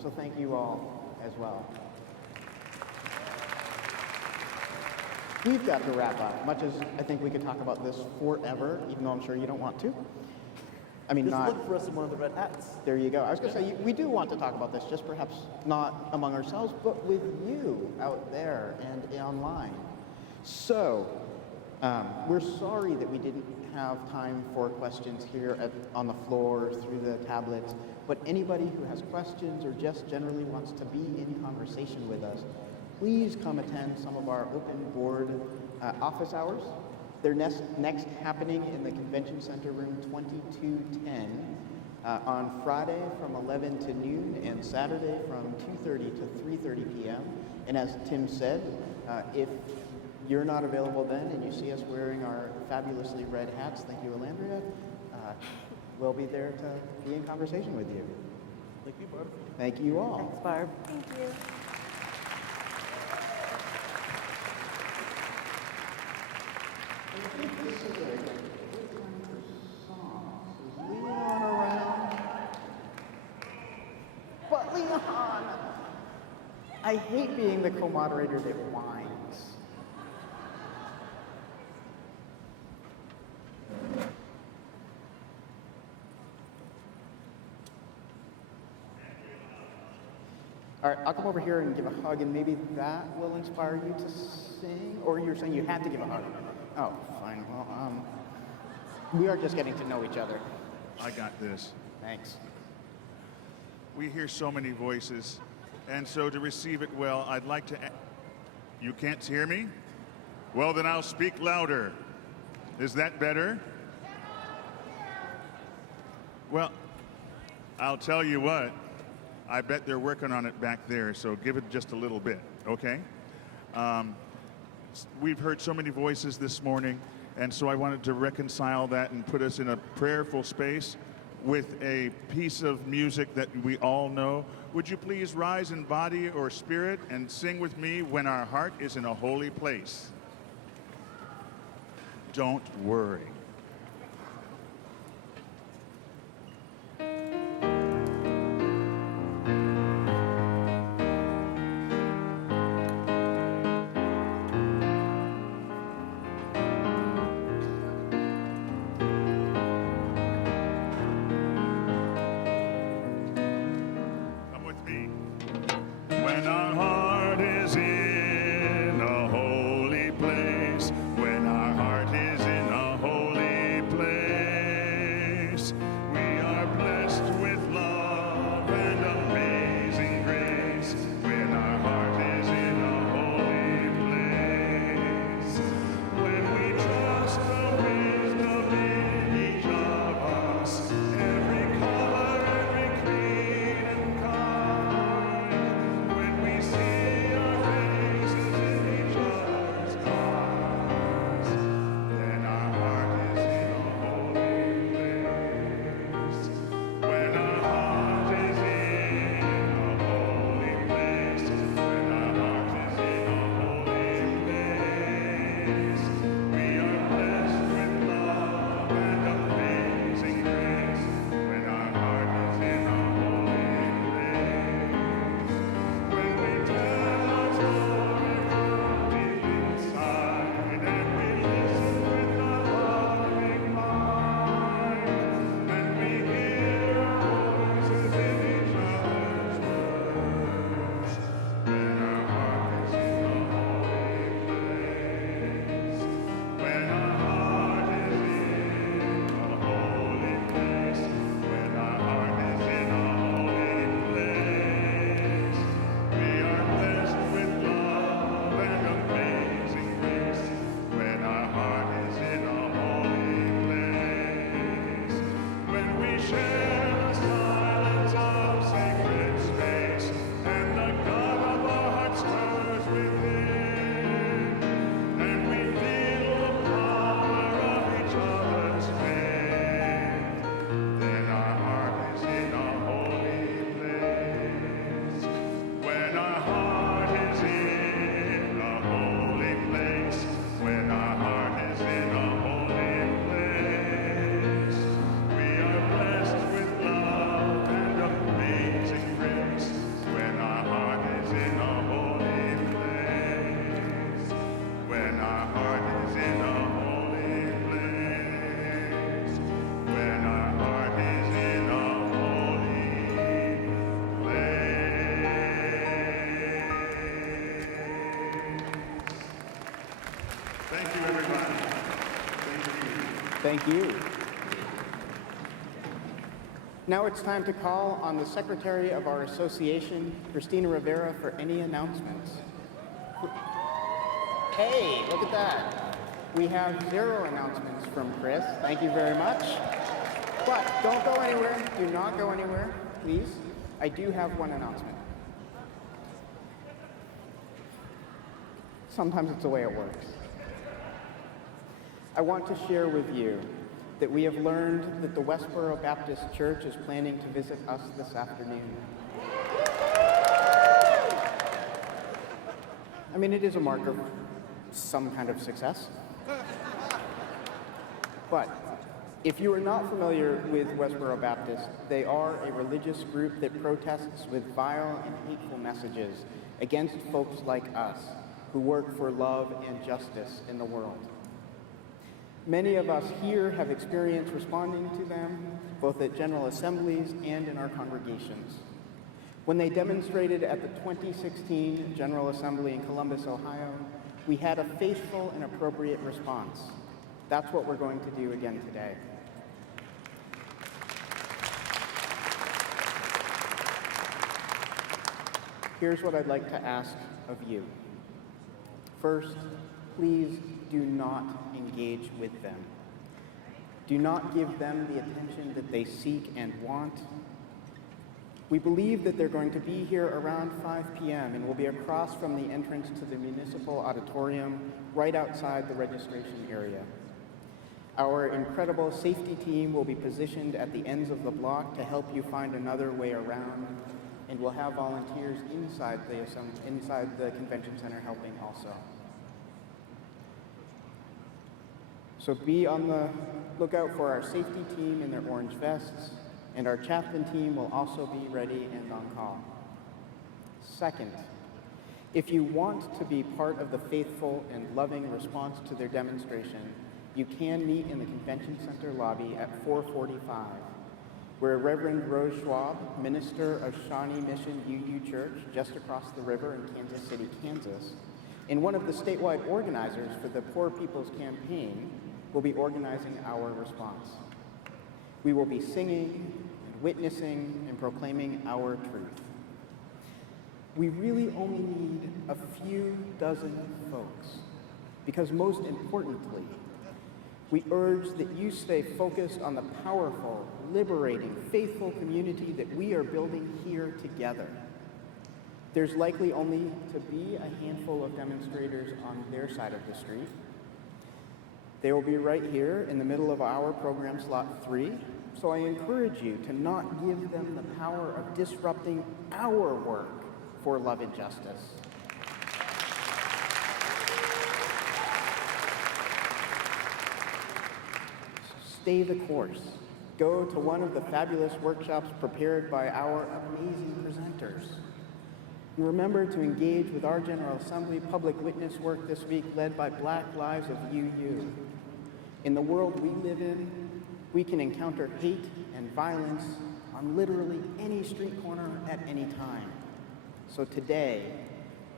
So thank you all as well. We've got to wrap up. Much as I think we could talk about this forever, even though I'm sure you don't want to. I mean, just look for us in one of the red hats. There you go. I was going to say, we do want to talk about this, just perhaps not among ourselves, but with you out there and online. So, we're sorry that we didn't have time for questions here on the floor through the tablets, but anybody who has questions or just generally wants to be in conversation with us, please come attend some of our open board office hours. They're next happening in the Convention Center room 2210 on Friday from 11 to noon and Saturday from 2:30 to 3:30 p.m. And as Tim said, if you're not available then and you see us wearing our fabulously red hats, thank you, Alandria, we'll be there to be in conversation with you. Thank you, Barb. Thank you all. Thanks, Barb. Thank you. But Leon, I hate being the co-moderator that whines. All right, I'll come over here and give a hug, and maybe that will inspire you to sing? Or you're saying you had to give a hug? Oh, fine. Well, we are just getting to know each other. I got this. Thanks. We hear so many voices, and so to receive it well, I'd like to... You can't hear me? Well, then I'll speak louder. Is that better? Well, I'll tell you what. I bet they're working on it back there, so give it just a little bit, okay? We've heard so many voices this morning, and so I wanted to reconcile that and put us in a prayerful space with a piece of music that we all know. Would you please rise in body or spirit and sing with me, When Our Heart is in a Holy Place? Don't worry. When our heart is in a holy place, when our heart is in a holy place, we are blessed with love and amazing grace. When our heart is in a holy place, when we trust the wisdom in each of us, every color, every creed and kind, when we see our faces in each other's eyes, then our heart is in a holy place. When our heart is in a holy place, when our heart is in a holy place, we are blessed with love and amazing grace. When our heart is in a holy place, when we tell our story from deep inside, and we listen with a loving mind, and we hear our voices in each other's words, when our heart is in a holy place. When our heart is in a holy place, when our heart is in a holy place, we are blessed with love and amazing grace. When our heart is in a holy place, when we share the silence of sacred space, and the God of our hearts stirs within, and we feel the power of each other's faith, then our heart is in a holy place. When our heart is in a holy place, when our heart is in a holy place, we are blessed with love and amazing grace. When our heart is in a holy place, when our heart is in a holy place, when our heart is in a holy place. Thank you, everybody. Thank you. Now it's time to call on the secretary of our association, Christina Rivera, for any announcements. Hey, look at that. We have 0 announcements from Chris. Thank you very much. But don't go anywhere. Do not go anywhere, please. I do have one announcement. Sometimes it's the way it works. I want to share with you that we have learned that the Westboro Baptist Church is planning to visit us this afternoon. I mean, it is a mark of some kind of success. But if you are not familiar with Westboro Baptist, they are a religious group that protests with vile and hateful messages against folks like us who work for love and justice in the world. Many of us here have experience responding to them, both at General Assemblies and in our congregations. When they demonstrated at the 2016 General Assembly in Columbus, Ohio, we had a faithful and appropriate response. That's what we're going to do again today. Here's what I'd like to ask of you. First, please do not engage with them. Do not give them the attention that they seek and want. We believe that they're going to be here around 5 p.m. and will be across from the entrance to the municipal auditorium right outside the registration area. Our incredible safety team will be positioned at the ends of the block to help you find another way around, and we'll have volunteers inside the convention center helping also. So be on the lookout for our safety team in their orange vests, and our chaplain team will also be ready and on call. Second, if you want to be part of the faithful and loving response to their demonstration, you can meet in the Convention Center lobby at 4:45, where Reverend Rose Schwab, minister of Shawnee Mission UU Church, just across the river in Kansas City, Kansas, and one of the statewide organizers for the Poor People's Campaign, will be organizing our response. We will be singing and witnessing and proclaiming our truth. We really only need a few dozen folks, because most importantly, we urge that you stay focused on the powerful, liberating, faithful community that we are building here together. There's likely only to be a handful of demonstrators on their side of the street. They will be right here in the middle of our program slot 3, so I encourage you to not give them the power of disrupting our work for love and justice. Stay the course. Go to one of the fabulous workshops prepared by our amazing presenters. And remember to engage with our General Assembly public witness work this week led by Black Lives of UU. In the world we live in, we can encounter hate and violence on literally any street corner at any time. So today,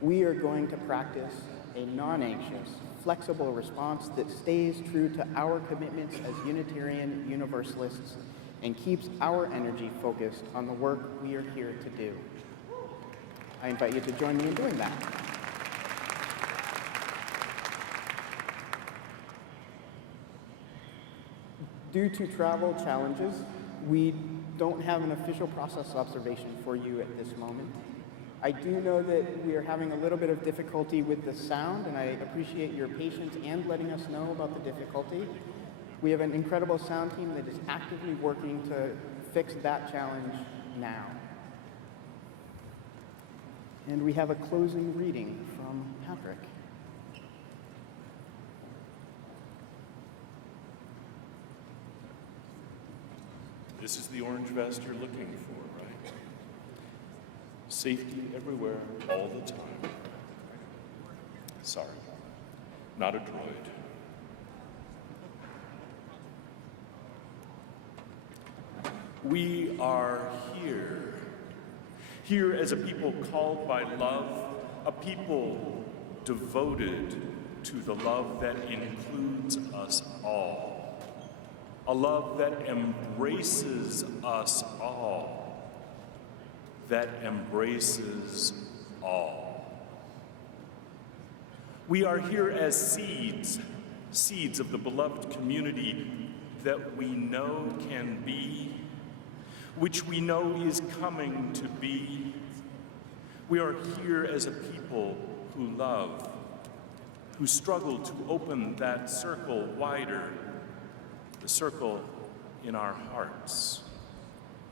we are going to practice a non-anxious, flexible response that stays true to our commitments as Unitarian Universalists and keeps our energy focused on the work we are here to do. I invite you to join me in doing that. Due to travel challenges, we don't have an official process observation for you at this moment. I do know that we are having a little bit of difficulty with the sound, and I appreciate your patience and letting us know about the difficulty. We have an incredible sound team that is actively working to fix that challenge now. And we have a closing reading from Patrick. This is the orange vest you're looking for, right? Safety everywhere, all the time. Sorry, not a droid. We are here as a people called by love, a people devoted to the love that includes us all, a love that embraces us all, that embraces all. We are here as seeds of the beloved community that we know can be, which we know is coming to be. We are here as a people who love, who struggle to open that circle wider, the circle in our hearts,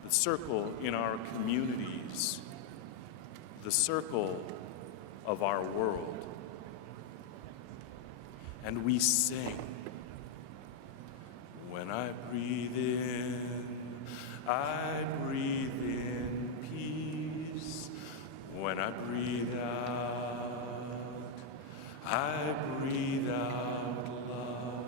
the circle in our communities, the circle of our world. And we sing, when I breathe in, I breathe in peace. When I breathe out, I breathe out love.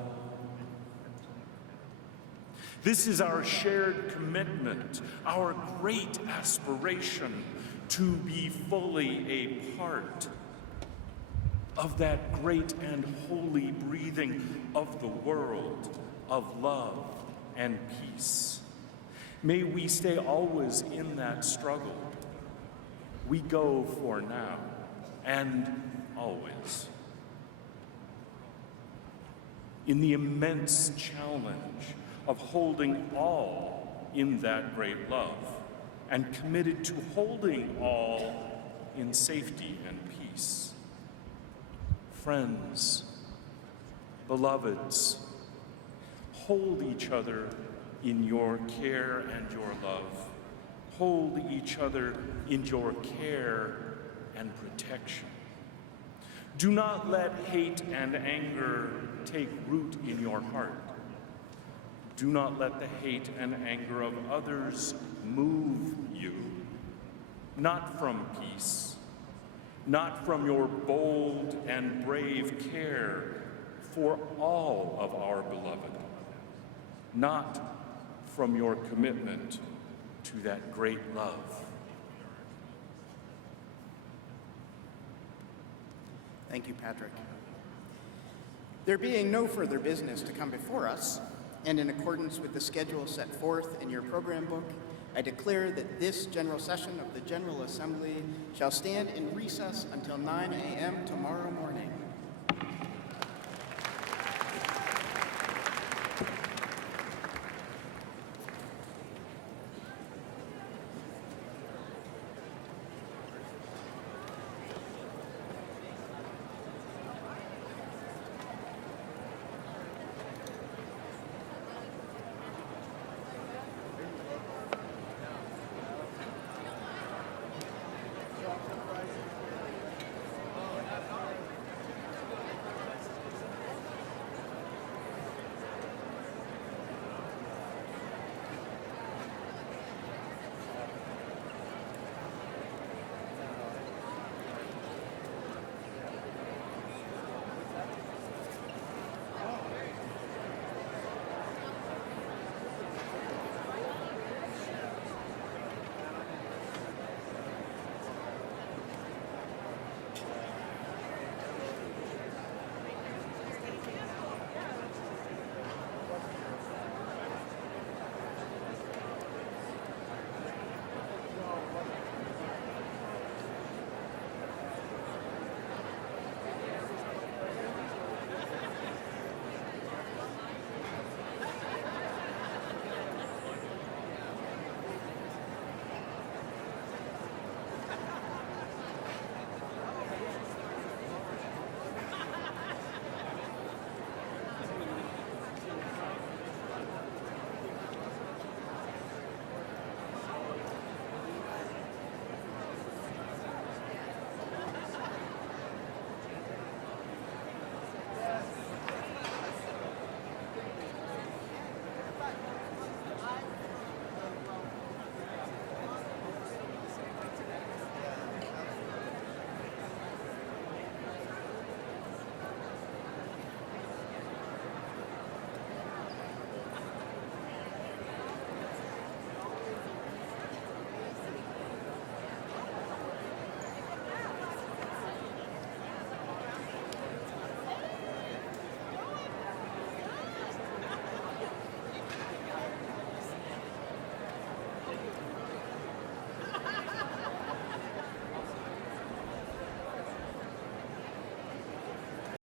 This is our shared commitment, our great aspiration to be fully a part of that great and holy breathing of the world of love and peace. May we stay always in that struggle. We go for now and always. In the immense challenge of holding all in that great love and committed to holding all in safety and peace. Friends, beloveds, hold each other in your care and your love. Hold each other in your care and protection. Do not let hate and anger take root in your heart. Do not let the hate and anger of others move you, not from peace, not from your bold and brave care for all of our beloved, not from your commitment to that great love. Thank you, Patrick. There being no further business to come before us, and in accordance with the schedule set forth in your program book, I declare that this general session of the General Assembly shall stand in recess until 9 a.m. tomorrow morning.